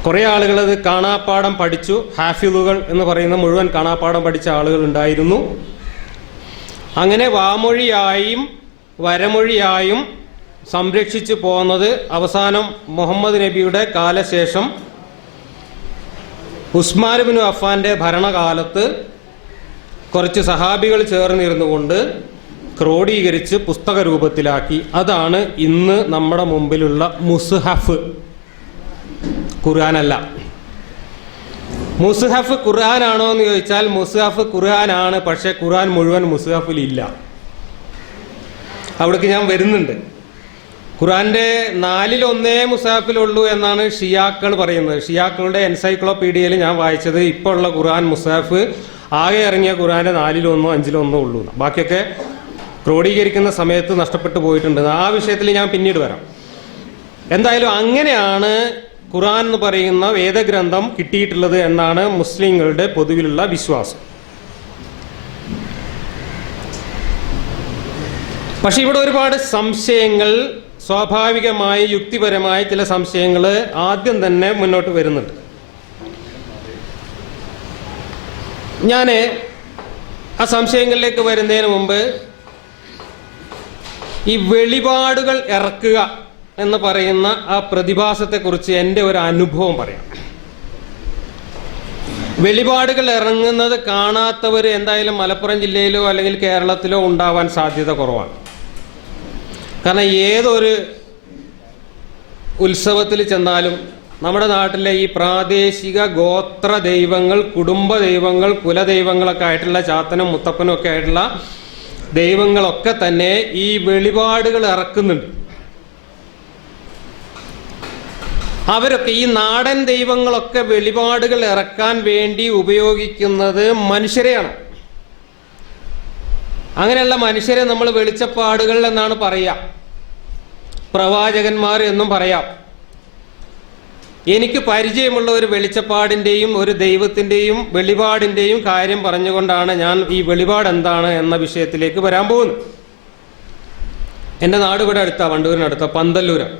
കുറേ ആളുകൾ അത് കാണാപ്പാഠം പഠിച്ചു. ഹാഫിളുകൾ എന്ന് പറയുന്ന മുഴുവൻ കാണാപ്പാഠം പഠിച്ച ആളുകൾ ഉണ്ടായിരുന്നു. അങ്ങനെ വാമൊഴിയായും വരമൊഴിയായും സംരക്ഷിച്ചു പോകുന്നത് അവസാനം മുഹമ്മദ് നബിയുടെ കാലശേഷം ഉസ്മാൻ ഇബ്നു അഫ്ഫാന്റെ ഭരണകാലത്ത് കുറച്ച് സഹാബികൾ ചേർന്നിരുന്നു കൊണ്ട് ക്രോഡീകരിച്ച് പുസ്തക രൂപത്തിലാക്കി. അതാണ് ഇന്ന് നമ്മുടെ മുമ്പിലുള്ള മുസ്ഹഫ്. ഖുർആനല്ല. മുസ്ഹഫ് ഖുർആനാണോ എന്ന് ചോദിച്ചാൽ മുസ്ഹഫ് ഖുർആനാണ്. പക്ഷെ ഖുർആൻ മുഴുവൻ മുസ്ഹഫിൽ ഇല്ല. അവിടേക്ക് ഞാൻ വരുന്നുണ്ട്. ഖുർആന്റെ 1/4 മുസ്ഹഫിലുള്ളൂ എന്നാണ് ഷിയാക്കൾ പറയുന്നത്. ഷിയാക്കളുടെ എൻസൈക്ലോപീഡിയയിൽ ഞാൻ വായിച്ചത് ഇപ്പോൾ ഉള്ള ഖുർആൻ മുസ്ഹഫ് ആകെ ഇറങ്ങിയ ഖുർആന്റെ 4/1 5/1 ഉള്ളൂ. ബാക്കിയൊക്കെ ക്രോഡീകരിക്കുന്ന സമയത്ത് നഷ്ടപ്പെട്ടു പോയിട്ടുണ്ട്. ആ വിഷയത്തിൽ ഞാൻ പിന്നീട് വരാം. എന്തായാലും അങ്ങനെയാണ് ഖുർആൻ എന്ന് പറയുന്ന വേദഗ്രന്ഥം കിട്ടിയിട്ടുള്ളത് എന്നാണ് മുസ്ലിങ്ങളുടെ പൊതുവിലുള്ള വിശ്വാസം. പക്ഷെ ഇവിടെ ഒരുപാട് സംശയങ്ങൾ, സ്വാഭാവികമായി യുക്തിപരമായ ചില സംശയങ്ങൾ ആദ്യം തന്നെ മുന്നോട്ട് വരുന്നുണ്ട്. ഞാൻ ആ സംശയങ്ങളിലേക്ക് വരുന്നതിന് മുമ്പ് ഈ വെളിപാടുകൾ ഇറക്കുക എന്ന് പറയുന്ന ആ പ്രതിഭാസത്തെക്കുറിച്ച് എൻ്റെ ഒരു അനുഭവം പറയാം. വെളിപാടുകൾ ഇറങ്ങുന്നത് കാണാത്തവർ എന്തായാലും മലപ്പുറം ജില്ലയിലോ അല്ലെങ്കിൽ കേരളത്തിലോ ഉണ്ടാവാൻ സാധ്യത കുറവാണ്. കാരണം ഏതൊരു ഉത്സവത്തിൽ ചെന്നാലും നമ്മുടെ നാട്ടിലെ ഈ പ്രാദേശിക ഗോത്ര ദൈവങ്ങൾ, കുടുംബ ദൈവങ്ങൾ, കുലദൈവങ്ങളൊക്കെ ആയിട്ടുള്ള ചാത്തനും മുത്തപ്പനും ഒക്കെ ആയിട്ടുള്ള ദൈവങ്ങളൊക്കെ തന്നെ ഈ വെളിപാടുകൾ ഇറക്കുന്നുണ്ട്. അവരൊക്കെ ഈ നാടൻ ദൈവങ്ങളൊക്കെ വെളിപാടുകൾ ഇറക്കാൻ വേണ്ടി ഉപയോഗിക്കുന്നത് മനുഷ്യരെയാണ്. അങ്ങനെയുള്ള മനുഷ്യരെ നമ്മൾ വെളിച്ചപ്പാടുകൾ എന്നാണ് പറയുക, പ്രവാചകന്മാർ എന്നും പറയാം. എനിക്ക് പരിചയമുള്ള ഒരു വെളിച്ചപ്പാടിൻ്റെയും ഒരു ദൈവത്തിൻ്റെയും വെളിപാടിൻ്റെയും കാര്യം പറഞ്ഞുകൊണ്ടാണ് ഞാൻ ഈ വെളിപാട് എന്താണ് എന്ന വിഷയത്തിലേക്ക് വരാൻ പോകുന്നത്. എൻ്റെ നാട് ഇവിടെ അടുത്താണ്, വണ്ടൂരിനടുത്ത പന്തല്ലൂരാണ്.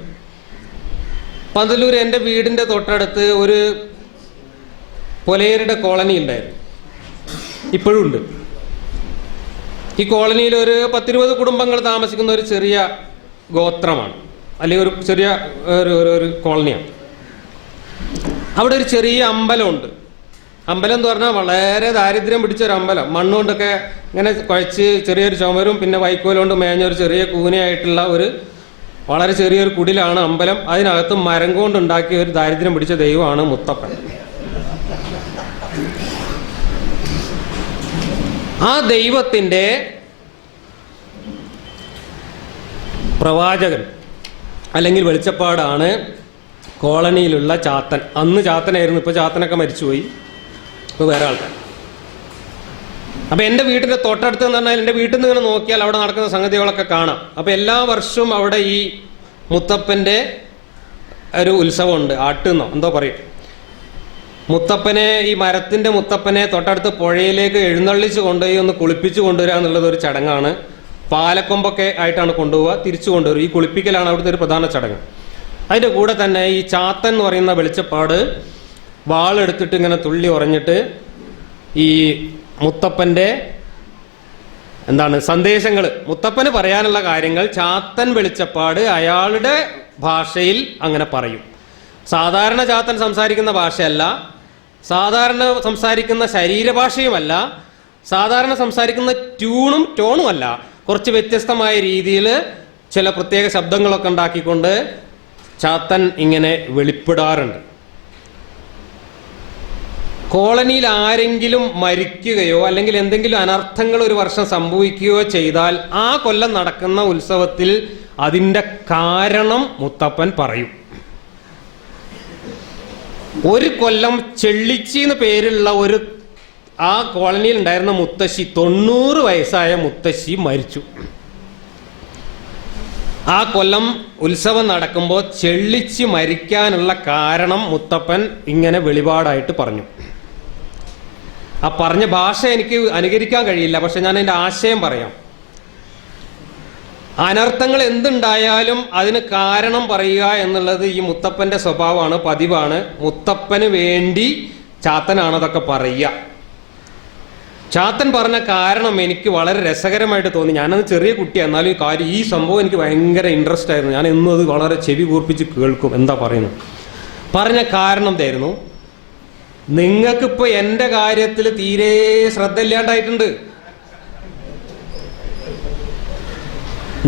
പന്തല്ലൂർ എൻ്റെ വീടിൻ്റെ തൊട്ടടുത്ത് ഒരു പൊലയരുടെ കോളനി ഉണ്ടായിരുന്നു, ഇപ്പോഴും ഉണ്ട്. ഈ കോളനിയിൽ ഒരു 10-20 കുടുംബങ്ങൾ താമസിക്കുന്ന ഒരു ചെറിയ ഗോത്രമാണ്, അല്ലെങ്കിൽ ഒരു ചെറിയ ഒരു കോളനിയാണ്. അവിടെ ഒരു ചെറിയ അമ്പലമുണ്ട്. അമ്പലം എന്ന് പറഞ്ഞാൽ വളരെ ദാരിദ്ര്യം പിടിച്ചൊരു അമ്പലം. മണ്ണുകൊണ്ടൊക്കെ ഇങ്ങനെ കുഴച്ച് ചെറിയൊരു ചുമരും പിന്നെ വൈക്കോലുകൊണ്ട് മേഞ്ഞ ഒരു ചെറിയ കൂനയായിട്ടുള്ള ഒരു വളരെ ചെറിയൊരു കുടിലാണ് അമ്പലം. അതിനകത്ത് മരം കൊണ്ടുണ്ടാക്കിയ ഒരു ദാരിദ്ര്യം പിടിച്ച ദൈവമാണ് മുത്തപ്പൻ. ആ ദൈവത്തിൻ്റെ പ്രവാചകൻ അല്ലെങ്കിൽ വെളിച്ചപ്പാടാണ് കോളനിയിലുള്ള ചാത്തൻ. അന്ന് ചാത്തനായിരുന്നു, ഇപ്പോൾ ചാത്തനൊക്കെ മരിച്ചുപോയി, ഇപ്പോൾ വേറെ ആൾക്കാർ. അപ്പോൾ എൻ്റെ വീട്ടിൻ്റെ തൊട്ടടുത്ത് എന്ന് പറഞ്ഞാൽ എൻ്റെ വീട്ടിൽ നിന്ന് ഇങ്ങനെ നോക്കിയാൽ അവിടെ നടക്കുന്ന സംഗതികളൊക്കെ കാണാം. അപ്പോൾ എല്ലാ വർഷവും അവിടെ ഈ മുത്തപ്പൻ്റെ ഒരു ഉത്സവമുണ്ട്, ആട്ടുന്നോ എന്തോ പറയും. മുത്തപ്പനെ, ഈ മരത്തിൻ്റെ മുത്തപ്പനെ തൊട്ടടുത്ത് പുഴയിലേക്ക് എഴുന്നള്ളിച്ച് കൊണ്ടുപോയി ഒന്ന് കുളിപ്പിച്ച് കൊണ്ടുവരിക എന്നുള്ളത് ഒരു ചടങ്ങാണ്. പാലക്കൊമ്പൊക്കെ ആയിട്ടാണ് കൊണ്ടുപോവുക, തിരിച്ചു കൊണ്ടുവരും. ഈ കുളിപ്പിക്കലാണ് അവിടുത്തെ ഒരു പ്രധാന ചടങ്ങ്. അതിൻ്റെ കൂടെ തന്നെ ഈ ചാത്തൻ എന്ന് പറയുന്ന വെളിച്ചപ്പാട് വാളെടുത്തിട്ട് ഇങ്ങനെ തുള്ളി ഉറഞ്ഞിട്ട് ഈ മുത്തപ്പൻ്റെ സന്ദേശങ്ങൾ, മുത്തപ്പന് പറയാനുള്ള കാര്യങ്ങൾ ചാത്തൻ വെളിച്ചപ്പാട് അയാളുടെ ഭാഷയിൽ അങ്ങനെ പറയും. സാധാരണ ചാത്തൻ സംസാരിക്കുന്ന ഭാഷയല്ല, സാധാരണ സംസാരിക്കുന്ന ശരീരഭാഷയുമല്ല, സാധാരണ സംസാരിക്കുന്ന ട്യൂണും ടോണും അല്ല. കുറച്ച് വ്യത്യസ്തമായ രീതിയിൽ ചില പ്രത്യേക ശബ്ദങ്ങളൊക്കെ ഉണ്ടാക്കിക്കൊണ്ട് ചാത്തൻ ഇങ്ങനെ വെളിപ്പെടാറുണ്ട്. കോളനിയിൽ ആരെങ്കിലും മരിക്കുകയോ അല്ലെങ്കിൽ എന്തെങ്കിലും അനർത്ഥങ്ങൾ ഒരു വർഷം സംഭവിക്കുകയോ ചെയ്താൽ ആ കൊല്ലം നടക്കുന്ന ഉത്സവത്തിൽ അതിൻ്റെ കാരണം മുത്തപ്പൻ പറയും. ഒരു കൊല്ലം ചെള്ളിച്ചി എന്ന് പേരുള്ള ഒരു ആ കോളനിയിൽ ഉണ്ടായിരുന്ന മുത്തശ്ശി, 90 വയസ്സായ മുത്തശ്ശി മരിച്ചു. ആ കൊല്ലം ഉത്സവം നടക്കുമ്പോൾ ചെള്ളിച്ച് മരിക്കാനുള്ള കാരണം മുത്തപ്പൻ ഇങ്ങനെ വെളിപാടായിട്ട് പറഞ്ഞു. ആ പറഞ്ഞ ഭാഷ എനിക്ക് അനുകരിക്കാൻ കഴിയില്ല, പക്ഷെ ഞാൻ അതിൻ്റെ ആശയം പറയാം. അനർത്ഥങ്ങൾ എന്തുണ്ടായാലും അതിന് കാരണം പറയുക എന്നുള്ളത് ഈ മുത്തപ്പന്റെ സ്വഭാവമാണ്, പതിവാണ്. മുത്തപ്പന് വേണ്ടി ചാത്തനാണ് അതൊക്കെ പറയുക. ചാത്തൻ പറഞ്ഞ കാരണം എനിക്ക് വളരെ രസകരമായിട്ട് തോന്നി. ഞാനത് ചെറിയ കുട്ടിയാണ്, എന്നാലും ഈ സംഭവം എനിക്ക് ഭയങ്കര ഇൻട്രസ്റ്റ് ആയിരുന്നു. ഞാൻ എന്നും അത് വളരെ ചെവി കൂർപ്പിച്ച് കേൾക്കും. എന്താ പറയുന്നത്? പറഞ്ഞ കാരണം എന്തായിരുന്നു? നിങ്ങൾക്കിപ്പോൾ എൻ്റെ കാര്യത്തിൽ തീരെ ശ്രദ്ധ ഇല്ലാണ്ടായിട്ടുണ്ട്.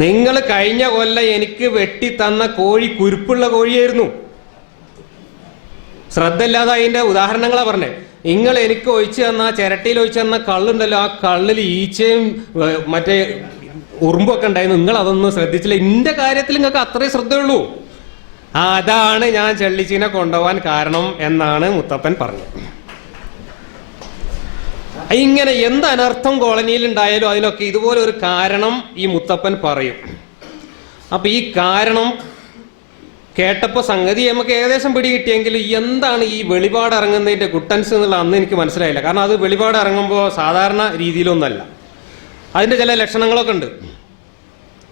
നിങ്ങൾ കഴിഞ്ഞ കൊല്ലം എനിക്ക് വെട്ടി തന്ന കോഴി കുരുപ്പുള്ള കോഴിയായിരുന്നു. ശ്രദ്ധ ഇല്ലാതെ അതിൻ്റെ ഉദാഹരണങ്ങളാണ് പറഞ്ഞത്. നിങ്ങൾ എനിക്ക് ഒഴിച്ചു തന്ന, ചിരട്ടിയിൽ ഒഴിച്ചു തന്ന കള്ളുണ്ടല്ലോ, ആ കള്ളിൽ ഈച്ചയും മറ്റേ ഉറുമ്പൊക്കെ ഉണ്ടായിരുന്നു. നിങ്ങൾ അതൊന്നും ശ്രദ്ധിച്ചില്ല. എൻ്റെ കാര്യത്തിൽ നിങ്ങൾക്ക് അത്രയും ശ്രദ്ധയുള്ളൂ. അതാണ് ഞാൻ ചെള്ളിച്ചീനെ കൊണ്ടുപോകാൻ കാരണം എന്നാണ് മുത്തപ്പൻ പറഞ്ഞത്. ഇങ്ങനെ എന്ത് അനർത്ഥം കോളനിയിൽ ഉണ്ടായാലും അതിനൊക്കെ ഇതുപോലെ ഒരു കാരണം ഈ മുത്തപ്പൻ പറയും. അപ്പൊ ഈ കാരണം കേട്ടപ്പോൾ സംഗതി നമുക്ക് ഏകദേശം പിടികിട്ടിയെങ്കിൽ എന്താണ് ഈ വെളിപാട് ഇറങ്ങുന്നതിന്റെ ഗുട്ടൻസ് എന്നുള്ള അന്ന് എനിക്ക് മനസ്സിലായില്ല. കാരണം അത് വെളിപാട് ഇറങ്ങുമ്പോൾ സാധാരണ രീതിയിലൊന്നല്ല, അതിന്റെ ചില ലക്ഷണങ്ങളൊക്കെ ഉണ്ട്.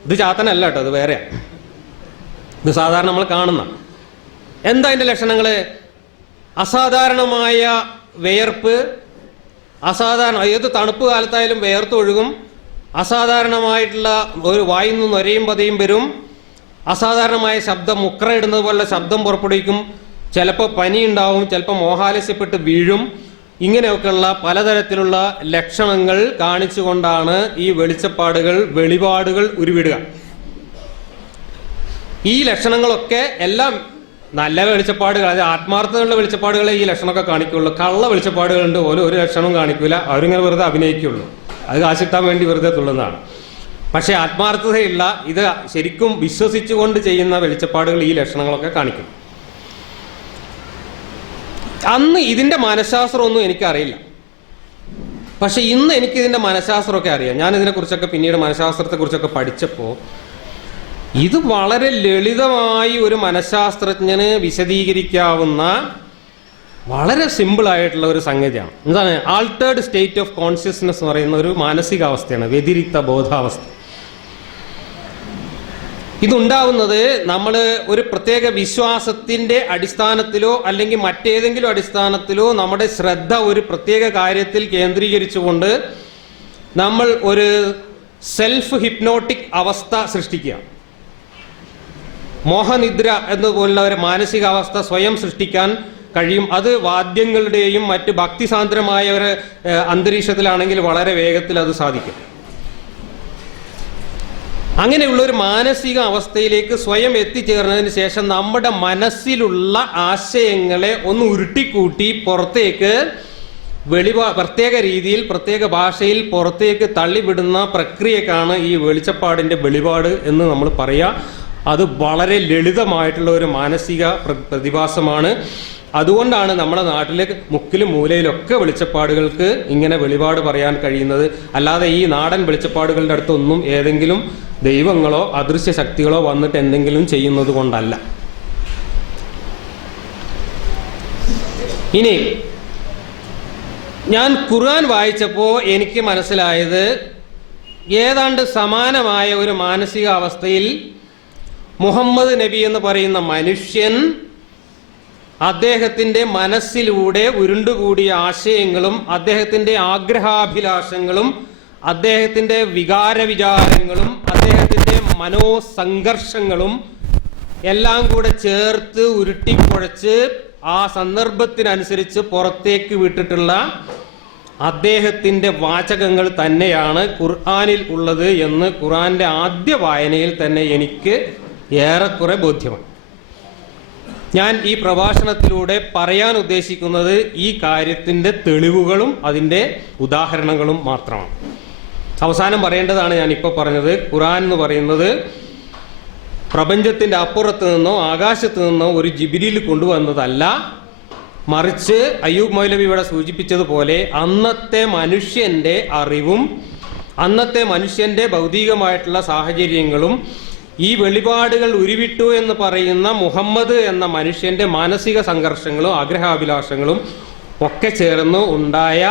ഇത് ചാത്തനല്ല കേട്ടോ, അത് വേറെയാണ്. ഇത് സാധാരണ നമ്മൾ കാണുന്ന എന്താ അതിന്റെ ലക്ഷണങ്ങള്? അസാധാരണമായ വിയർപ്പ്, ഏത് തണുപ്പ് കാലത്തായാലും വിയർത്തൊഴുകും. അസാധാരണമായിട്ടുള്ള ഒരു വായിൽ നിന്ന് നൊരയും പതയും വരും. അസാധാരണമായ ശബ്ദം, മുക്ര ഇടുന്നത് പോലെ ശബ്ദം പുറപ്പെടുവിക്കും. ചിലപ്പോൾ പനി ഉണ്ടാവും, ചിലപ്പോൾ മോഹാലസ്യപ്പെട്ട് വീഴും. ഇങ്ങനെയൊക്കെയുള്ള പലതരത്തിലുള്ള ലക്ഷണങ്ങൾ കാണിച്ചുകൊണ്ടാണ് ഈ വെളിപാടുകൾ ഉരുവിടുക. ഈ ലക്ഷണങ്ങളൊക്കെ എല്ലാം നല്ല വെളിച്ചപ്പാടുകൾ, അത് ആത്മാർത്ഥതയുള്ള വെളിച്ചപ്പാടുകളെ ഈ ലക്ഷണമൊക്കെ കാണിക്കുള്ളൂ. കള്ള വെളിച്ചപ്പാടുകളുണ്ട്, ഒരു ലക്ഷണവും കാണിക്കില്ല. അവരിങ്ങനെ വെറുതെ അഭിനയിക്കുള്ളൂ. അത് കാശിട്ടാൻ വേണ്ടി വെറുതെ തുള്ളുന്നതാണ്. പക്ഷെ ആത്മാർത്ഥതയുള്ള, ഇത് ശരിക്കും വിശ്വസിച്ചുകൊണ്ട് ചെയ്യുന്ന വെളിച്ചപ്പാടുകൾ ഈ ലക്ഷണങ്ങളൊക്കെ കാണിക്കും. അന്ന് ഇതിന്റെ മനഃശാസ്ത്രമൊന്നും എനിക്കറിയില്ല. പക്ഷെ ഇന്ന് എനിക്കിതിന്റെ മനഃശാസ്ത്രമൊക്കെ അറിയാം. ഞാൻ ഇതിനെക്കുറിച്ചൊക്കെ പിന്നീട് മനഃശാസ്ത്രത്തെക്കുറിച്ചൊക്കെ പഠിച്ചപ്പോൾ ഇത് വളരെ ലളിതമായി ഒരു മനഃശാസ്ത്രജ്ഞന് വിശദീകരിക്കാവുന്ന വളരെ സിമ്പിളായിട്ടുള്ള ഒരു സംഗതിയാണ്. എന്താണ് ആൾട്ടേർഡ് സ്റ്റേറ്റ് ഓഫ് കോൺഷ്യസ്നെസ് എന്ന് പറയുന്ന ഒരു മാനസികാവസ്ഥയാണ്, വ്യതിരിക്ത ബോധാവസ്ഥ. ഇതുണ്ടാവുന്നത് നമ്മൾ ഒരു പ്രത്യേക വിശ്വാസത്തിന്റെ അടിസ്ഥാനത്തിലോ അല്ലെങ്കിൽ മറ്റേതെങ്കിലും അടിസ്ഥാനത്തിലോ നമ്മുടെ ശ്രദ്ധ ഒരു പ്രത്യേക കാര്യത്തിൽ കേന്ദ്രീകരിച്ചുകൊണ്ട് നമ്മൾ ഒരു സെൽഫ് ഹിപ്നോട്ടിക് അവസ്ഥ സൃഷ്ടിക്കുക. മോഹനിദ്ര എന്നതുപോലുള്ള ഒരു മാനസികാവസ്ഥ സ്വയം സൃഷ്ടിക്കാൻ കഴിയും. അത് വാദ്യങ്ങളുടെയും മറ്റ് ഭക്തിസാന്ദ്രമായ ഒരു അന്തരീക്ഷത്തിലാണെങ്കിൽ വളരെ വേഗത്തിൽ അത് സാധിക്കും. അങ്ങനെയുള്ള ഒരു മാനസിക അവസ്ഥയിലേക്ക് സ്വയം എത്തിച്ചേർന്നതിന് ശേഷം നമ്മുടെ മനസ്സിലുള്ള ആശയങ്ങളെ ഒന്ന് ഉരുട്ടിക്കൂട്ടി പുറത്തേക്ക് പ്രത്യേക രീതിയിൽ പ്രത്യേക ഭാഷയിൽ പുറത്തേക്ക് തള്ളിവിടുന്ന പ്രക്രിയക്കാണ് ഈ വെളിച്ചപ്പാടിന്റെ വെളിപാട് എന്ന് നമ്മൾ പറയുക. അത് വളരെ ലളിതമായിട്ടുള്ള ഒരു മാനസിക പ്രതിഭാസമാണ്. അതുകൊണ്ടാണ് നമ്മുടെ നാട്ടിലെ മുക്കിലും മൂലയിലൊക്കെ വെളിച്ചപ്പാടുകൾക്ക് ഇങ്ങനെ വെളിപാട് പറയാൻ കഴിയുന്നത്. അല്ലാതെ ഈ നാടൻ വെളിച്ചപ്പാടുകളുടെ അടുത്തൊന്നും ഏതെങ്കിലും ദൈവങ്ങളോ അദൃശ്യ ശക്തികളോ വന്നിട്ട് എന്തെങ്കിലും ചെയ്യുന്നത് കൊണ്ടല്ല. ഇനി ഞാൻ ഖുർആൻ വായിച്ചപ്പോൾ എനിക്ക് മനസ്സിലായത് ഏതാണ്ട് സമാനമായ ഒരു മാനസികാവസ്ഥയിൽ മുഹമ്മദ് നബി എന്ന് പറയുന്ന മനുഷ്യൻ അദ്ദേഹത്തിന്റെ മനസ്സിലൂടെ ഉരുണ്ടുകൂടിയ ആശയങ്ങളും അദ്ദേഹത്തിന്റെ ആഗ്രഹാഭിലാഷങ്ങളും അദ്ദേഹത്തിന്റെ വികാരവിചാരങ്ങളും അദ്ദേഹത്തിന്റെ മനോസംഘർഷങ്ങളും എല്ലാം കൂടെ ചേർത്ത് ഉരുട്ടിക്കുഴച്ച് ആ സന്ദർഭത്തിനനുസരിച്ച് പുറത്തേക്ക് വിട്ടിട്ടുള്ള അദ്ദേഹത്തിന്റെ വാചകങ്ങൾ തന്നെയാണ് ഖുർആനിൽ ഉള്ളത് എന്ന് ഖുർആന്റെ ആദ്യ വായനയിൽ തന്നെ എനിക്ക് ഏറെക്കുറെ ബോധ്യമാണ്. ഞാൻ ഈ പ്രഭാഷണത്തിലൂടെ പറയാൻ ഉദ്ദേശിക്കുന്നത് ഈ കാര്യത്തിന്റെ തെളിവുകളും അതിൻ്റെ ഉദാഹരണങ്ങളും മാത്രമാണ്. അവസാനം പറയേണ്ടതാണ് ഞാൻ ഇപ്പോൾ പറഞ്ഞത്. ഖുർആൻ എന്ന് പറയുന്നത് പ്രപഞ്ചത്തിന്റെ അപ്പുറത്ത് നിന്നോ ആകാശത്ത് നിന്നോ ഒരു ജിബ്രീൽ കൊണ്ടുവന്നതല്ല, മറിച്ച് അയ്യൂബ് മൗലവി ഇവിടെ സൂചിപ്പിച്ചതുപോലെ അന്നത്തെ മനുഷ്യന്റെ അറിവും അന്നത്തെ മനുഷ്യന്റെ ഭൗതികമായിട്ടുള്ള സാഹചര്യങ്ങളും ഈ വെളിപാടുകൾ ഉരുവിട്ടു എന്ന് പറയുന്ന മുഹമ്മദ് എന്ന മനുഷ്യന്റെ മാനസിക സംഘർഷങ്ങളും ആഗ്രഹാഭിലാഷങ്ങളും ഒക്കെ ചേർന്ന് ഉണ്ടായ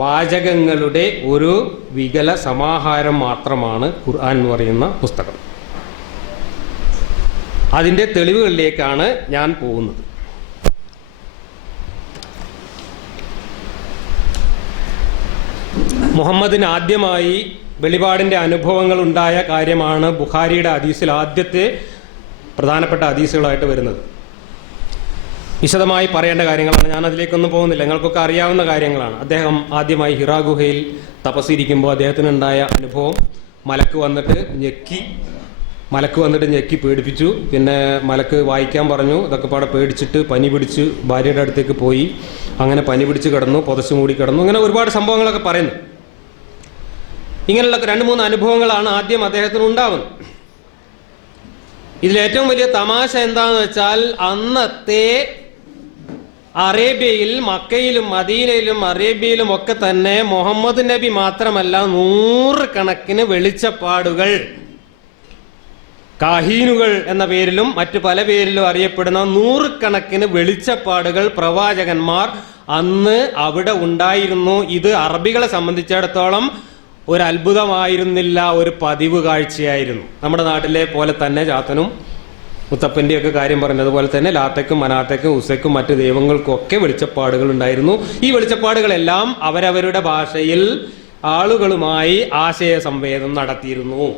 വാചകങ്ങളുടെ ഒരു വികല സമാഹാരം മാത്രമാണ് ഖുർആൻ എന്ന് പറയുന്ന പുസ്തകം. അതിൻ്റെ തെളിവുകളിലേക്കാണ് ഞാൻ പോകുന്നത്. മുഹമ്മദിന് ആദ്യമായി വെളിപാടിൻ്റെ അനുഭവങ്ങൾ ഉണ്ടായ കാര്യമാണ് ബുഖാരിയുടെ ഹദീസിൽ ആദ്യത്തെ പ്രധാനപ്പെട്ട ഹദീസുകളായിട്ട് വരുന്നത്. വിശദമായി പറയേണ്ട കാര്യങ്ങളാണ്, ഞാൻ അതിലേക്കൊന്നും പോകുന്നില്ല, നിങ്ങൾക്കൊക്കെ അറിയാവുന്ന കാര്യങ്ങളാണ്. അദ്ദേഹം ആദ്യമായി ഹിറാ ഗുഹയിൽ തപസ്സിരിക്കുമ്പോൾ അദ്ദേഹത്തിനുണ്ടായ അനുഭവം, മലക്ക് വന്നിട്ട് ഞെക്കി പേടിപ്പിച്ചു. പിന്നെ മലക്ക് വായിക്കാൻ പറഞ്ഞു. ഇതൊക്കെ പാടെ പേടിച്ചിട്ട് പനി പിടിച്ച് ഭാര്യയുടെ അടുത്തേക്ക് പോയി. അങ്ങനെ പനി പിടിച്ച് കിടന്നു, പുതച്ചു മൂടി കിടന്നു. അങ്ങനെ ഒരുപാട് സംഭവങ്ങളൊക്കെ പറയുന്നു. ഇങ്ങനെയുള്ള 2-3 അനുഭവങ്ങളാണ് ആദ്യം അദ്ദേഹത്തിന് ഉണ്ടാവുന്നത്. ഇതിലേറ്റവും വലിയ തമാശ എന്താണെന്ന് വെച്ചാൽ, അന്നത്തെ അറേബ്യയിൽ, മക്കയിലും മദീനയിലും അറേബ്യയിലും ഒക്കെ തന്നെ മുഹമ്മദ് നബി മാത്രമല്ല 100 കണക്കിന് വെളിച്ചപ്പാടുകൾ, കാഹീനുകൾ എന്ന പേരിലും മറ്റു പല പേരിലും അറിയപ്പെടുന്ന 100 കണക്കിന് വെളിച്ചപ്പാടുകൾ, പ്രവാചകന്മാർ അന്ന് അവിടെ ഉണ്ടായിരുന്നു. ഇത് അറബികളെ സംബന്ധിച്ചിടത്തോളം ഒരു അത്ഭുതമായിരുന്നില്ല, ഒരു പതിവ് കാഴ്ചയായിരുന്നു. നമ്മുടെ നാട്ടിലെ പോലെ തന്നെ ചാത്തനും മുത്തപ്പൻ്റെയൊക്കെ കാര്യം പറഞ്ഞതുപോലെ തന്നെ ലാത്തയ്ക്കും മനാത്തയ്ക്കും ഉസയ്ക്കും മറ്റ് ദൈവങ്ങൾക്കൊക്കെ വെളിച്ചപ്പാടുകൾ ഉണ്ടായിരുന്നു. ഈ വെളിച്ചപ്പാടുകളെല്ലാം അവരവരുടെ ഭാഷയിൽ ആളുകളുമായി ആശയ സംവേദം നടത്തിയിരുന്നു.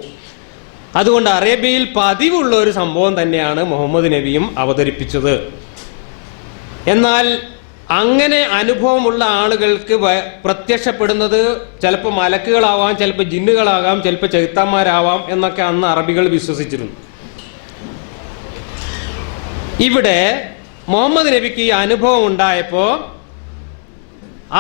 അതുകൊണ്ട് അറേബ്യയിൽ പതിവുള്ള ഒരു സംഭവം തന്നെയാണ് മുഹമ്മദ് നബിയും അവതരിപ്പിച്ചത്. എന്നാൽ അങ്ങനെ അനുഭവമുള്ള ആളുകൾക്ക് പ്രത്യക്ഷപ്പെടുന്നത് ചിലപ്പോൾ മലക്കുകളാവാം, ചിലപ്പോൾ ജിന്നുകളാകാം, ചിലപ്പോൾ ചെകുത്താന്മാരാവാം എന്നൊക്കെ അന്ന് അറബികൾ വിശ്വസിച്ചിരുന്നു. ഇവിടെ മുഹമ്മദ് നബിക്ക് ഈ അനുഭവം ഉണ്ടായപ്പോൾ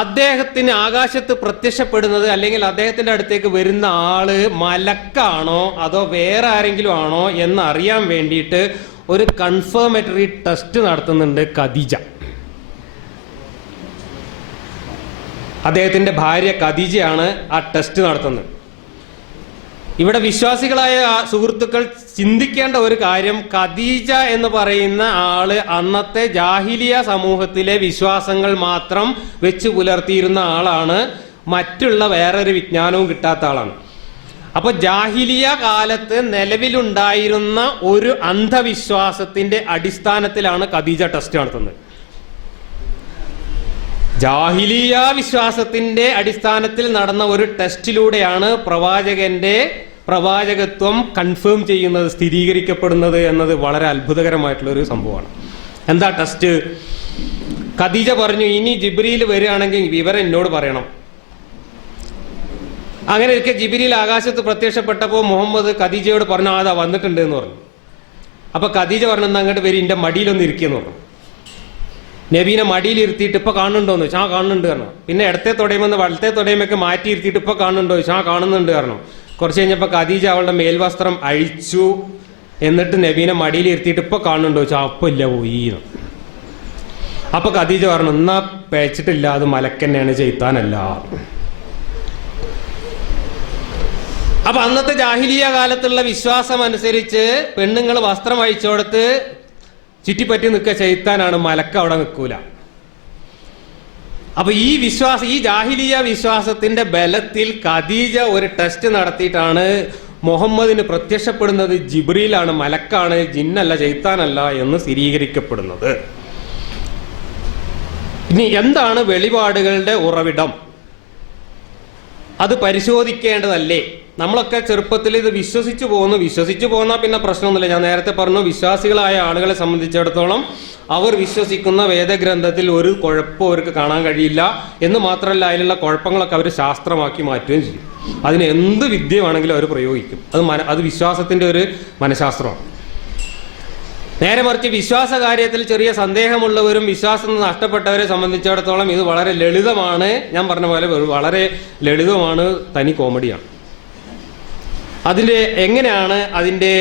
അദ്ദേഹത്തിന് ആകാശത്ത് പ്രത്യക്ഷപ്പെടുന്നത് അല്ലെങ്കിൽ അദ്ദേഹത്തിന്റെ അടുത്തേക്ക് വരുന്ന ആള് മലക്കാണോ അതോ വേറെ ആരെങ്കിലും ആണോ എന്ന് അറിയാൻ വേണ്ടിയിട്ട് ഒരു കൺഫർമേറ്ററി ടെസ്റ്റ് നടത്തുന്നുണ്ട് ഖദീജ. അദ്ദേഹത്തിന്റെ ഭാര്യ ഖദീജയാണ് ആ ടെസ്റ്റ് നടത്തുന്നത്. ഇവിടെ വിശ്വാസികളായ സുഹൃത്തുക്കൾ ചിന്തിക്കേണ്ട ഒരു കാര്യം, ഖദീജ എന്ന് പറയുന്ന ആള് അന്നത്തെ ജാഹിലിയ സമൂഹത്തിലെ വിശ്വാസങ്ങൾ മാത്രം വെച്ച് പുലർത്തിയിരുന്ന ആളാണ്. മറ്റുള്ള വേറൊരു വിജ്ഞാനവും കിട്ടാത്ത ആളാണ്. അപ്പൊ ജാഹിലിയ കാലത്ത് നിലവിലുണ്ടായിരുന്ന ഒരു അന്ധവിശ്വാസത്തിന്റെ അടിസ്ഥാനത്തിലാണ് ഖദീജ ടെസ്റ്റ് നടത്തുന്നത്. ജാഹിലിയ വിശ്വാസത്തിന്റെ അടിസ്ഥാനത്തിൽ നടന്ന ഒരു ടെസ്റ്റിലൂടെയാണ് പ്രവാചകത്വം കൺഫേം ചെയ്യുന്നത്, സ്ഥിരീകരിക്കപ്പെടുന്നത് എന്നത് വളരെ അത്ഭുതകരമായിട്ടുള്ള ഒരു സംഭവമാണ്. എന്താ ടെസ്റ്റ്? ഖദീജ പറഞ്ഞു, ഇനി ജിബ്രീൽ വരികയാണെങ്കിൽ വിവരം എന്നോട് പറയണം. അങ്ങനെ ഇരിക്കെ ജിബ്രീൽ ആകാശത്ത് പ്രത്യക്ഷപ്പെട്ടപ്പോൾ മുഹമ്മദ് ഖദീജയോട് പറഞ്ഞു, അതാ വന്നിട്ടുണ്ട് എന്ന് പറഞ്ഞു. അപ്പൊ ഖദീജ പറഞ്ഞു, അങ്ങോട്ട് വരി, എന്റെ മടിയിലൊന്ന് ഇരിക്കുന്നു പറഞ്ഞു. നബീനെ മടിയിൽ ഇരുത്തിയിട്ട് ഇപ്പൊ കാണുന്നുണ്ടോന്ന് ചോദിച്ചു. ആ കാണുന്നുണ്ട് കാരണം. പിന്നെ ഇടത്തെ തൊടയുമെന്ന് വലത്തെ തൊടയുമൊക്കെ മാറ്റി ഇരുത്തിയിട്ട് ഇപ്പൊ കാണുന്നുണ്ടോ ചോദിച്ചു. ആ കാണുന്നുണ്ട് കാരണം. കുറച്ച് കഴിഞ്ഞപ്പോൾ ഖദീജ അവളുടെ മേൽവസ്ത്രം അഴിച്ചു. എന്നിട്ട് നബീനെ മടിയിൽ ഇരുത്തിയിട്ട് ഇപ്പൊ കാണുന്നുണ്ടോ ചോദിച്ചു. അപ്പൊ ഇല്ല, പോയി. അപ്പൊ ഖദീജ പറഞ്ഞു, എന്നാ പേച്ചിട്ടില്ല, അത് മലക്കന്നെയാണ്, ചെയ്ത്താനല്ല. അപ്പൊ അന്നത്തെ ജാഹിലിയ കാലത്തുള്ള വിശ്വാസം അനുസരിച്ച് പെണ്ണുങ്ങൾ വസ്ത്രം അഴിച്ചോടത്ത് ചുറ്റിപ്പറ്റി നിൽക്കുക ചെയ്ത്താനാണ്, മലക്ക് അവിടെ നിൽക്കൂല. അപ്പൊ ഈ ജാഹിലിയ വിശ്വാസത്തിന്റെ ബലത്തിൽ ഖദീജ ഒരു ടെസ്റ്റ് നടത്തിയിട്ടാണ് മുഹമ്മദിന് പ്രത്യക്ഷപ്പെടുന്നത് ജിബ്രീലാണ്, മലക്കാണ്, ജിന്നല്ല, ചെയ്ത്താനല്ല എന്ന് സ്ഥിരീകരിക്കപ്പെടുന്നത്. ഇനി എന്താണ് വെളിപാടുകളുടെ ഉറവിടം? അത് പരിശോധിക്കേണ്ടതല്ലേ? നമ്മളൊക്കെ ചെറുപ്പത്തിൽ ഇത് വിശ്വസിച്ചു പോന്നാൽ പിന്നെ പ്രശ്നമൊന്നുമില്ല. ഞാൻ നേരത്തെ പറഞ്ഞു, വിശ്വാസികളായ ആളുകളെ സംബന്ധിച്ചിടത്തോളം അവർ വിശ്വസിക്കുന്ന വേദഗ്രന്ഥത്തിൽ ഒരു കുഴപ്പവും അവർക്ക് കാണാൻ കഴിയില്ല എന്ന് മാത്രമല്ല, അതിലുള്ള കുഴപ്പങ്ങളൊക്കെ അവർ ശാസ്ത്രമാക്കി മാറ്റുകയും ചെയ്യും. അതിന് എന്ത് വിദ്യ വേണമെങ്കിലും അവർ പ്രയോഗിക്കും. അത് വിശ്വാസത്തിന്റെ ഒരു മനഃശാസ്ത്രമാണ്. നേരെ മറിച്ച് വിശ്വാസ കാര്യത്തിൽ ചെറിയ സന്ദേഹമുള്ളവരും വിശ്വാസം നഷ്ടപ്പെട്ടവരെ സംബന്ധിച്ചിടത്തോളം ഇത് വളരെ ലളിതമാണ്. ഞാൻ പറഞ്ഞ പോലെ വളരെ ലളിതമാണ്, തനി കോമഡിയാണ്. എങ്ങനെയാണ് അതിൻ്റെ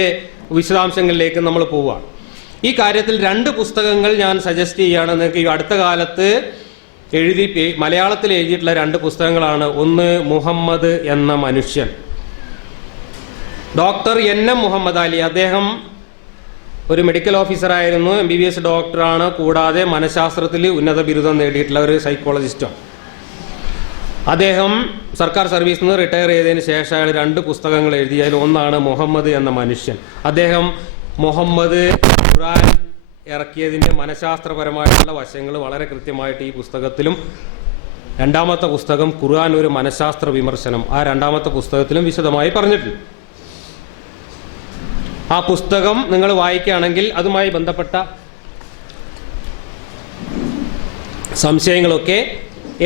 വിശദാംശങ്ങളിലേക്ക് നമ്മൾ പോവുക. ഈ കാര്യത്തിൽ 2 പുസ്തകങ്ങൾ ഞാൻ സജസ്റ്റ് ചെയ്യുകയാണ്. നിങ്ങൾക്ക് ഈ അടുത്ത കാലത്ത് മലയാളത്തിൽ എഴുതിയിട്ടുള്ള 2 പുസ്തകങ്ങളാണ്. ഒന്ന് മുഹമ്മദ് എന്ന മനുഷ്യൻ, ഡോക്ടർ NM മുഹമ്മദ് അലി. അദ്ദേഹം ഒരു മെഡിക്കൽ ഓഫീസറായിരുന്നു, MBBS ഡോക്ടറാണ്, കൂടാതെ മനഃശാസ്ത്രത്തിൽ ഉന്നത ബിരുദം നേടിയിട്ടുള്ള ഒരു സൈക്കോളജിസ്റ്റാണ്. അദ്ദേഹം സർക്കാർ സർവീസിൽ നിന്ന് റിട്ടയർ ചെയ്തതിന് ശേഷം അയാൾ 2 പുസ്തകങ്ങൾ എഴുതി. അതിൽ ഒന്നാണ് മുഹമ്മദ് എന്ന മനുഷ്യൻ. അദ്ദേഹം മുഹമ്മദ് ഖുർആൻ ഇറക്കിയതിൻ്റെ മനഃശാസ്ത്രപരമായിട്ടുള്ള വശങ്ങൾ വളരെ കൃത്യമായിട്ട് ഈ പുസ്തകത്തിലും, 2ാമത്തെ പുസ്തകം ഖുർആൻ ഒരു മനഃശാസ്ത്ര വിമർശനം, ആ 2ാമത്തെ പുസ്തകത്തിലും വിശദമായി പറഞ്ഞിട്ടുണ്ട്. ആ പുസ്തകം നിങ്ങൾ വായിക്കുകയാണെങ്കിൽ അതുമായി ബന്ധപ്പെട്ട സംശയങ്ങളൊക്കെ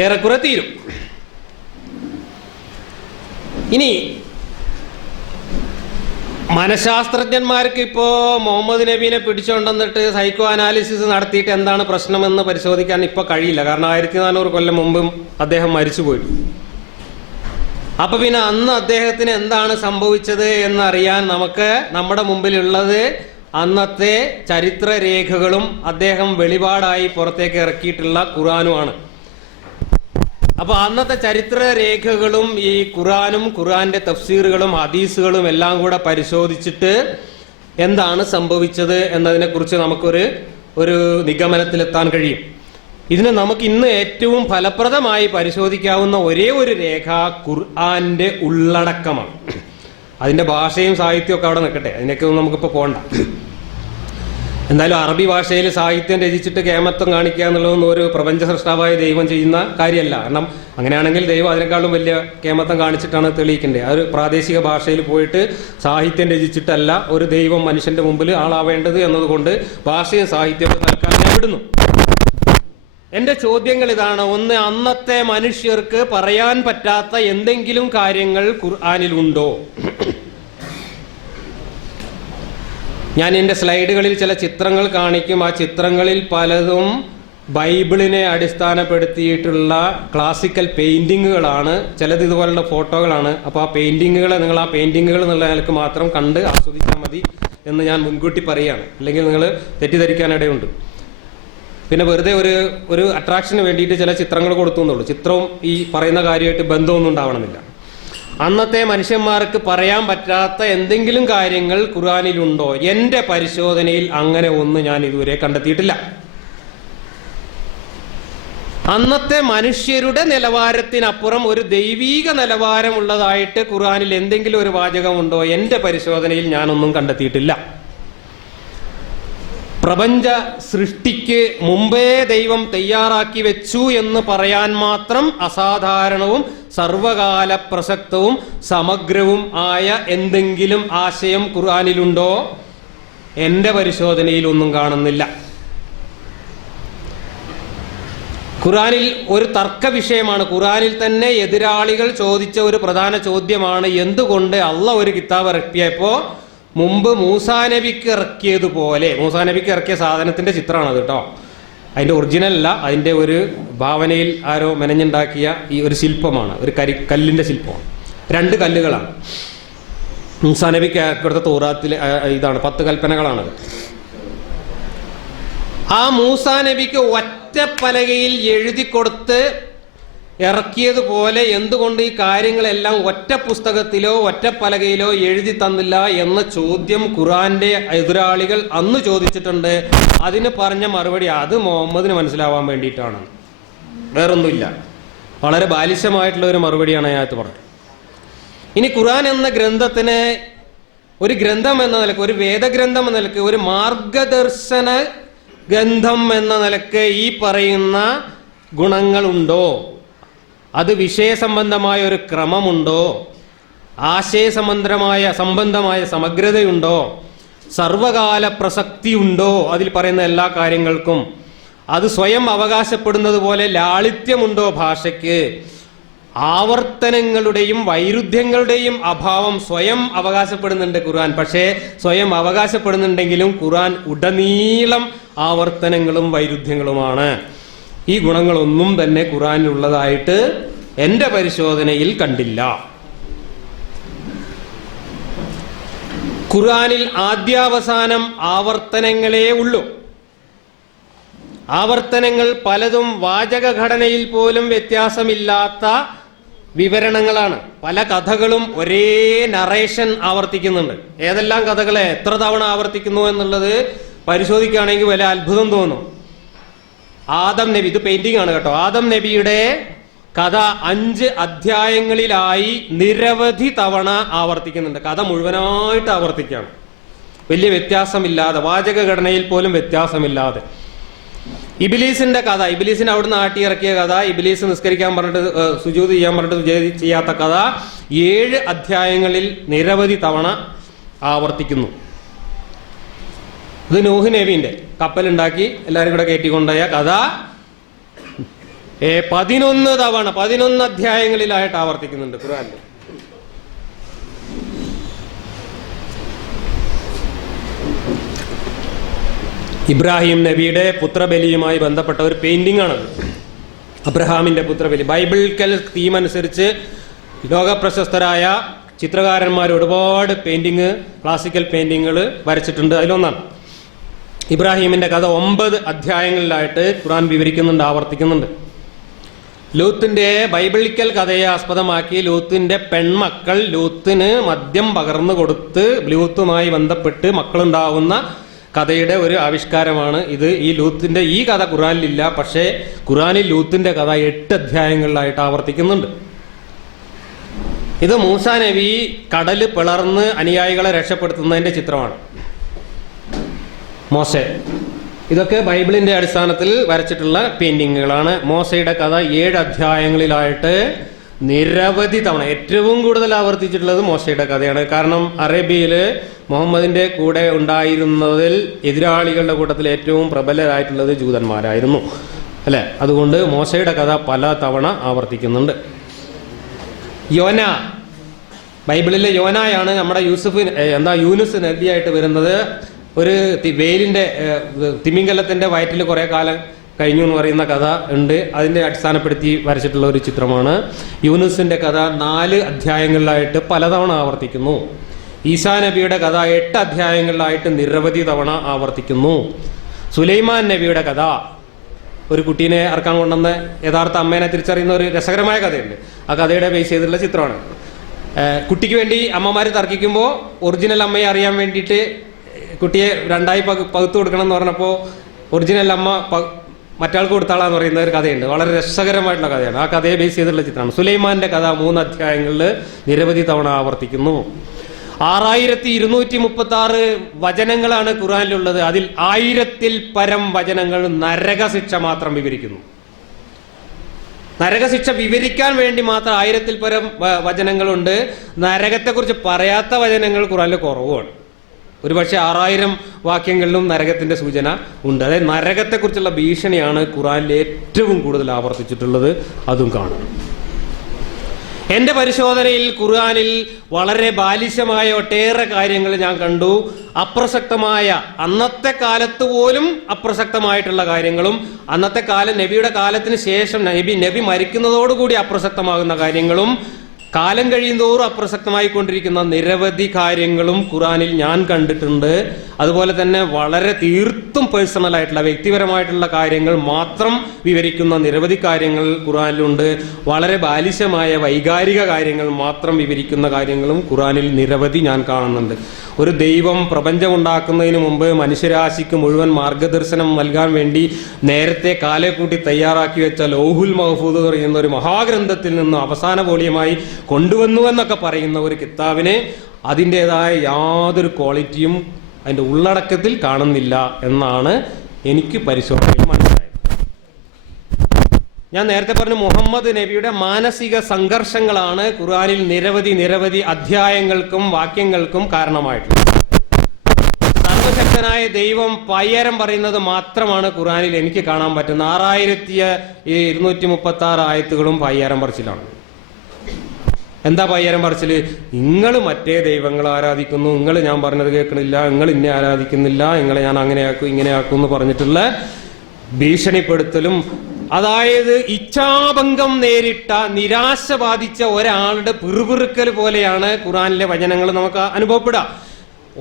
ഏറെക്കുറെ തീരും. ഇനി മനഃശാസ്ത്രജ്ഞന്മാർക്ക് ഇപ്പോൾ മുഹമ്മദ് നബീനെ പിടിച്ചുകൊണ്ടെന്നിട്ട് സൈക്കോ അനാലിസിസ് നടത്തിയിട്ട് എന്താണ് പ്രശ്നമെന്ന് പരിശോധിക്കാൻ ഇപ്പോൾ കഴിയില്ല. കാരണം 1400 കൊല്ലം മുമ്പും അദ്ദേഹം മരിച്ചുപോയി. അപ്പൊ പിന്നെ അന്ന് അദ്ദേഹത്തിന് എന്താണ് സംഭവിച്ചത് എന്നറിയാൻ നമുക്ക് നമ്മുടെ മുമ്പിലുള്ളത് അന്നത്തെ ചരിത്രരേഖകളും അദ്ദേഹം വെളിപാടായി പുറത്തേക്ക് ഇറക്കിയിട്ടുള്ള ഖുർആനുമാണ്. അപ്പൊ അന്നത്തെ ചരിത്രരേഖകളും ഈ ഖുർആനും ഖുർആന്റെ തഫ്സീറുകളും ഹദീസുകളും എല്ലാം കൂടെ പരിശോധിച്ചിട്ട് എന്താണ് സംഭവിച്ചത് എന്നതിനെ കുറിച്ച് നമുക്കൊരു നിഗമനത്തിലെത്താൻ കഴിയും. ഇതിന് നമുക്ക് ഇന്ന് ഏറ്റവും ഫലപ്രദമായി പരിശോധിക്കാവുന്ന ഒരേ ഒരു രേഖ ഖുർആന്റെ ഉള്ളടക്കമാണ്. അതിന്റെ ഭാഷയും സാഹിത്യവും ഒക്കെ അവിടെ നിൽക്കട്ടെ, അതിനൊക്കെ ഒന്നും നമുക്കിപ്പോൾ പോകണ്ട. എന്തായാലും അറബി ഭാഷയിൽ സാഹിത്യം രചിച്ചിട്ട് കേമത്വം കാണിക്കുക എന്നുള്ളതൊന്നും ഒരു പ്രപഞ്ച സൃഷ്ടാവായ ദൈവം ചെയ്യുന്ന കാര്യമല്ല. കാരണം അങ്ങനെയാണെങ്കിൽ ദൈവം അതിനേക്കാളും വലിയ കേമത്വം കാണിച്ചിട്ടാണ് തെളിയിക്കേണ്ടത്. ആ ഒരു പ്രാദേശിക ഭാഷയിൽ പോയിട്ട് സാഹിത്യം രചിച്ചിട്ടല്ല ഒരു ദൈവം മനുഷ്യന്റെ മുമ്പിൽ ആളാവേണ്ടത് എന്നതുകൊണ്ട് ഭാഷയും സാഹിത്യവും തൽക്കാലം ഞാൻ വിടുന്നു. എന്റെ ചോദ്യങ്ങൾ ഇതാണ്. ഒന്ന്, അന്നത്തെ മനുഷ്യർക്ക് പറയാൻ പറ്റാത്ത എന്തെങ്കിലും കാര്യങ്ങൾ ഖുർആനിലുണ്ടോ? ഞാൻ എൻ്റെ സ്ലൈഡുകളിൽ ചില ചിത്രങ്ങൾ കാണിക്കും. ആ ചിത്രങ്ങളിൽ പലതും ബൈബിളിനെ അടിസ്ഥാനപ്പെടുത്തിയിട്ടുള്ള ക്ലാസിക്കൽ പെയിന്റിങ്ങുകളാണ്, ചിലത് ഇതുപോലുള്ള ഫോട്ടോകളാണ്. അപ്പോൾ ആ പെയിന്റിങ്ങുകൾ നിങ്ങൾ ആ പെയിന്റിങ്ങുകൾ എന്നുള്ള നിലക്ക് മാത്രം കണ്ട് ആസ്വദിച്ചാൽ മതി എന്ന് ഞാൻ മുൻകൂട്ടി പറയുകയാണ്. അല്ലെങ്കിൽ നിങ്ങൾ തെറ്റിദ്ധരിക്കാനിടയുണ്ട്. പിന്നെ വെറുതെ ഒരു അട്രാക്ഷന് വേണ്ടിയിട്ട് ചില ചിത്രങ്ങൾ കൊടുത്തു എന്നുള്ളൂ. ചിത്രവും ഈ പറയുന്ന കാര്യമായിട്ട് ബന്ധമൊന്നും ഉണ്ടാവണമെന്നില്ല. അന്നത്തെ മനുഷ്യന്മാർക്ക് പറയാൻ പറ്റാത്ത എന്തെങ്കിലും കാര്യങ്ങൾ ഖുർആനിലുണ്ടോ? എൻ്റെ പരിശോധനയിൽ അങ്ങനെ ഒന്നും ഞാൻ ഇതുവരെ കണ്ടെത്തിയിട്ടില്ല. അന്നത്തെ മനുഷ്യരുടെ നിലവാരത്തിനപ്പുറം ഒരു ദൈവീക നിലവാരമുള്ളതായിട്ട് ഖുർആനിൽ എന്തെങ്കിലും ഒരു വാചകമുണ്ടോ? എൻ്റെ പരിശോധനയിൽ ഞാനൊന്നും കണ്ടെത്തിയിട്ടില്ല. പ്രപഞ്ച സൃഷ്ടിക്ക് മുമ്പേ ദൈവം തയ്യാറാക്കി വെച്ചു എന്ന് പറയാൻ മാത്രം അസാധാരണവും സർവകാല പ്രസക്തവും സമഗ്രവും ആയ എന്തെങ്കിലും ആശയം ഖുർആനിലുണ്ടോ? എൻ്റെ പരിശോധനയിൽ ഒന്നും കാണുന്നില്ല. ഖുർആനിൽ ഒരു തർക്ക വിഷയമാണ്. ഖുർആനിൽ തന്നെ എതിരാളികൾ ചോദിച്ച ഒരു പ്രധാന ചോദ്യമാണ്, എന്തുകൊണ്ട് അള്ളാഹ് ഒരു കിതാബ് ഇറക്കിയപ്പോൾ മുമ്പ് മൂസാ നബിക്ക് ഇറക്കിയതുപോലെ, മൂസാ നബിക്ക് ഇറക്കിയ സാധനത്തിന്റെ ചിത്രമാണ് അത് കേട്ടോ, അതിന്റെ ഒറിജിനൽ അല്ല, അതിന്റെ ഒരു ഭാവനയിൽ ആരോ മെനഞ്ഞുണ്ടാക്കിയ ഈ ഒരു ശില്പമാണ്, ഒരു കല്ലിന്റെ ശില്പമാണ്. 2 കല്ലുകളാണ്. മൂസാ നബിക്ക് ഇവിടുത്തെ തൗറാത്തിലെ ഇതാണ് 10 കൽപ്പനകളാണത്. ആ മൂസാ നബിക്ക് ഒറ്റപ്പലകയിൽ എഴുതി കൊടുത്ത് ഇറക്കിയതുപോലെ എന്തുകൊണ്ട് ഈ കാര്യങ്ങളെല്ലാം ഒറ്റ പുസ്തകത്തിലോ ഒറ്റപ്പലകയിലോ എഴുതി തന്നില്ല എന്ന ചോദ്യം ഖുർആന്റെ എതിരാളികൾ അന്ന് ചോദിച്ചിട്ടുണ്ട്. അതിന് പറഞ്ഞ മറുപടി അത് മുഹമ്മദിന് മനസ്സിലാവാൻ വേണ്ടിയിട്ടാണ്, വേറൊന്നുമില്ല. വളരെ ബാലിശമായിട്ടുള്ള ഒരു മറുപടിയാണ് അതിനകത്ത് പറഞ്ഞത്. ഇനി ഖുർആൻ എന്ന ഗ്രന്ഥത്തിന് ഒരു ഗ്രന്ഥം എന്ന നിലക്ക്, ഒരു വേദഗ്രന്ഥം എന്ന നിലക്ക്, ഒരു മാർഗദർശന ഗ്രന്ഥം എന്ന നിലക്ക് ഈ പറയുന്ന ഗുണങ്ങളുണ്ടോ? അത് വിഷയസംബന്ധമായ ഒരു ക്രമമുണ്ടോ? സംബന്ധമായ സമഗ്രതയുണ്ടോ? സർവകാല പ്രസക്തിയുണ്ടോ അതിൽ പറയുന്ന എല്ലാ കാര്യങ്ങൾക്കും? അത് സ്വയം അവകാശപ്പെടുന്നത് പോലെ ലാളിത്യമുണ്ടോ ഭാഷയ്ക്ക്? ആവർത്തനങ്ങളുടെയും വൈരുദ്ധ്യങ്ങളുടെയും അഭാവം സ്വയം അവകാശപ്പെടുന്നുണ്ട് ഖുർആൻ. പക്ഷേ സ്വയം അവകാശപ്പെടുന്നുണ്ടെങ്കിലും ഖുർആൻ ഉടനീളം ആവർത്തനങ്ങളും വൈരുദ്ധ്യങ്ങളുമാണ്. ഈ ഗുണങ്ങളൊന്നും തന്നെ ഖുർആനിലുള്ളതായിട്ട് എൻ്റെ പരിശോധനയിൽ കണ്ടില്ല. ഖുർആനിൽ ആദ്യാവസാനം ആവർത്തനങ്ങളേ ഉള്ളൂ. ആവർത്തനങ്ങൾ പലതും വാചക ഘടനയിൽ പോലും വ്യത്യാസമില്ലാത്ത വിവരണങ്ങളാണ്. പല കഥകളും ഒരേ നറേഷൻ ആവർത്തിക്കുന്നുണ്ട്. ഏതെല്ലാം കഥകളെ എത്ര തവണ ആവർത്തിക്കുന്നു എന്നുള്ളത് പരിശോധിക്കുകയാണെങ്കിൽ വലിയ അത്ഭുതം തോന്നും. ആദം നബി, ഇത് പെയിന്റിംഗ് ആണ് കേട്ടോ, ആദം നബിയുടെ കഥ 5 അധ്യായങ്ങളിലായി നിരവധി തവണ ആവർത്തിക്കുന്നുണ്ട്. കഥ മുഴുവനായിട്ട് ആവർത്തിക്കുകയാണ്, വലിയ വ്യത്യാസമില്ലാതെ, വാചകഘടനയിൽ പോലും വ്യത്യാസമില്ലാതെ. ഇബിലീസിന്റെ കഥ, ഇബിലീസിനെ അവിടുന്ന് ആട്ടിയിറക്കിയ കഥ, ഇബിലീസ് നിസ്കരിക്കാൻ പറഞ്ഞിട്ട് സുജൂദ് ചെയ്യാൻ പറഞ്ഞിട്ട് ചെയ്യാത്ത കഥ 7 അധ്യായങ്ങളിൽ നിരവധി തവണ ആവർത്തിക്കുന്നു. ഇത് നൂഹ് നബിന്റെ കപ്പലുണ്ടാക്കി എല്ലാവരും കൂടെ കയറ്റിക്കൊണ്ടുപോയ കഥ 11 തവണ 11 അധ്യായങ്ങളിലായിട്ട് ആവർത്തിക്കുന്നുണ്ട് ഖുർആനിൽ. ഇബ്രാഹിം നബിയുടെ പുത്രബലിയുമായി ബന്ധപ്പെട്ട ഒരു പെയിന്റിംഗ് ആണത്. അബ്രഹാമിന്റെ പുത്രബലി ബൈബിളിക്കൽ തീം അനുസരിച്ച് ലോകപ്രശസ്തരായ ചിത്രകാരന്മാർ ഒരുപാട് പെയിന്റിങ്, ക്ലാസിക്കൽ പെയിന്റിങ്ങുകൾ വരച്ചിട്ടുണ്ട്. അതിലൊന്നാണ് ഇബ്രാഹിമിന്റെ കഥ. 9 അധ്യായങ്ങളിലായിട്ട് ഖുർആൻ വിവരിക്കുന്നുണ്ട്, ആവർത്തിക്കുന്നുണ്ട്. ലൂത്തിന്റെ ബൈബിളിക്കൽ കഥയെ ആസ്പദമാക്കി ലൂത്തിന്റെ പെൺമക്കൾ ലൂത്തിന് മദ്യം പകർന്നു കൊടുത്ത് ലൂത്തുമായി ബന്ധപ്പെട്ട് മക്കളുണ്ടാവുന്ന കഥയുടെ ഒരു ആവിഷ്കാരമാണ് ഇത്. ഈ ലൂത്തിന്റെ ഈ കഥ ഖുർആനിലില്ല, പക്ഷേ ഖുർആനിൽ ലൂത്തിന്റെ കഥ 8 അധ്യായങ്ങളിലായിട്ട് ആവർത്തിക്കുന്നുണ്ട്. ഇത് മൂസാ നബി കടല് പിളർന്ന് അനുയായികളെ രക്ഷപ്പെടുത്തുന്നതിന്റെ ചിത്രമാണ്. മോശെ, ഇതൊക്കെ ബൈബിളിന്റെ അടിസ്ഥാനത്തിൽ വരച്ചിട്ടുള്ള പെയിന്റിങ്ങുകളാണ്. മോശയുടെ കഥ 7 അധ്യായങ്ങളിലായിട്ട് നിരവധി തവണ, ഏറ്റവും കൂടുതൽ ആവർത്തിച്ചിട്ടുള്ളത് മോശയുടെ കഥയാണ്. കാരണം അറേബ്യയിൽ മുഹമ്മദിന്റെ കൂടെ ഉണ്ടായിരുന്നതിൽ എതിരാളികളുടെ കൂട്ടത്തിൽ ഏറ്റവും പ്രബലരായിട്ടുള്ളത് ജൂതന്മാരായിരുന്നു, അല്ലെ? അതുകൊണ്ട് മോശയുടെ കഥ പല തവണ ആവർത്തിക്കുന്നുണ്ട്. യോന, ബൈബിളിലെ യോനായാണ് നമ്മുടെ യൂനുസ് നബിയായിട്ട് വരുന്നത്. ഒരു വെയിലിന്റെ തിമിംഗലത്തിന്റെ വയറ്റിൽ കുറെ കാലം കഴിഞ്ഞു എന്ന് പറയുന്ന കഥ ഉണ്ട്. അതിന്റെ അടിസ്ഥാനപ്പെടുത്തി വരച്ചിട്ടുള്ള ഒരു ചിത്രമാണ്. യൂനുസിന്റെ കഥ 4 അധ്യായങ്ങളിലായിട്ട് പലതവണ ആവർത്തിക്കുന്നു. ഈസാ നബിയുടെ കഥ 8 അധ്യായങ്ങളിലായിട്ട് നിരവധി തവണ ആവർത്തിക്കുന്നു. സുലൈമാൻ നബിയുടെ കഥ, ഒരു കുട്ടീനെ ഇറക്കാൻ കൊണ്ടുവന്ന് യഥാർത്ഥ അമ്മേനെ തിരിച്ചറിയുന്ന ഒരു രസകരമായ കഥയുണ്ട്. ആ കഥയുടെ ബേസ് ചെയ്തിട്ടുള്ള ചിത്രമാണ്. കുട്ടിക്ക് വേണ്ടി അമ്മമാർ തർക്കിക്കുമ്പോൾ ഒറിജിനൽ അമ്മയെ അറിയാൻ വേണ്ടിയിട്ട് കുട്ടിയെ 2ആയി പകുത്തു കൊടുക്കണം എന്ന് പറഞ്ഞപ്പോൾ ഒറിജിനൽ അമ്മ മറ്റാൾക്ക് കൊടുത്താളാന്ന് പറയുന്ന ഒരു കഥയുണ്ട്. വളരെ രസകരമായിട്ടുള്ള കഥയാണ്. ആ കഥയെ ബേസ് ചെയ്തിട്ടുള്ള ചിത്രമാണ്. സുലൈമാന്റെ കഥ 3 അധ്യായങ്ങളിൽ നിരവധി തവണ ആവർത്തിക്കുന്നു. 6236 വചനങ്ങളാണ് ഖുർആനിലുള്ളത്. അതിൽ 1000-ൽ പരം വചനങ്ങൾ നരകശിക്ഷ മാത്രം വിവരിക്കുന്നു. നരകശിക്ഷ വിവരിക്കാൻ വേണ്ടി മാത്രം 1000-ൽ പരം വചനങ്ങളുണ്ട്. നരകത്തെക്കുറിച്ച് പറയാത്ത വചനങ്ങൾ ഖുർആനിൽ കുറവാണ്. ഒരുപക്ഷെ 6000 വാക്യങ്ങളിലും നരകത്തിന്റെ സൂചന ഉണ്ട്. അതായത് നരകത്തെക്കുറിച്ചുള്ള ഭീഷണിയാണ് ഖുർആനിൽ ഏറ്റവും കൂടുതൽ ആവർത്തിച്ചിട്ടുള്ളത്. അതും കാണും. എന്റെ പരിശോധനയിൽ ഖുർആനിൽ വളരെ ബാലിശമായ ഒട്ടേറെ കാര്യങ്ങൾ ഞാൻ കണ്ടു. അപ്രസക്തമായ, അന്നത്തെ കാലത്ത് പോലും അപ്രസക്തമായിട്ടുള്ള കാര്യങ്ങളും അന്നത്തെ കാലം നബിയുടെ കാലത്തിന് ശേഷം നബി മരിക്കുന്നതോടുകൂടി അപ്രസക്തമാകുന്ന കാര്യങ്ങളും കാലം കഴിയുന്തോറും അപ്രസക്തമായി കൊണ്ടിരിക്കുന്ന നിരവധി കാര്യങ്ങളും ഖുർആനിൽ ഞാൻ കണ്ടിട്ടുണ്ട്. അതുപോലെ തന്നെ വളരെ തീർത്തും പേഴ്സണൽ ആയിട്ടുള്ള, വ്യക്തിപരമായിട്ടുള്ള കാര്യങ്ങൾ മാത്രം വിവരിക്കുന്ന നിരവധി കാര്യങ്ങൾ ഖുർആനിലുണ്ട്. വളരെ ബാലിശമായ വൈകാരിക കാര്യങ്ങൾ മാത്രം വിവരിക്കുന്ന കാര്യങ്ങളും ഖുർആനിൽ നിരവധി ഞാൻ കാണുന്നുണ്ട്. ഒരു ദൈവം പ്രപഞ്ചമുണ്ടാക്കുന്നതിന് മുമ്പ് മനുഷ്യരാശിക്ക് മുഴുവൻ മാർഗദർശനം നൽകാൻ വേണ്ടി നേരത്തെ കാലെ കൂട്ടി തയ്യാറാക്കി വെച്ച ലൗഹുൽ മഹ്ഫൂദ് പറയുന്ന ഒരു മഹാഗ്രന്ഥത്തിൽ നിന്ന് അവസാന വോളിയമായി കൊണ്ടുവന്നുവെന്നൊക്കെ പറയുന്ന ഒരു കിതാബിനെ അതിൻ്റെതായ യാതൊരു ക്വാളിറ്റിയും അതിൻ്റെ ഉള്ളടക്കത്തിൽ കാണുന്നില്ല എന്നാണ് എനിക്ക് പരിശോധനയിൽ മനസ്സിലായത്. ഞാൻ നേരത്തെ പറഞ്ഞു, മുഹമ്മദ് നബിയുടെ മാനസിക സംഘർഷങ്ങളാണ് ഖുർആനിൽ നിരവധി അധ്യായങ്ങൾക്കും വാക്യങ്ങൾക്കും കാരണമായിട്ടുള്ളത്. സർവശക്തനായ ദൈവം പയ്യരം പറയുന്നത് മാത്രമാണ് ഖുർആനിൽ എനിക്ക് കാണാൻ പറ്റുന്ന 6236 ആയത്തുകളും പയ്യരം പറച്ചിലാണ്. എന്താ പയ്യരം പറച്ചില്? നിങ്ങൾ മറ്റേ ദൈവങ്ങളെ ആരാധിക്കുന്നു, നിങ്ങൾ ഞാൻ പറഞ്ഞത് കേൾക്കണില്ല, നിങ്ങൾ ഇന്നെ ആരാധിക്കുന്നില്ല, നിങ്ങളെ ഞാൻ അങ്ങനെയാക്കും ഇങ്ങനെയാക്കും എന്ന് പറഞ്ഞിട്ടുള്ള ഭീഷണിപ്പെടുത്തലും. അതായത് ഇച്ഛാഭംഗം നേരിട്ട, നിരാശ ബാധിച്ച ഒരാളുടെ പിറുപിറുക്കൽ പോലെയാണ് ഖുർആനിലെ വചനങ്ങൾ നമുക്ക് അനുഭവപ്പെടുക.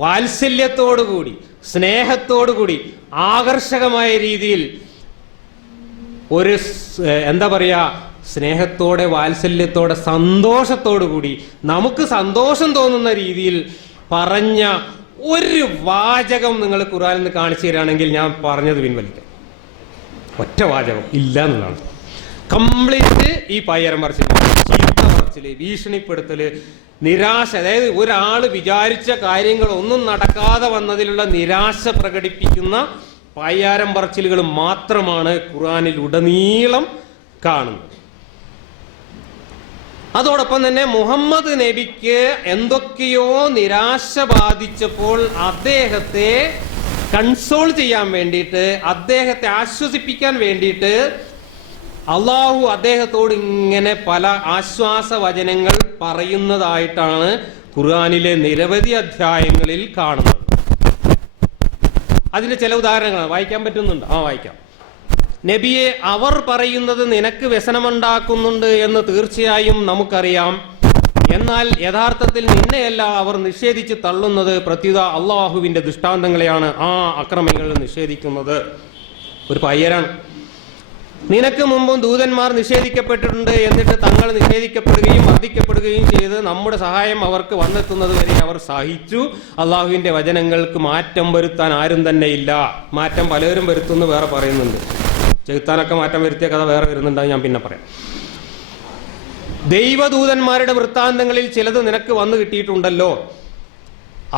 വാത്സല്യത്തോടുകൂടി, സ്നേഹത്തോടുകൂടി, ആകർഷകമായ രീതിയിൽ ഒരു എന്താ പറയാ, സ്നേഹത്തോടെ, വാത്സല്യത്തോടെ, സന്തോഷത്തോടു കൂടി നമുക്ക് സന്തോഷം തോന്നുന്ന രീതിയിൽ പറഞ്ഞ ഒരു വാചകം നിങ്ങൾ ഖുർആനിൽ നിന്ന് കാണിച്ചു തരികയാണെങ്കിൽ ഞാൻ പറഞ്ഞത് പിൻവലിക്കാം. ഒറ്റ വാചകം ഇല്ല എന്നുള്ളതാണ്. കംപ്ലീറ്റ് ഈ പയ്യരം പറച്ചില്, ചീത്ത പറച്ചില്, ഭീഷണിപ്പെടുത്തല്, നിരാശ. അതായത് ഒരാൾ വിചാരിച്ച കാര്യങ്ങൾ ഒന്നും നടക്കാതെ വന്നതിലുള്ള നിരാശ പ്രകടിപ്പിക്കുന്ന പയ്യാരം പറച്ചിലുകൾ മാത്രമാണ് ഖുർആനിൽ ഉടനീളം കാണുന്നത്. അതോടൊപ്പം തന്നെ മുഹമ്മദ് നബിക്ക് എന്തൊക്കെയോ നിരാശ ബാധിച്ചപ്പോൾ അദ്ദേഹത്തെ കൺസോൾ ചെയ്യാൻ വേണ്ടിയിട്ട്, അദ്ദേഹത്തെ ആശ്വസിപ്പിക്കാൻ വേണ്ടിയിട്ട് അള്ളാഹു അദ്ദേഹത്തോട് ഇങ്ങനെ പല ആശ്വാസ വചനങ്ങൾ പറയുന്നതായിട്ടാണ് ഖുർആനിലെ നിരവധി അധ്യായങ്ങളിൽ കാണുന്നത്. അതിന് ചില ഉദാഹരണങ്ങൾ വായിക്കാൻ പറ്റുന്നുണ്ട്. വായിക്കാം. നബിയെ, അവർ പറയുന്നത് നിനക്ക് വ്യസനമുണ്ടാക്കുന്നുണ്ട് എന്ന് തീർച്ചയായും നമുക്കറിയാം. എന്നാൽ യഥാർത്ഥത്തിൽ നിന്നെയല്ല അവർ നിഷേധിച്ച് തള്ളുന്നത്, പ്രത്യുത അള്ളാഹുവിന്റെ ദൃഷ്ടാന്തങ്ങളെയാണ് ആ അക്രമികൾ നിഷേധിക്കുന്നത്. ഒരു പയ്യരാണ്. നിനക്ക് മുമ്പും ദൂതന്മാർ നിഷേധിക്കപ്പെട്ടിട്ടുണ്ട്, എന്നിട്ട് തങ്ങൾ നിഷേധിക്കപ്പെടുകയും മർദ്ദിക്കപ്പെടുകയും ചെയ്ത് നമ്മുടെ സഹായം അവർക്ക് വന്നെത്തുന്നത് വരെ അവർ സഹിച്ചു. അള്ളാഹുവിന്റെ വചനങ്ങൾക്ക് മാറ്റം വരുത്താൻ ആരും തന്നെ ഇല്ല. മാറ്റം പലരും വരുത്തുന്നു വേറെ പറയുന്നുണ്ട്. ചെകുത്താനൊക്കെ മാറ്റം വരുത്തിയ കഥ വേറെ വരുന്നുണ്ടാവും, ഞാൻ പിന്നെ പറയാം. ദൈവദൂതന്മാരുടെ വൃത്താന്തങ്ങളിൽ ചിലത് നിനക്ക് വന്നു കിട്ടിയിട്ടുണ്ടല്ലോ.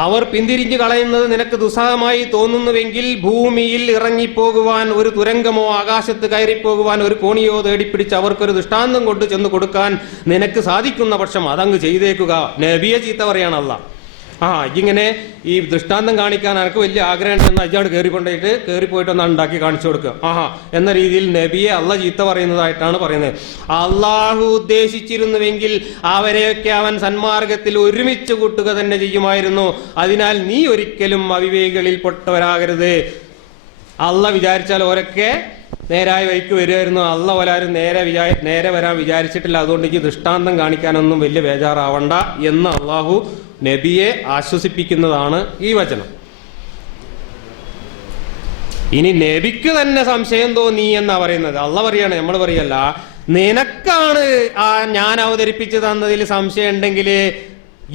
അവർ പിന്തിരിഞ്ഞു കളയുന്നത് നിനക്ക് ദുസ്സഹമായി തോന്നുന്നുവെങ്കിൽ ഭൂമിയിൽ ഇറങ്ങിപ്പോകുവാൻ ഒരു തുരങ്കമോ ആകാശത്ത് കയറിപ്പോകുവാൻ ഒരു കോണിയോ തേടിപ്പിടിച്ച് അവർക്കൊരു ദൃഷ്ടാന്തം കൊണ്ട് ചെന്ന് കൊടുക്കാൻ നിനക്ക് സാധിക്കുന്ന പക്ഷം അതങ്ങ് ചെയ്തേക്കുക. നബിയെ ചീത്ത പറയാണല്ല. ഇങ്ങനെ ഈ ദൃഷ്ടാന്തം കാണിക്കാൻ എനിക്ക് വലിയ ആഗ്രഹം ഉണ്ടെന്ന് അജാട് കയറിപ്പോയിട്ടൊന്ന് ഉണ്ടാക്കി കാണിച്ചു കൊടുക്കുക എന്ന രീതിയിൽ നബിയെ അള്ളാഹ് ചീത്ത പറയുന്നതായിട്ടാണ് പറയുന്നത്. അള്ളാഹു ഉദ്ദേശിച്ചിരുന്നുവെങ്കിൽ അവരെയൊക്കെ അവൻ സന്മാർഗത്തിൽ ഒരുമിച്ച് കൂട്ടുക തന്നെ ചെയ്യുമായിരുന്നു. അതിനാൽ നീ ഒരിക്കലും അവിവേകികളിൽ പെട്ടവരാകരുത്. അള്ളാഹ് വിചാരിച്ചാൽ ഓരൊക്കെ നേരായ വഴിക്ക് വരുമായിരുന്നു. അള്ളാഹ് വരാരും നേരെ വരാൻ വിചാരിച്ചിട്ടില്ല. അതുകൊണ്ട് എനിക്ക് ദൃഷ്ടാന്തം കാണിക്കാനൊന്നും വലിയ ബേജാറാവണ്ട എന്ന് അള്ളാഹു നബിയെ ആശ്വസിപ്പിക്കുന്നതാണ് ഈ വചനം. ഇനി നബിക്ക് തന്നെ സംശയം തോന്നി എന്നാ പറയുന്നത്. അള്ളാഹ് പറയാണ്, നമ്മൾ പറയല്ല. നിനക്കാണ് ഞാൻ അവതരിപ്പിച്ചു തന്നതിൽ സംശയം ഉണ്ടെങ്കിൽ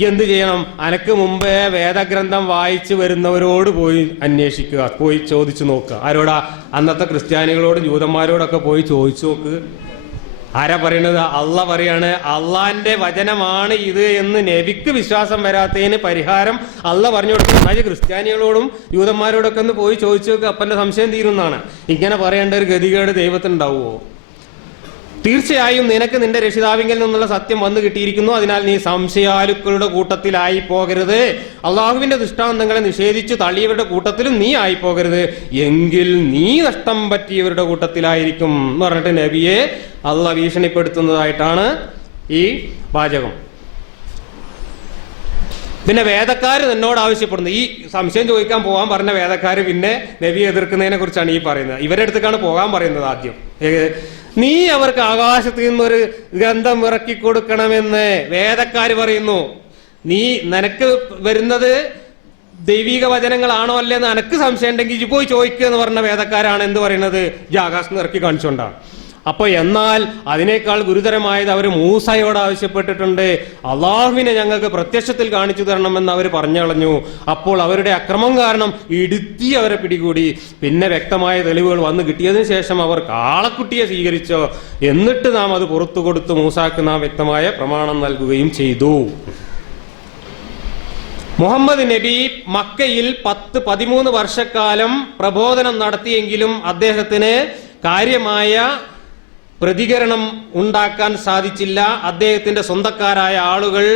എന്ത് ചെയ്യണം? അനക്ക് മുമ്പേ വേദഗ്രന്ഥം വായിച്ചു വരുന്നവരോട് പോയി അന്വേഷിക്കുക, പോയി ചോദിച്ചു നോക്കുക. ആരോടാ? അന്നത്തെ ക്രിസ്ത്യാനികളോടും ജൂതന്മാരോടൊക്കെ പോയി ചോദിച്ചു നോക്ക്. ആരാ പറയണത്? അള്ളാഹ് പറയാണ്, അള്ളാന്റെ വചനമാണ് ഇത് എന്ന് നബിക്ക് വിശ്വാസം വരാത്തതിന് പരിഹാരം അള്ളാഹ് പറഞ്ഞു കൊടുക്കും. എന്നാൽ ക്രിസ്ത്യാനികളോടും ജൂതന്മാരോടൊക്കെ ഒന്ന് പോയി ചോദിച്ചു നോക്കുക, അപ്പന്റെ സംശയം തീരുന്നതാണ്. ഇങ്ങനെ പറയേണ്ട ഒരു ഗതികേട് ദൈവത്തിനുണ്ടാവുമോ? തീർച്ചയായും നിനക്ക് നിന്റെ രക്ഷിതാവിങ്കിൽ നിന്നുള്ള സത്യം വന്നു കിട്ടിയിരിക്കുന്നു. അതിനാൽ നീ സംശയാലുക്കളുടെ കൂട്ടത്തിലായി പോകരുത്. അള്ളാഹുവിന്റെ ദൃഷ്ടാന്തങ്ങളെ നിഷേധിച്ചു തള്ളിയവരുടെ കൂട്ടത്തിലും നീ ആയി പോകരുത്. എങ്കിൽ നീ നഷ്ടം പറ്റിയവരുടെ കൂട്ടത്തിലായിരിക്കും എന്ന് പറഞ്ഞിട്ട് നബിയെ അള്ളാഹ് ഭീഷണിപ്പെടുത്തുന്നതായിട്ടാണ് ഈ വാചകം. പിന്നെ വേദക്കാര് എന്നോട് ആവശ്യപ്പെടുന്നത്, ഈ സംശയം ചോദിക്കാൻ പോകാൻ പറഞ്ഞ വേദക്കാര് പിന്നെ നബിയെ എതിർക്കുന്നതിനെ കുറിച്ചാണ് ഈ പറയുന്നത്. ഇവരുടെ അടുത്തേക്കാണ് പോകാൻ പറയുന്നത് ആദ്യം. നീ അവർക്ക് ആകാശത്ത് നിന്നൊരു ഗ്രന്ഥം ഇറക്കി കൊടുക്കണമെന്ന് വേദക്കാര് പറയുന്നു. നിനക്ക് വരുന്നത് ദൈവിക വചനങ്ങളാണോ അല്ലേന്ന് എനക്ക് സംശയം ഉണ്ടെങ്കിൽ പോയി ചോദിക്കുക എന്ന് പറഞ്ഞ വേദക്കാരാണ് എന്ത് പറയുന്നത്? ആകാശത്ത് ഇറക്കി കാണിച്ചുകൊണ്ടാണ്. അപ്പൊ എന്നാൽ അതിനേക്കാൾ ഗുരുതരമായത് അവർ മൂസയോട് ആവശ്യപ്പെട്ടിട്ടുണ്ട്. അള്ളാഹുവിനെ ഞങ്ങൾക്ക് പ്രത്യക്ഷത്തിൽ കാണിച്ചു തരണമെന്ന് അവർ പറഞ്ഞു കളഞ്ഞു. അപ്പോൾ അവരുടെ അക്രമം കാരണം ഇടുത്തി അവരെ പിടികൂടി. പിന്നെ വ്യക്തമായ തെളിവുകൾ വന്നു കിട്ടിയതിനു ശേഷം അവർ കാളക്കുട്ടിയെ സ്വീകരിച്ചോ. എന്നിട്ട് നാം അത് പുറത്തു കൊടുത്തു മൂസാക്ക് നാം വ്യക്തമായ പ്രമാണം നൽകുകയും ചെയ്തു. മുഹമ്മദ് നബി മക്കയിൽ 10-13 വർഷക്കാലം പ്രബോധനം നടത്തിയെങ്കിലും അദ്ദേഹത്തിന് കാര്യമായ പ്രതികരണം ഉണ്ടാക്കാൻ സാധിച്ചില്ല. അദ്ദേഹത്തിന്റെ സ്വന്തക്കാരായ ആളുകൾ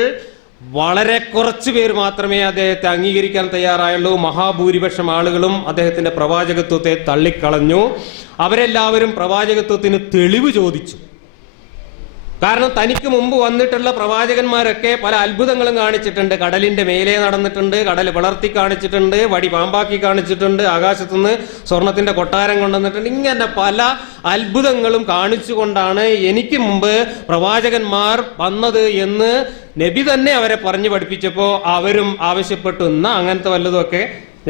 വളരെ കുറച്ചു പേർ മാത്രമേ അദ്ദേഹത്തെ അംഗീകരിക്കാൻ തയ്യാറായുള്ളൂ. മഹാഭൂരിപക്ഷം ആളുകളും അദ്ദേഹത്തിന്റെ പ്രവാചകത്വത്തെ തള്ളിക്കളഞ്ഞു. അവരെല്ലാവരും പ്രവാചകത്വത്തിന് തെളിവ് ചോദിച്ചു. കാരണം തനിക്ക് മുമ്പ് വന്നിട്ടുള്ള പ്രവാചകന്മാരൊക്കെ പല അത്ഭുതങ്ങളും കാണിച്ചിട്ടുണ്ട്. കടലിന്റെ മേലെ നടന്നിട്ടുണ്ട്, കടൽ വളർത്തി കാണിച്ചിട്ടുണ്ട്, വടി പാമ്പാക്കി കാണിച്ചിട്ടുണ്ട്, ആകാശത്തുനിന്ന് സ്വർണത്തിന്റെ കൊട്ടാരം കൊണ്ടുവന്നിട്ടുണ്ട്. ഇങ്ങനെ പല അത്ഭുതങ്ങളും കാണിച്ചുകൊണ്ടാണ് എനിക്ക് മുമ്പ് പ്രവാചകന്മാർ വന്നത് എന്ന് നബി തന്നെ അവരെ പറഞ്ഞു പഠിപ്പിച്ചപ്പോൾ അവരും ആവശ്യപ്പെട്ടു, എന്നാ അങ്ങനത്തെ വല്ലതുമൊക്കെ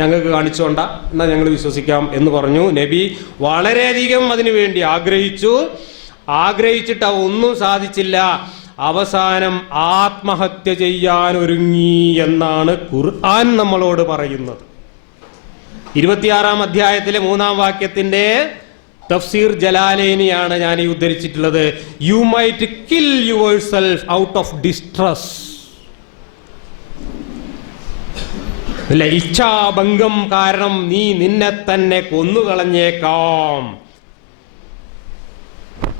ഞങ്ങൾക്ക് കാണിച്ചോണ്ട, എന്നാ ഞങ്ങൾ വിശ്വസിക്കാം എന്ന് പറഞ്ഞു. നബി വളരെയധികം അതിനു വേണ്ടി ആഗ്രഹിച്ചിട്ട് ഒന്നും സാധിച്ചില്ല. അവസാനം ആത്മഹത്യ ചെയ്യാൻ ഒരുങ്ങി എന്നാണ് ഖുർആൻ നമ്മളോട് പറയുന്നത്. 26-ാം അധ്യായത്തിലെ 3-ാം വാക്യത്തിന്റെ തഫ്സീർ ജലാലൈനിയാണ് ഞാൻ ഈ ഉദ്ധരിച്ചിട്ടുള്ളത്. You might kill yourself out of distress. ഇച്ഛാഭംഗം കാരണം നീ നിന്നെ തന്നെ കൊന്നുകളഞ്ഞേക്കാം.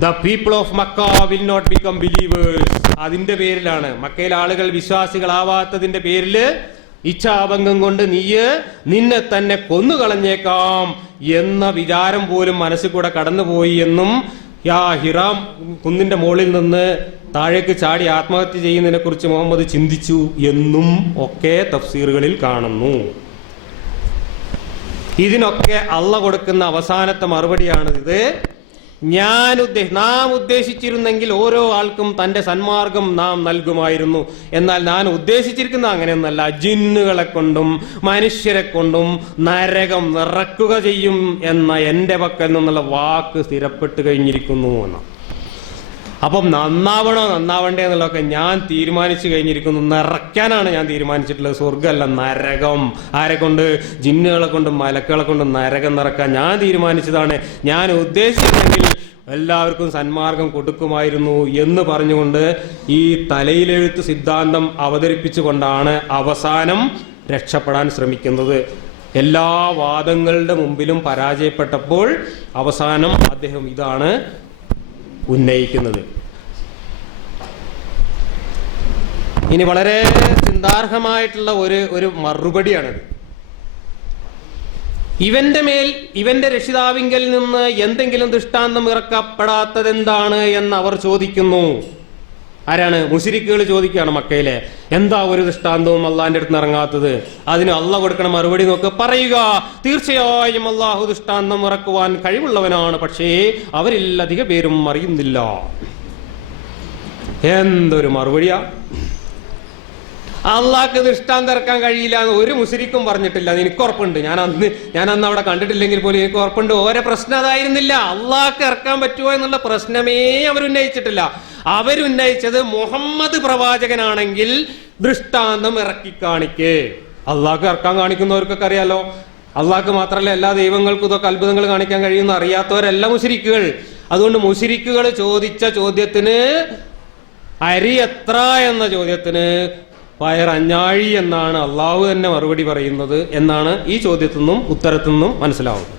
The people of Makkah will not become believers. അതിന്റെ പേരിലാണ് മക്കയിലെ ആളുകൾ വിശ്വാസികളാവാത്തതിന്റെ പേരിൽ ഇച്ഛാഭംഗം കൊണ്ട് നിന്നെ തന്നെ കൊന്നുകളഞ്ഞേക്കാം എന്ന വിചാരം പോലും മനസ്സിൽ കൂടെ കടന്നുപോയി എന്നും ഹിറാം കുന്നിന്റെ മുകളിൽ നിന്ന് താഴേക്ക് ചാടി ആത്മഹത്യ ചെയ്യുന്നതിനെ കുറിച്ച് മുഹമ്മദ് ചിന്തിച്ചു എന്നും ഒക്കെ തഫ്സീറുകളിൽ കാണുന്നു. ഇതിനൊക്കെ അള്ളാഹ് കൊടുക്കുന്ന അവസാനത്തെ മറുപടിയാണിത്. നാം ഉദ്ദേശിച്ചിരുന്നെങ്കിൽ ഓരോ ആൾക്കും തന്റെ സന്മാർഗം നാം നൽകുമായിരുന്നു. എന്നാൽ ഞാൻ ഉദ്ദേശിച്ചിരിക്കുന്ന അങ്ങനെയൊന്നല്ല. ജിന്നുകളെ കൊണ്ടും മനുഷ്യരെ കൊണ്ടും നരകം നിറക്കുക ചെയ്യും എന്ന എന്റെ പക്കൽ നിന്നുള്ള വാക്ക് സ്ഥിരപ്പെട്ട് കഴിഞ്ഞിരിക്കുന്നു എന്ന. അപ്പം നന്നാവണോ നന്നാവണ്ടേ എന്നുള്ളതൊക്കെ ഞാൻ തീരുമാനിച്ചു കഴിഞ്ഞിരിക്കുന്നു. നിറയ്ക്കാനാണ് ഞാൻ തീരുമാനിച്ചിട്ടുള്ളത്, സ്വർഗ്ഗമല്ല നരകം. ആരെ കൊണ്ട്? ജിന്നുകളെ കൊണ്ടും മലക്കുകളെ കൊണ്ടും നരകം നിറക്കാൻ ഞാൻ തീരുമാനിച്ചതാണ്. ഞാൻ ഉദ്ദേശിച്ചിട്ടുണ്ടെങ്കിൽ എല്ലാവർക്കും സന്മാർഗം കൊടുക്കുമായിരുന്നു എന്ന് പറഞ്ഞുകൊണ്ട് ഈ തലയിലെഴുത്ത് സിദ്ധാന്തം അവതരിപ്പിച്ചുകൊണ്ടാണ് അവസാനം രക്ഷപ്പെടാൻ ശ്രമിക്കുന്നത്. എല്ലാ വാദങ്ങളുടെ മുമ്പിലും പരാജയപ്പെട്ടപ്പോൾ അവസാനം അദ്ദേഹം ഇതാണ് ഉന്നയിക്കുന്നത്. ഇനി വളരെ ചിന്താർഹമായിട്ടുള്ള ഒരു മറുപടിയാണിത്. ഇവന്റെ രക്ഷിതാവിങ്കൽ നിന്ന് എന്തെങ്കിലും ദൃഷ്ടാന്തം ഇറക്കപ്പെടാത്തത് എന്താണ് എന്ന് അവർ ചോദിക്കുന്നു. ആരാണ്? മുശ്രിക്കുകൾ ചോദിക്കുകയാണ് മക്കയിലെ. എന്താ ഒരു ദൃഷ്ടാന്തവും അള്ളാന്റെ അടുത്ത് ഇറങ്ങാത്തത്? അതിന് അള്ളാഹ് കൊടുക്കണ മറുപടി നോക്ക്. പറയുക, തീർച്ചയായും അള്ളാഹു ദൃഷ്ടാന്തം ഇറക്കുവാൻ കഴിവുള്ളവനാണ്, പക്ഷേ അവരിൽ അധിക പേരും അറിയുന്നില്ല. എന്തൊരു മറുപടിയാ! അള്ളാഹ്ക്ക് ദൃഷ്ടാന്തം ഇറക്കാൻ കഴിയില്ല എന്ന് ഒരു മുശ്രിക്കും പറഞ്ഞിട്ടില്ല. അത് എനിക്ക് ഉറപ്പുണ്ട്. ഞാൻ അന്ന് അവിടെ കണ്ടിട്ടില്ലെങ്കിൽ പോലും എനിക്ക് ഉറപ്പുണ്ട്. ഓരോ പ്രശ്നം അതായിരുന്നില്ല. അള്ളാഹ്ക്ക് ഇറക്കാൻ പറ്റുമോ എന്നുള്ള പ്രശ്നമേ അവരുന്നയിച്ചിട്ടില്ല. അവരുന്നയിച്ചത് മുഹമ്മദ് പ്രവാചകനാണെങ്കിൽ ദൃഷ്ടാന്തം ഇറക്കി കാണിക്കേ. അള്ളാഹ്ക്ക് ഇറക്കാൻ കാണിക്കുന്നവർക്കൊക്കെ അറിയാലോ. അള്ളാഹ്ക്ക് മാത്രമല്ല എല്ലാ ദൈവങ്ങൾക്കും ഇതൊക്കെ അത്ഭുതങ്ങൾ കാണിക്കാൻ കഴിയുന്ന അറിയാത്തവരല്ല മുശ്രിക്കുകൾ. അതുകൊണ്ട് മുശ്രിക്കുകൾ ചോദിച്ച ചോദ്യത്തിന് അരി എത്ര എന്ന ചോദ്യത്തിന് പയർ അഞ്ഞാഴി എന്നാണ് അള്ളാഹു തന്നെ മറുപടി പറയുന്നത് എന്നാണ് ഈ ചോദ്യത്തിൽ നിന്നും ഉത്തരത്തിൽ നിന്നും മനസ്സിലാവുന്നത്.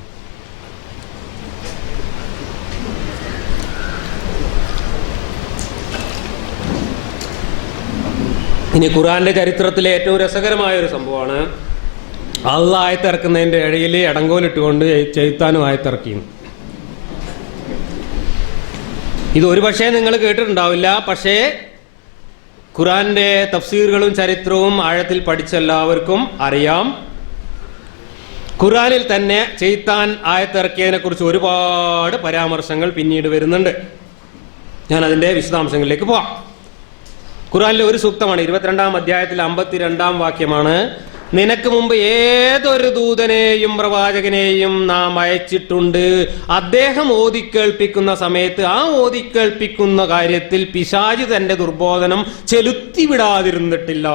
ഇനി ഖുർആന്റെ ചരിത്രത്തിലെ ഏറ്റവും രസകരമായ ഒരു സംഭവമാണ് അള്ളാഹ് ആയത്തിറക്കുന്നതിന്റെ ഇടയിൽ ഇടങ്കോലിട്ടുകൊണ്ട് ചെയ്ത്താനും ആയത്തിറക്കി. ഇത് ഒരുപക്ഷെ നിങ്ങൾ കേട്ടിട്ടുണ്ടാവില്ല. പക്ഷേ ഖുർആന്റെ തഫ്സീറുകളും ചരിത്രവും ആഴത്തിൽ പഠിച്ച എല്ലാവർക്കും അറിയാം. ഖുർആനിൽ തന്നെ ചെയ്ത്താൻ ആയത്തിറക്കിയതിനെ കുറിച്ച് ഒരുപാട് പരാമർശങ്ങൾ പിന്നീട് വരുന്നുണ്ട്. ഞാൻ അതിന്റെ വിശദാംശങ്ങളിലേക്ക് പോവാം. ഖുർആനിലെ ഒരു സൂക്തമാണ്, 22-ാം അധ്യായത്തിൽ 52-ാം വാക്യമാണ്. നിനക്ക് മുമ്പ് ഏതൊരു ദൂതനെയും പ്രവാചകനെയും നാം അയച്ചിട്ടുണ്ട്. അദ്ദേഹം ഓതിക്കേൾപ്പിക്കുന്ന സമയത്ത് ആ ഓതിക്കേൾപ്പിക്കുന്ന കാര്യത്തിൽ പിശാച് തന്റെ ദുർബോധനം ചെലുത്തിവിടാതിരുന്നിട്ടില്ല.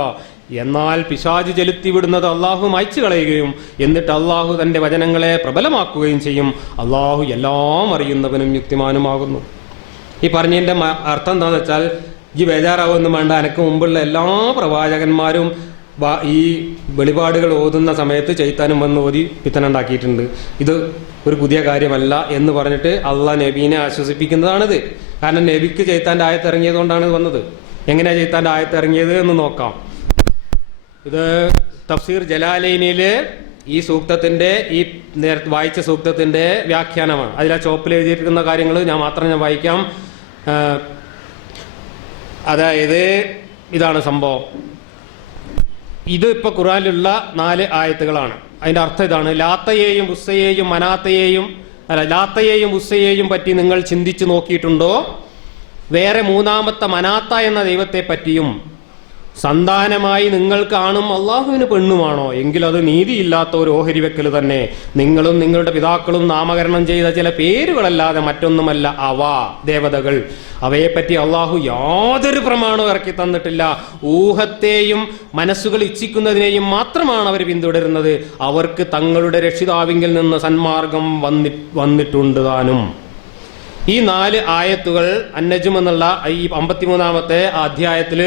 എന്നാൽ പിശാച് ചെലുത്തിവിടുന്നത് അള്ളാഹു മായ്ച്ചു കളയുകയും എന്നിട്ട് അള്ളാഹു തന്റെ വചനങ്ങളെ പ്രബലമാക്കുകയും ചെയ്യും. അള്ളാഹു എല്ലാം അറിയുന്നവനും യുക്തിമാനുമാകുന്നു. ഈ പറഞ്ഞതിന്റെ അർത്ഥം എന്താണെന്ന് വെച്ചാൽ, ഈ ബേജാറാവൊന്നും വേണ്ട, എനിക്ക് മുമ്പുള്ള എല്ലാ പ്രവാചകന്മാരും ഈ വെളിപാടുകൾ ഓതുന്ന സമയത്ത് ചൈത്താനും വന്ന് ഓതി പിത്തനുണ്ടാക്കിയിട്ടുണ്ട്. ഇത് ഒരു പുതിയ കാര്യമല്ല എന്ന് പറഞ്ഞിട്ട് അള്ളാഹ് നബീനെ ആശ്വസിപ്പിക്കുന്നതാണിത്. കാരണം നബിക്ക് ചൈത്താന്റെ ആയത്ത് ഇറങ്ങിയത് കൊണ്ടാണ് ഇത് വന്നത്. എങ്ങനെയാ ചൈത്താന്റെ ആയത്ത് ഇറങ്ങിയത് എന്ന് നോക്കാം. ഇത് തഫ്സീർ ജലാലൈനില് ഈ സൂക്തത്തിന്റെ ഈ നേരത്തെ വായിച്ച സൂക്തത്തിന്റെ വ്യാഖ്യാനമാണ്. അതിൽ ആ ചോപ്പിൽ എഴുതിയിരിക്കുന്ന കാര്യങ്ങൾ ഞാൻ വായിക്കാം. അതായത് ഇതാണ് സംഭവം. ഇത് ഇപ്പൊ ഖുർആനിലുള്ള 4 ആയത്തുകളാണ്. അതിന്റെ അർത്ഥം ഇതാണ്: ലാത്തയെയും ഉസ്സയെയും ലാത്തയെയും ഉസ്സയെയും പറ്റി നിങ്ങൾ ചിന്തിച്ചു നോക്കിയിട്ടുണ്ടോ? വേറെ മൂന്നാമത്തെ മനാത്ത എന്ന ദൈവത്തെ പറ്റിയും സന്താനമായി നിങ്ങൾ കാണും അള്ളാഹുവിന് പെണ്ണുമാണോ എങ്കിൽ അത് നീതിയില്ലാത്ത ഒരു ഓഹരി വെക്കൽ തന്നെ. നിങ്ങളും നിങ്ങളുടെ പിതാക്കളും നാമകരണം ചെയ്ത ചില പേരുകളല്ലാതെ മറ്റൊന്നുമല്ല അവ ദേവതകൾ. അവയെപ്പറ്റി അള്ളാഹു യാതൊരു പ്രമാണവും ഇറക്കി തന്നിട്ടില്ല. ഊഹത്തെയും മനസ്സുകൾ ഇച്ഛിക്കുന്നതിനെയും മാത്രമാണ് അവർ പിന്തുടരുന്നത്. അവർക്ക് തങ്ങളുടെ രക്ഷിതാവിങ്കിൽ നിന്ന് സന്മാർഗം വന്നിട്ടുണ്ട് താനും. ഈ 4 ആയത്തുകൾ അന്നജും എന്നുള്ള ഈ 53-ാമത്തെ അധ്യായത്തിൽ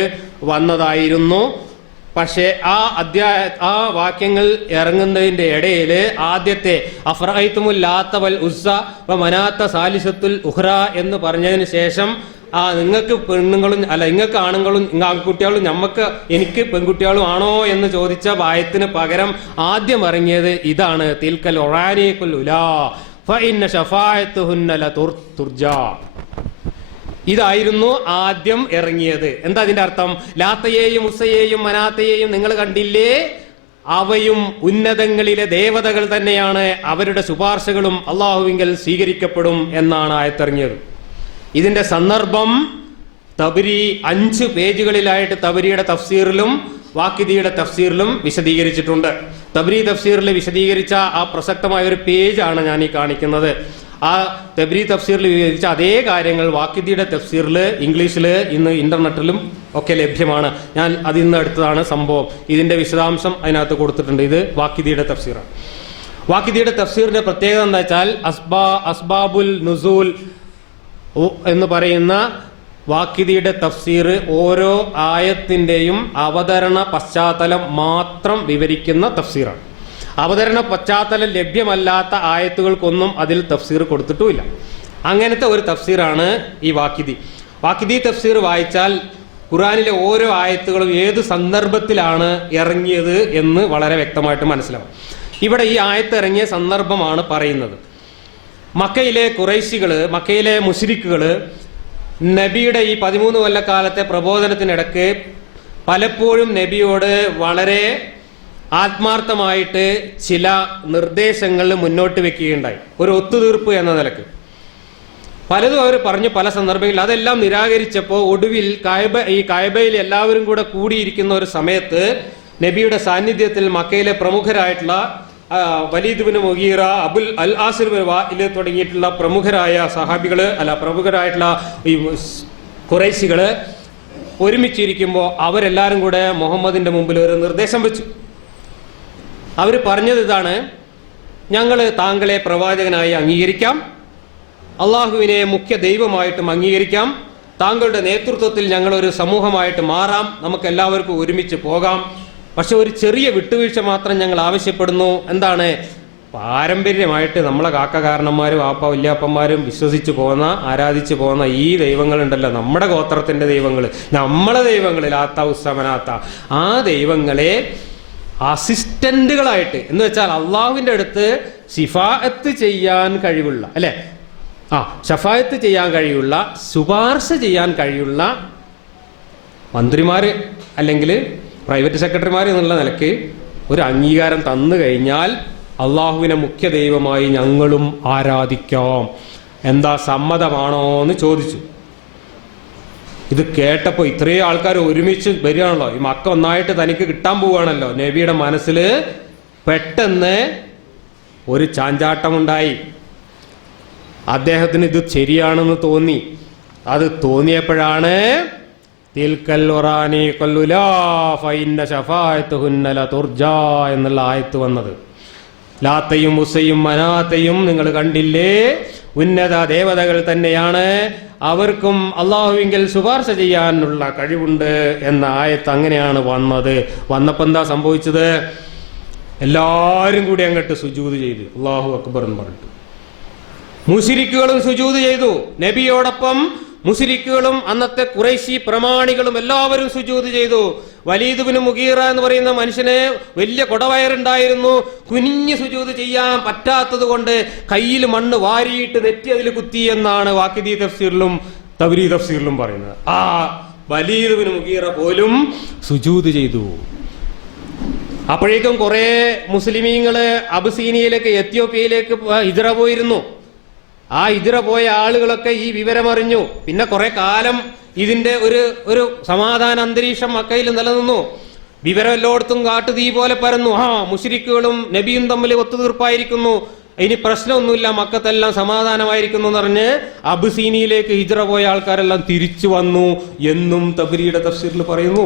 വന്നതായിരുന്നു. പക്ഷേ ആ വാക്യങ്ങൾ ഇറങ്ങുന്നതിന്റെ ഇടയിൽ ആദ്യത്തെ അഫ്റഅയ്തുമുൽ ലാത്ത വൽ ഉസ്സ വ മനാത്ത സാലിസത്തുൽ ഉഖ്റ എന്ന് പറഞ്ഞതിന് ശേഷം നിങ്ങൾക്ക് പെണ്ണുങ്ങളും അല്ല നിങ്ങൾക്ക് ആണുങ്ങളും ആൺകുട്ടികളും എനിക്ക് പെൺകുട്ടികളും ആണോ എന്ന് ചോദിച്ച വായത്തിന് പകരം ആദ്യം ഇറങ്ങിയത് ഇതാണ്, തിൽക്കൽ ഒറാനീകുൽ ഉലാ ഫഇന്ന ശഫാഅത്തുഹുന്ന ലതുർജാ. ഇതായിരുന്നു ആദ്യം ഇറങ്ങിയത്. എന്താ അതിന്റെ അർത്ഥം? ലാത്തയെയും ഉസ്സയെയും മനാത്തയെയും നിങ്ങൾ കണ്ടില്ലേ, അവയും ഉന്നതങ്ങളിലെ ദേവതകൾ തന്നെയാണ്. അവരുടെ ശുപാർശകളും അള്ളാഹുവിങ്കൽ സ്വീകരിക്കപ്പെടും എന്നാണ് ആയത്തിറങ്ങിയത്. ഇതിന്റെ സന്ദർഭം തബരി 5 പേജുകളിലായിട്ട് തബരിയുടെ തഫ്സീറിലും വാക്കിദിയുടെ തഫ്സീറിലും വിശദീകരിച്ചിട്ടുണ്ട്. തബ്രി തഫ്സീറിൽ വിശദീകരിച്ച ആ പ്രസക്തമായ ഒരു പേജാണ് ഞാൻ ഈ കാണിക്കുന്നത്. ആ തബ്രി തഫ്സീറിൽ വിവരിച്ച അതേ കാര്യങ്ങൾ വാക്കിദിയുടെ തഫ്സീറിൽ ഇംഗ്ലീഷിൽ ഇന്ന് ഇന്റർനെറ്റിലും ഒക്കെ ലഭ്യമാണ്. ഞാൻ അതിന്ന് എടുത്തതാണ് സംഭവം. ഇതിന്റെ വിശദാംശം അതിനകത്ത് കൊടുത്തിട്ടുണ്ട്. ഇത് വാക്കിദിയുടെ തഫ്സീറാണ്. വാക്കിദിയുടെ തഫ്സീറിന്റെ പ്രത്യേകത എന്താ വെച്ചാൽ അസ്ബാബുൽ നുസൂൽ എന്ന് പറയുന്ന വാക്കിദിയുടെ തഫ്സീർ ഓരോ ആയത്തിന്റെയും അവതരണ പശ്ചാത്തലം മാത്രം വിവരിക്കുന്ന തഫ്സീറാണ്. അവതരണ പശ്ചാത്തലം ലഭ്യമല്ലാത്ത ആയത്തുകൾക്കൊന്നും അതിൽ തഫ്സീർ കൊടുത്തിട്ടുമില്ല. അങ്ങനത്തെ ഒരു തഫ്സീറാണ് ഈ വാക്കിദി തഫ്സീർ വായിച്ചാൽ ഖുർആനിലെ ഓരോ ആയത്തുകളും ഏത് സന്ദർഭത്തിലാണ് ഇറങ്ങിയത് എന്ന് വളരെ വ്യക്തമായിട്ട് മനസ്സിലാവും. ഇവിടെ ഈ ആയത്ത് ഇറങ്ങിയ സന്ദർഭമാണ് പറയുന്നത്. മക്കയിലെ ഖുറൈശികള്, മക്കയിലെ മുശ്രിക്കുകള് നബിയുടെ ഈ 13 കൊല്ലക്കാലത്തെ പ്രബോധനത്തിനിടക്ക് പലപ്പോഴും നബിയോട് വളരെ ആത്മാർത്ഥമായിട്ട് ചില നിർദ്ദേശങ്ങൾ മുന്നോട്ട് വെക്കുകയുണ്ടായി, ഒരു ഒത്തുതീർപ്പ് എന്ന നിലക്ക്. പലതും അവർ പറഞ്ഞു പല സന്ദർഭങ്ങളിൽ. അതെല്ലാം നിരാകരിച്ചപ്പോൾ ഒടുവിൽ കഅബയിൽ എല്ലാവരും കൂടെ കൂടിയിരിക്കുന്ന ഒരു സമയത്ത് നബിയുടെ സാന്നിധ്യത്തിൽ മക്കയിലെ പ്രമുഖരായിട്ടുള്ള വലീദ് ബിൻ മുഗീറ, അബുൽ അൽ ആസിർ ബിൻ വാഇൽ തുടങ്ങിയിട്ടുള്ള പ്രമുഖരായിട്ടുള്ള ഈ ഖുറൈശികള് ഒരുമിച്ചിരിക്കുമ്പോൾ അവരെല്ലാവരും കൂടെ മുഹമ്മദിന്റെ മുമ്പിൽ ഒരു നിർദ്ദേശം വെച്ചു. അവർ പറഞ്ഞത് ഇതാണ്: ഞങ്ങൾ താങ്കളെ പ്രവാചകനായി അംഗീകരിക്കാം, അള്ളാഹുവിനെ മുഖ്യ ദൈവമായിട്ടും അംഗീകരിക്കാം, താങ്കളുടെ നേതൃത്വത്തിൽ ഞങ്ങളൊരു സമൂഹമായിട്ട് മാറാം, നമുക്ക് എല്ലാവർക്കും ഒരുമിച്ച് പോകാം. പക്ഷെ ഒരു ചെറിയ വിട്ടുവീഴ്ച മാത്രം ഞങ്ങൾ ആവശ്യപ്പെടുന്നു. എന്താണ്? പാരമ്പര്യമായിട്ട് നമ്മളെ കാക്കകാരണന്മാരും വല്യാപ്പന്മാരും വിശ്വസിച്ച് പോകുന്ന, ആരാധിച്ചു പോകുന്ന ഈ ദൈവങ്ങളുണ്ടല്ലോ, നമ്മുടെ ഗോത്രത്തിന്റെ ദൈവങ്ങൾ, നമ്മളെ ദൈവങ്ങൾ, ലാത്ത ഉസ്സ മനാത്ത, ആ ദൈവങ്ങളെ അസിസ്റ്റന്റുകളായിട്ട്, എന്ന് വെച്ചാൽ അള്ളാഹുവിന്റെ അടുത്ത് ശിഫാഅത്ത് ചെയ്യാൻ കഴിവുള്ള, അല്ലെ, ഷഫായത്ത് ചെയ്യാൻ കഴിയുള്ള, ശുപാർശ ചെയ്യാൻ കഴിയുള്ള മന്ത്രിമാര് അല്ലെങ്കിൽ പ്രൈവറ്റ് സെക്രട്ടറിമാർ എന്നുള്ള നിലയ്ക്ക് ഒരു അംഗീകാരം തന്നു കഴിഞ്ഞാൽ അള്ളാഹുവിനെ മുഖ്യ ദൈവമായി ഞങ്ങളും ആരാധിക്കാം. എന്താ, സമ്മതമാണോ എന്ന് ചോദിച്ചു. ഇത് കേട്ടപ്പോൾ ഇത്രയും ആൾക്കാർ ഒരുമിച്ച് വരികയാണല്ലോ, ഈ മക്ക ഒന്നായിട്ട് തനിക്ക് കിട്ടാൻ പോവുകയാണല്ലോ. നബിയുടെ മനസ്സിൽ പെട്ടെന്ന് ഒരു ചാഞ്ചാട്ടമുണ്ടായി. അദ്ദേഹത്തിന് ഇത് ശരിയാണെന്ന് തോന്നി. അത് തോന്നിയപ്പോഴാണ് എന്നുള്ള ആയത്ത് വന്നത്. ലാത്തയും ഉസ്സയും മനാത്തയും നിങ്ങൾ കണ്ടില്ലേ, ഉന്നത ദേവതകൾ തന്നെയാണ്, അവർക്കും അള്ളാഹുവിങ്കിൽ ശുപാർശ ചെയ്യാനുള്ള കഴിവുണ്ട് എന്ന ആയത്ത് അങ്ങനെയാണ് വന്നത്. വന്നപ്പോൾ എന്താ സംഭവിച്ചത്? എല്ലാവരും കൂടി അങ്ങോട്ട് സുജൂദ് ചെയ്തു, അല്ലാഹു അക്ബർ എന്ന് പറഞ്ഞിട്ട്. മുശ്രിക്കുകളും സുജൂദ് ചെയ്തു. നബിയോടൊപ്പം മുശ്രിക്കുകളും അന്നത്തെ ഖുറൈശി പ്രമാണികളും എല്ലാവരും സുജൂദ് ചെയ്തു. വലീദ് ബിൻ മുഗീറ എന്ന് പറയുന്ന മനുഷ്യന് വലിയ കൊടവയറുണ്ടായിരുന്നു. കുനിഞ്ഞ് സുജൂദ് ചെയ്യാൻ പറ്റാത്തത് കൊണ്ട് കയ്യിൽ മണ്ണ് വാരിയിട്ട് നെറ്റി അതിൽ കുത്തി എന്നാണ് വാക്കിദി തഫ്സീറിലും തബ്രി തഫ്സീറിലും പറയുന്നത്. ആ വലീദ് ബിൻ മുഗീറ പോലും സുജൂദ് ചെയ്തു. അപ്പോഴേക്കും കുറെ മുസ്ലിമീങ്ങള് അബസീനിയയിലേക്ക്, എത്യോപ്യയിലേക്ക് ഹിജ്റ പോയിരുന്നു. ആ ഹിജ്റ പോയ ആളുകളൊക്കെ ഈ വിവരം അറിഞ്ഞു. പിന്നെ കുറെ കാലം ഇതിന്റെ ഒരു സമാധാന അന്തരീക്ഷം മക്കയിൽ നിലനിന്നു. വിവരം എല്ലായിടത്തും കാട്ടുതീ പോലെ പരന്നു. മുശ്രിക്കുകളും നബിയും തമ്മിൽ ഒത്തുതീർപ്പായിരിക്കുന്നു, ഇനി പ്രശ്നമൊന്നുമില്ല, മക്കത്തെല്ലാം സമാധാനമായിരിക്കുന്നു എന്ന് പറഞ്ഞ് അബുസീനിയിലേക്ക് ഹിജ്റ പോയ ആൾക്കാരെല്ലാം തിരിച്ചു വന്നു എന്നും തബ്രീയുടെ തഫ്സീറിൽ പറയുന്നു.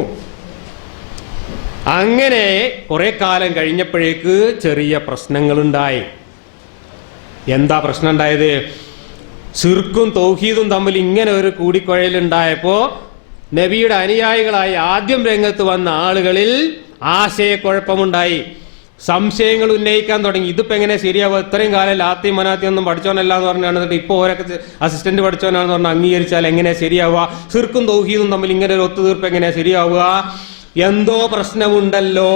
അങ്ങനെ കുറെ കാലം കഴിഞ്ഞപ്പോഴേക്ക് ചെറിയ പ്രശ്നങ്ങളുണ്ടായി. എന്താ പ്രശ്നം ഉണ്ടായത്? ശിർക്കും തൗഹീദും തമ്മിൽ ഇങ്ങനെ ഒരു കൂടിക്കുഴലുണ്ടായപ്പോ നബിയുടെ അനുയായികളായി ആദ്യം രംഗത്ത് വന്ന ആളുകളിൽ ആശയക്കുഴപ്പമുണ്ടായി, സംശയങ്ങൾ ഉന്നയിക്കാൻ തുടങ്ങി. ഇതിപ്പോ എങ്ങനെ ശരിയാവുക? ഇത്രയും കാലം ലാത്തി മനാത്തി ഒന്നും പഠിച്ചോനല്ല എന്ന് പറഞ്ഞാണ്, ഇപ്പൊ ഓരൊക്കെ അസിസ്റ്റന്റ് പഠിച്ചോനാണെന്ന് പറഞ്ഞാൽ അംഗീകരിച്ചാൽ എങ്ങനെ ശരിയാവുക? ശിർക്കും തൗഹീദും തമ്മിൽ ഇങ്ങനെ ഒരു ഒത്തുതീർപ്പ് എങ്ങനെ ശരിയാവുക? എന്തോ പ്രശ്നമുണ്ടല്ലോ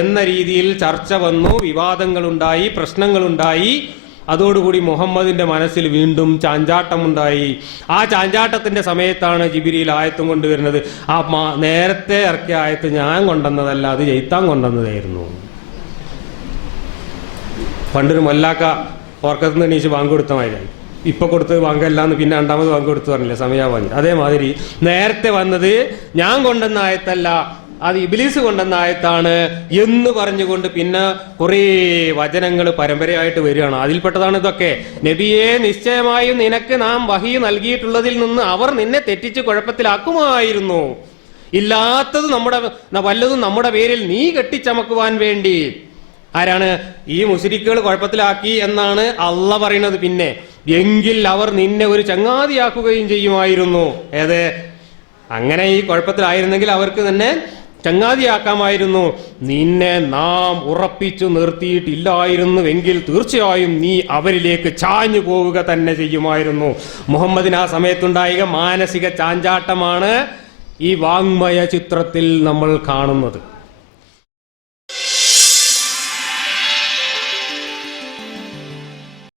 എന്ന രീതിയിൽ ചർച്ച വന്നു, വിവാദങ്ങളുണ്ടായി, പ്രശ്നങ്ങളുണ്ടായി. അതോടുകൂടി മുഹമ്മദിന്റെ മനസ്സിൽ വീണ്ടും ചാഞ്ചാട്ടമുണ്ടായി. ആ ചാഞ്ചാട്ടത്തിന്റെ സമയത്താണ് ജിബ്രീൽ ആയത്തും കൊണ്ടുവരുന്നത്. ആ നേരത്തെ ഇറക്കിയ ആയത്ത് ഞാൻ കൊണ്ടുവന്നതല്ല, അത് ജയിത്താൻ കൊണ്ടുവന്നതായിരുന്നു. പണ്ടൊരു മൊല്ലാക്ക ഓർക്കത്തുനിന്ന് എണീച്ച് ബാങ്ക് കൊടുത്ത മാതിരി, ഇപ്പൊ കൊടുത്ത് ബാങ്കല്ലാന്ന് പിന്നെ രണ്ടാമത് ബാങ്ക് കൊടുത്തു പറഞ്ഞില്ലേ, സമയാവാഞ്ഞ്. അതേമാതിരി നേരത്തെ വന്നത് ഞാൻ കൊണ്ടുവന്ന ആയത്തല്ല, അത് ഇബ്ലീസ് കൊണ്ടുവന്ന ആയത്താണ് എന്ന് പറഞ്ഞുകൊണ്ട് പിന്നെ കുറേ വചനങ്ങൾ പരമ്പരയായിട്ട് വരികയാണ്. അതിൽപ്പെട്ടതാണ് ഇതൊക്കെ. നബിയെ, നിശ്ചയമായും നിനക്ക് നാം വഹി നൽകിയിട്ടുള്ളതിൽ നിന്ന് അവർ നിന്നെ തെറ്റിച്ച് കുഴപ്പത്തിലാക്കുമായിരുന്നു. ഇല്ലാത്തത് വല്ലതും നമ്മുടെ പേരിൽ നീ കെട്ടിച്ചമക്കുവാൻ വേണ്ടി. ആരാണ് ഈ മുശ്രിക്കുകൾ കുഴപ്പത്തിലാക്കി എന്നാണ് അള്ള പറയുന്നത്. പിന്നെ എങ്കിൽ അവർ നിന്നെ ഒരു ചങ്ങാതിയാക്കുകയും ചെയ്യുമായിരുന്നു. ഏത്? അങ്ങനെ ഈ കുഴപ്പത്തിലായിരുന്നെങ്കിൽ അവർക്ക് തന്നെ ചങ്ങാതിയാക്കാമായിരുന്നു. നിന്നെ നാം ഉറപ്പിച്ചു നിർത്തിയിട്ടില്ലായിരുന്നുവെങ്കിൽ തീർച്ചയായും നീ അവരിലേക്ക് ചാഞ്ഞു പോവുക തന്നെ ചെയ്യുമായിരുന്നു. മുഹമ്മദിന് ആ സമയത്തുണ്ടായ മാനസിക ചാഞ്ചാട്ടമാണ് ഈ വാങ്മയ ചിത്രത്തിൽ നമ്മൾ കാണുന്നത്.